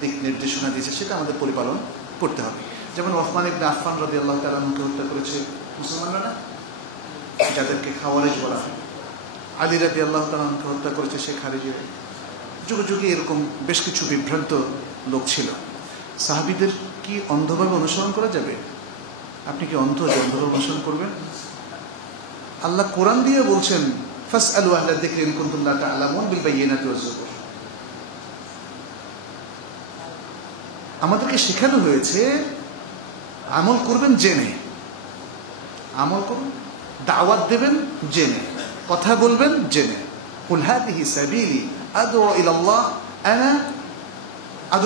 দিক নির্দেশনা দিয়েছে, সেটা আমাদের পরিপালন করতে হবে। যেমন ওসমান ইবনে আফফান রাদিয়াল্লাহু তাআলা আনহুকে হত্যা করেছে মুসলমানরা না, যাদেরকে খাওয়ারেজ বলা হয়। আলী রাদিয়াল্লাহু তাআলা আনহুকে হত্যা করেছে শেখ খারিজিরা। যুগে যুগে এরকম বেশ কিছু বিভ্রান্ত লোক ছিল। সাহাবীদের কি অন্ধভাবে অনুসরণ করা যাবে? আপনি কি অন্ধভাবে অনুসরণ করবেন? আল্লাহ কোরআন দিয়ে বলছেন ফাসআলু আহলা যিকরি ইন কুনতুম লা তা'লামুন বিল বায়িনাতি ওয়াজ যুবুর। আমাদেরকে শেখানো হয়েছে আমল করবেন জেনে, আমল করুন, দাওয়াত দেবেন জেনে, কথা বলবেন জেনে। কুল হাযিহি সাবিলি আদউ ইলাল্লাহ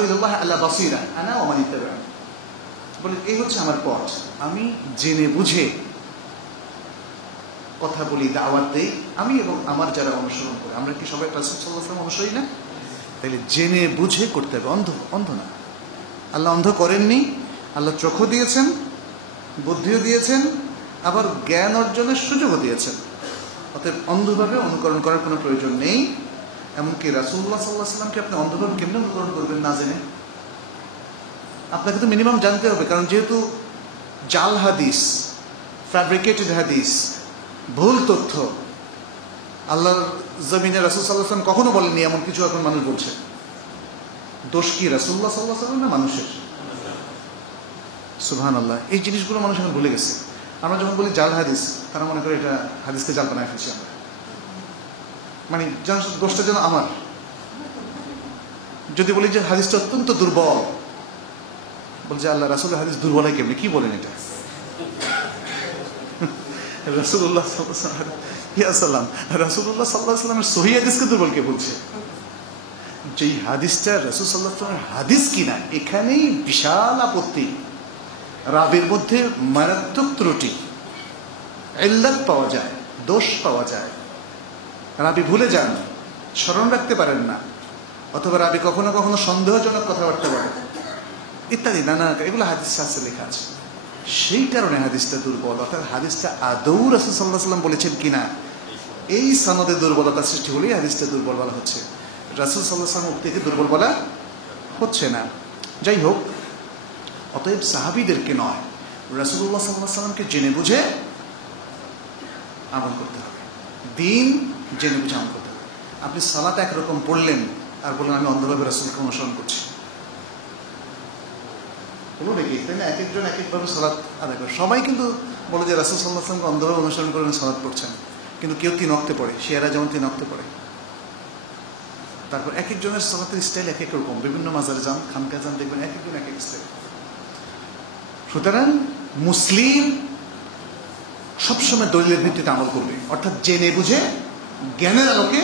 ইলাল্লাহ আলা বাসীরা আনা ওয়া মান ইত্তাবা'আনি। বলে এই হচ্ছে আমার পথ, আমি জেনে বুঝে কথা বলি, দাওয়াত দেই, আমি এবং আমার যারা অনুসরণ করে। আমরা কি সবাই রাসূল সাল্লাল্লাহু আলাইহি ওয়াসাল্লাম অনুসারী না? তাহলে জেনে বুঝে করতে হবে, অন্ধ না। আল্লাহ অন্ধ করেননি, আল্লাহ চোখও দিয়েছেন, বুদ্ধিও দিয়েছেন, আবার জ্ঞান অর্জনের সুযোগও দিয়েছেন। অতএব অন্ধভাবে অনুকরণ করার কোনো প্রয়োজন নেই। এমনকি রাসূলুল্লাহ সাল্লাল্লাহু আলাইহি ওয়াসাল্লামকে আপনি অন্ধভাবে কেমনে অনুকরণ করবেন না জেনে? আপনাকে তো মিনিমাম জানতে হবে, কারণ যেহেতু জাল হাদিস, ফ্যাব্রিকেটেড হাদিস, ভুল তথ্য, আল্লাহর জমিনে রাসূল সাল্লাল্লাহু আলাইহি ওয়াসাল্লাম কখনো বলেননি, এমন কিছু এখন মানুষ বলছে। দোষ কি রাসূলুল্লাহ সাল্লাল্লাহু আলাইহি ওয়াসাল্লাম না মানুষের? সুবহানাল্লাহ। এই জিনিসগুলো মানুষ এখন ভুলে গেছে। আমরা যখন বলি জাল হাদিস, তারা মনে করে এটা হাদিসকে জাল বানায় ফেলছি আমরা, মানে দোষটা যেন আমার। যদি বলি যে হাদিসটা অত্যন্ত দুর্বল, বলছে আল্লাহ রাসূলের হাদিস দুর্বল হয় কেমনি? কি বলেন এটা? রাসূলুল্লাহ সাল্লাল্লাহু আলাইহি ওয়াসাল্লামের সহিহ হাদিসকে দুর্বল কে বলছে? যেই হাদিসটা রাসূল সাল্লাল্লাহু আলাইহি ওয়াসাল্লামের হাদিস কিনা, এখানেই বিশাল আপত্তি। রাবির মধ্যে মারাত্মক ত্রুটি, ইল্লাত পাওয়া যায়, দোষ পাওয়া যায়। রাবি ভুলে যান, স্মরণ রাখতে পারেন না, অথবা রাবি কখনো কখনো সন্দেহজনক কথাবার্তা বলে। ইত্যাদি নানা, এগুলো হাদিস শাস্ত্রে লেখা আছে। সেই কারণে হাদিসটা দুর্বল, অর্থাৎ হাদিসটা আদৌ রাসূল সাল্লাল্লাহু আলাইহি ওয়াসাল্লাম বলেছেন কিনা এই সনদে দুর্বলতা সৃষ্টি হলেই হাদিসটা দুর্বল বলা হচ্ছে, রাসূল সাল্লাল্লাহু আলাইহি ওয়াসাল্লাম উক্তিকে দুর্বল বলা হচ্ছে না। যাই হোক, অতএব সাহাবীদেরকে নয়, রাসূলুল্লাহ সাল্লাল্লাহু আলাইহি ওয়াসাল্লামকে জেনে বুঝে আমল করতে হবে, দিন জেনে বুঝে আমল করতে হবে। আপনি সালাত একরকম পড়লেন আর বললেন আমি অন্ধভাবে রাসূলকে অনুসরণ করছি, বলুন নাকি? তাই না? এক একজন এক একভাবে সালাত আদায় করে। সবাই কিন্তু বলে যে রাসূল সাল্লাল্লাহু আলাইহি ওয়াসাল্লামকে অন্ধভাবে অনুসরণ করে সালাত পড়ছেন, কিন্তু কেউ 3 ওয়াক্তে পড়ে, শিয়ারা যেমন 3 ওয়াক্তে পড়ে। তারপর এক একজনের সালাতের স্টাইল এক এক রকম, বিভিন্ন মাজারে যান, খানকায় যান, দেখবেন এক একজন এক এক স্টাইল। সুতরাং মুসলিম সবসময় দলিলের ভিত্তিতে আমল করবে, অর্থাৎ জেনে বুঝে জ্ঞানের আলোকে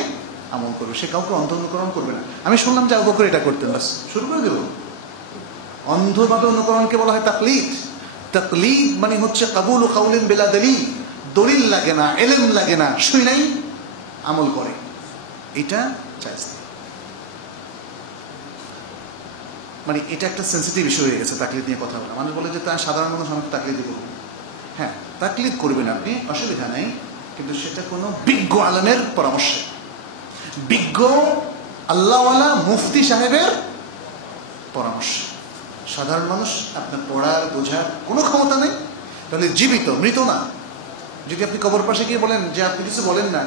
আমল করবে, সে কাউকে অন্ধ অনুকরণ করবে না। আমি শুনলাম যে আবু বকর এটা করতেন, বাস শুরু করে দেব। অন্ধভাবে অনুকরণকে বলা হয় তাকলিদ। তাকলিদ মানে হচ্ছে কাবুল ও কাউলিন বিলা দলিল, দলিল লাগে না, ইলম লাগে না, শুই নাই আমল করে, এটা জায়েজ না। মানে এটা একটা সেন্সিটিভ ইস্যু হয়ে গেছে তাকলিদ নিয়ে কথা বলা। মানুষ বলে যে তা সাধারণ মানুষ আমাকে তাকলিদ করবে। হ্যাঁ, তাকলিদ করবেন আপনি, অসুবিধা নাই, কিন্তু সেটা কোনো বিজ্ঞ আলেমের পরামর্শে, বিজ্ঞ আল্লাহওয়ালা মুফতি সাহেবের পরামর্শ। সাধারণ মানুষ আপনার পড়ার বোঝার কোনো ক্ষমতা নেই, তাহলে জীবিত, মৃত না। যদি আপনি কবর পাশে গিয়ে বলেন যে আপনি কিছু বলেন না,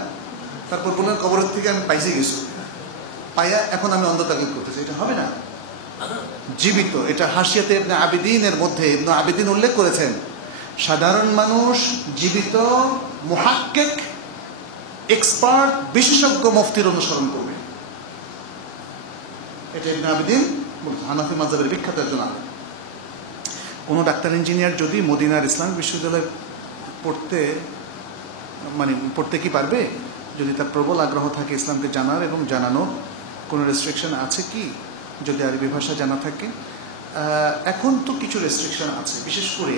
তারপর বললেন কবরের থেকে আমি পাইছে গেছি, পাইয়া এখন আমি অন্ধ তাকলিদ করতেছি, এটা হবে না। জীবিত, এটা হাসিয়াতে ইবনে আবিদিনের মধ্যে ইবনে আবিদিন উল্লেখ করেছেন, সাধারণ মানুষ জীবিত মুহাক্কিক এক্সপার্ট বিশেষজ্ঞ মুফতির অনুসরণ করবে। এটা ইবনে আবিদিন হানাফি মাযহাবের বিখ্যাত একজন আলেম। কোনো ডাক্তার ইঞ্জিনিয়ার যদি মদিনার ইসলামিক বিশ্ববিদ্যালয়ে পড়তে কি পারবে? যদি তার প্রবল আগ্রহ থাকে ইসলামকে জানার এবং জানানোর, কোনো রেস্ট্রিকশন আছে কি? যদি আরবি ভাষা জানা থাকে। এখন তো কিছু রেস্ট্রিকশন আছে, বিশেষ করে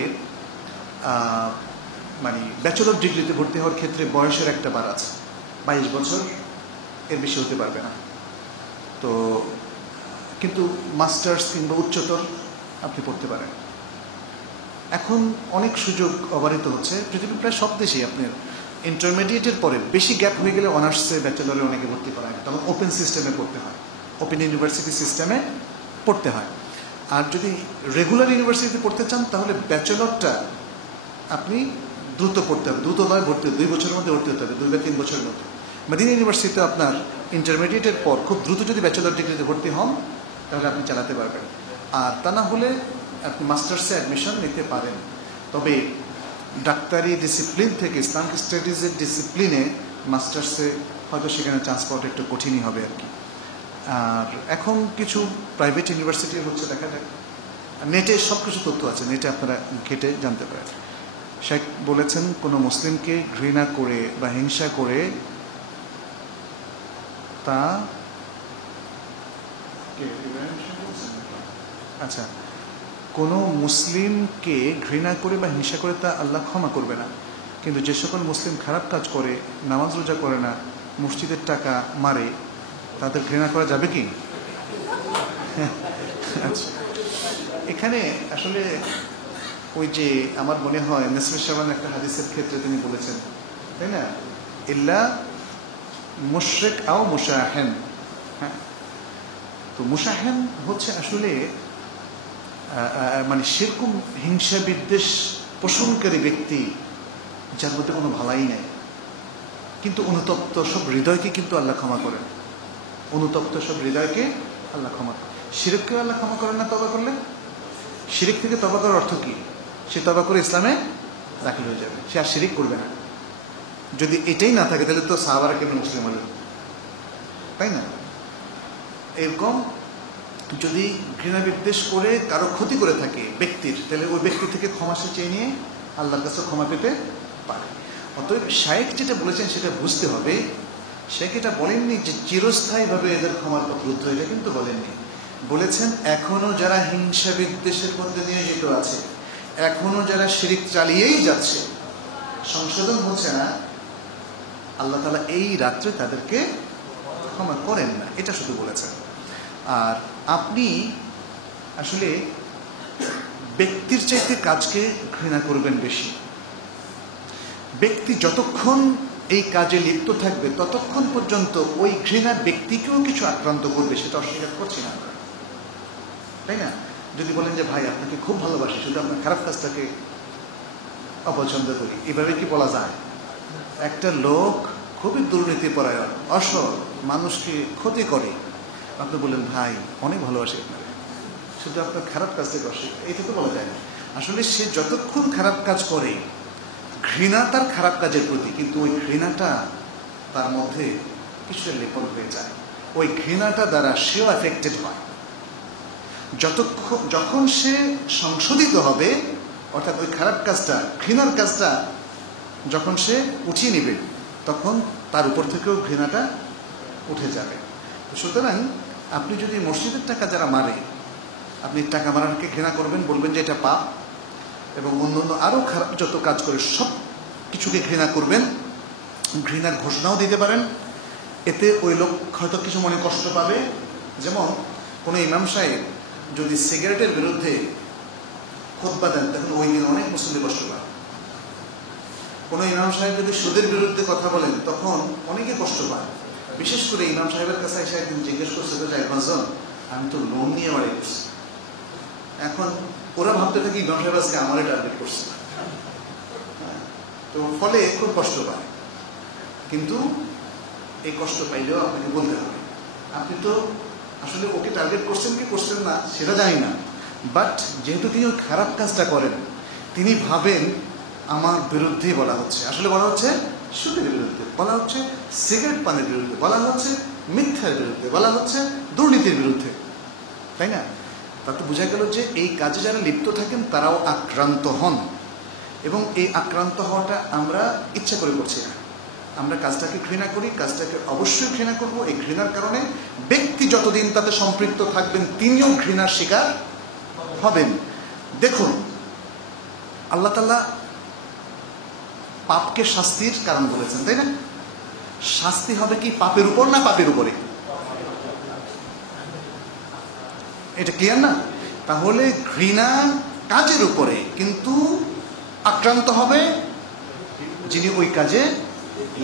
ব্যাচেলর ডিগ্রিতে ভর্তি হওয়ার ক্ষেত্রে বয়সের একটা বার আছে, 22 বছর এর বেশি হতে পারবে না। তো কিন্তু মাস্টার্স কিংবা উচ্চতর আপনি পড়তে পারেন। এখন অনেক সুযোগ অবারিত হচ্ছে, পৃথিবীর প্রায় সব দেশেই আপনার ইন্টারমিডিয়েটের পরে বেশি গ্যাপ হয়ে গেলে অনার্সে ব্যাচেলরে অনেকে ভর্তি করা হয়, তখন ওপেন সিস্টেমে পড়তে হয়, ওপেন ইউনিভার্সিটি সিস্টেমে পড়তে হয়। আর যদি রেগুলার ইউনিভার্সিটিতে পড়তে চান তাহলে ব্যাচেলরটা আপনি দ্রুত পড়তে হবে, দ্রুত নয়, ভর্তি 2 বছরের মধ্যে ভর্তি হতে হবে, 2 বা 3 বছরের মধ্যে। মদিনা ইউনিভার্সিটিতে আপনার ইন্টারমিডিয়েটের পর খুব দ্রুত যদি ব্যাচেলর ডিগ্রিতে ভর্তি হন তাহলে আপনি চালাতে পারবেন, আর তা না হলে আপনি মাস্টার্সে অ্যাডমিশন নিতে পারেন। তবে ডাক্তারি ডিসিপ্লিন থেকে ইসলামিক স্টাডিজের ডিসিপ্লিনে মাস্টার্সে হয়তো সেখানে চান্স পাওয়াটা একটু কঠিনই হবে আর কি। আর এখন কিছু প্রাইভেট ইউনিভার্সিটি হচ্ছে, দেখা যায় নেটে সব কিছু তথ্য আছে, নেটে আপনারা ঘেটে জানতে পারেন। শেখ বলেছেন কোনো মুসলিমকে ঘৃণা করে বা হিংসা করে তা আচ্ছা, কোনো মুসলিমকে ঘৃণা করে বা হিংসা করে তা আল্লাহ ক্ষমা করবে না, কিন্তু যে সকল মুসলিম খারাপ কাজ করে, নামাজ রোজা করে না, মসজিদের টাকা মারে, তাদের ঘৃণা করা যাবে কি? আচ্ছা, এখানে আসলে ওই যে আমার মনে হয় নাসরুল শাবান একটা হাদিসের ক্ষেত্রে তিনি বলেছেন, তাই না, ইল্লা মুশরিক আও মুশাহিন। হ্যাঁ, তো মুশাহিন হচ্ছে আসলে সেরকম হিংসা বিদ্বেষ পোষণকারী ব্যক্তি যার মধ্যে কোনো ভালাই নাই, কিন্তু অনুতপ্ত সব হৃদয়কে কিন্তু আল্লাহ ক্ষমা করেন, অনুতপ্ত সব হৃদয়কে আল্লাহ ক্ষমা করেন। শিরককে আল্লাহ ক্ষমা করেন না তওবা করলে? শিরিক থেকে তওবা করার অর্থ কি? সে তওবা করে ইসলামে দাখিল হয়ে যাবে, সে আর শিরিক করবে না। যদি এটাই না থাকে তাহলে তো সাহাবারা কেন মুসলিম হলেন, তাই না? এরকম যদি ঘৃণা বিদ্বেষ করে কারো ক্ষতি করে থাকে ব্যক্তির, তাহলে ওই ব্যক্তি থেকে ক্ষমা সে চেয়ে নিয়ে আল্লাহর কাছে ক্ষমা পেতে পারে। অতএব শায়েখ যেটা বলেছেন সেটা বুঝতে হবে। শেখ এটা বলেননি যে চিরস্থায়ীভাবে এদের ক্ষমার পথ রুদ্ধ হয়ে যায়, কিন্তু বলেননি, বলেছেন এখনো যারা হিংসা বিদ্বেষের মধ্যে নিয়োজিত আছে, এখনো যারা শিরিক চালিয়েই যাচ্ছে, সংশোধন হচ্ছে না, আল্লাহ তাআলা এই রাত্রে তাদেরকে ক্ষমা করেন না, এটা শুধু বলেছেন। আর আপনি আসলে ব্যক্তির চাইতে কাজকে ঘৃণা করবেন বেশি। ব্যক্তি যতক্ষণ এই কাজে লিপ্ত থাকবে ততক্ষণ পর্যন্ত ওই ঘৃণা ব্যক্তিকেও কিছু আক্রান্ত করবে, সেটা অস্বীকার করছি না, তাই না? যদি বলেন যে ভাই আপনাকে খুব ভালোবাসি, শুধু আপনার খারাপ কাজটাকে অপছন্দ করি, এভাবে কি বলা যায়? একটা লোক খুবই দুর্নীতিপরায়ণ, অসৎ, মানুষকে ক্ষতি করে, আপনি বললেন ভাই অনেক ভালোবাসি আপনাকে, শুধু আপনার খারাপ কাজটাকে অস্বীকার, এটা তো বলা যায় না। আসলে সে যতক্ষণ খারাপ কাজ করে, ঘৃণা তার খারাপ কাজের প্রতি, কিন্তু ওই ঘৃণাটা তার মধ্যে কিছুটা লেপন হয়ে যায়, ওই ঘৃণাটা দ্বারা সেও এফেক্টেড হয়। যখন সে সংশোধিত হবে, অর্থাৎ ওই খারাপ কাজটা, ঘৃণার কাজটা যখন সে উঠিয়ে নেবে, তখন তার উপর থেকেও ঘৃণাটা উঠে যাবে। সুতরাং আপনি যদি মসজিদের টাকা যারা মারে, আপনি টাকা মারাকে ঘৃণা করবেন, বলবেন যে এটা পাপ, এবং অন্যান্য আরও খারাপ যত কাজ করে সব কিছুকে ঘৃণা করবেন, ঘৃণার ঘোষণাও দিতে পারেন। এতে ওই লোক হয়তো কিছু মনে কষ্ট পাবে। যেমন কোনো ইমাম সাহেব যদি সিগারেটের বিরুদ্ধে খুতবা দেন, তখন ওই দিন অনেক মুসলিম কষ্ট পায়। কোনো ইমাম সাহেব যদি সুদের বিরুদ্ধে কথা বলেন, তখন অনেকে কষ্ট পায়। বিশেষ করে ইমাম সাহেবের কাছে এসে একদিন জিজ্ঞেস করছে যে একজন, আমি তো লোন নিয়ে বাড়ি করছি, এখন ওরা ভাবতে থাকে ইমাম সাহেব আজকে আমারই টার্গেট করছে, তো ফলে খুব কষ্ট পায়। কিন্তু এই কষ্ট পাইলেও আপনাকে বলতে হবে, আপনি তো আসলে ওকে টার্গেট করছেন কি করছেন না সেটা জানি না, বাট যেহেতু তিনি ওই খারাপ কাজটা করেন, তিনি ভাবেন আমার বিরুদ্ধে বলা হচ্ছে। আসলে বলা হচ্ছে সুদের বিরুদ্ধে, বলা হচ্ছে সিগারেট পানের বিরুদ্ধে, বলা হচ্ছে মিথ্যার বিরুদ্ধে, বলা হচ্ছে দুর্নীতির বিরুদ্ধে, তাই না? তাতে বোঝা গেল যে এই কাজে যারা লিপ্ত থাকেন তারাও আক্রান্ত হন, এবং এই আক্রান্ত হওয়াটা আমরা ইচ্ছা করে করছি না। আমরা কাজটাকে ঘৃণা করি, কাজটাকে অবশ্যই ঘৃণা করব। এই ঘৃণার কারণে ব্যক্তি যতদিন তাতে সম্পৃক্ত থাকবেন তিনিও ঘৃণার শিকার হবেন। দেখুন, আল্লাহ তাআলা পাপকে শাস্তির কারণ বলেছেন, তাই না? শাস্তি হবে কি পাপের উপর না পাপের উপরে? এটা ক্লিয়ার না? তাহলে ঘৃণা কাজের উপরে, কিন্তু আক্রান্ত হবে যিনি ওই কাজে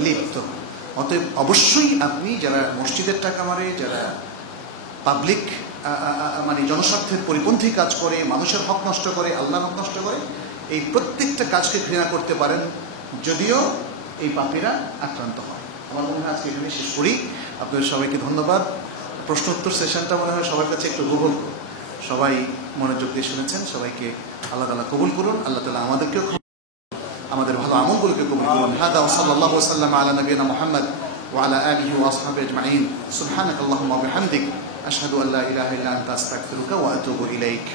লিপ্ত। অতএব অবশ্যই আপনি যারা মসজিদের টাকা মারে, যারা পাবলিক মানে জনস্বার্থের পরিপন্থী কাজ করে, মানুষের হক নষ্ট করে, আল্লাহর হক নষ্ট করে, এই প্রত্যেকটা কাজকে ঘৃণা করতে পারেন, যদিও এই পাপীরা আক্রান্ত হয়। আমার মনে হয় আজকে এখানে শেষ করি। আপনাদের সবাইকে ধন্যবাদ। প্রশ্নোত্তর সেশনটা মনে হয় সবার কাছে একটু গুগল, সবাই মনোযোগ দিয়ে শুনেছেন। সবাইকে আল্লাহ তাআলা কবুল করুন। আল্লাহ তাআলা আমাদেরকেও আমাদের ভালো আমলগুলোকে কবুল করুন। হাদা ওয়া সাল্লাল্লাহু ওয়া সাল্লামা আলা নবিয়িনা মুহাম্মদ ওয়া আলা আলিহি ওয়া আসহাবিহি আজমাইন। সুবহানাকাল্লাহুম্মা ওয়া বিহামদিক আশহাদু আল্লা ইলাহা ইল্লা আনতা আস্তাগফিরুকা ওয়া আতুবু ইলাইক।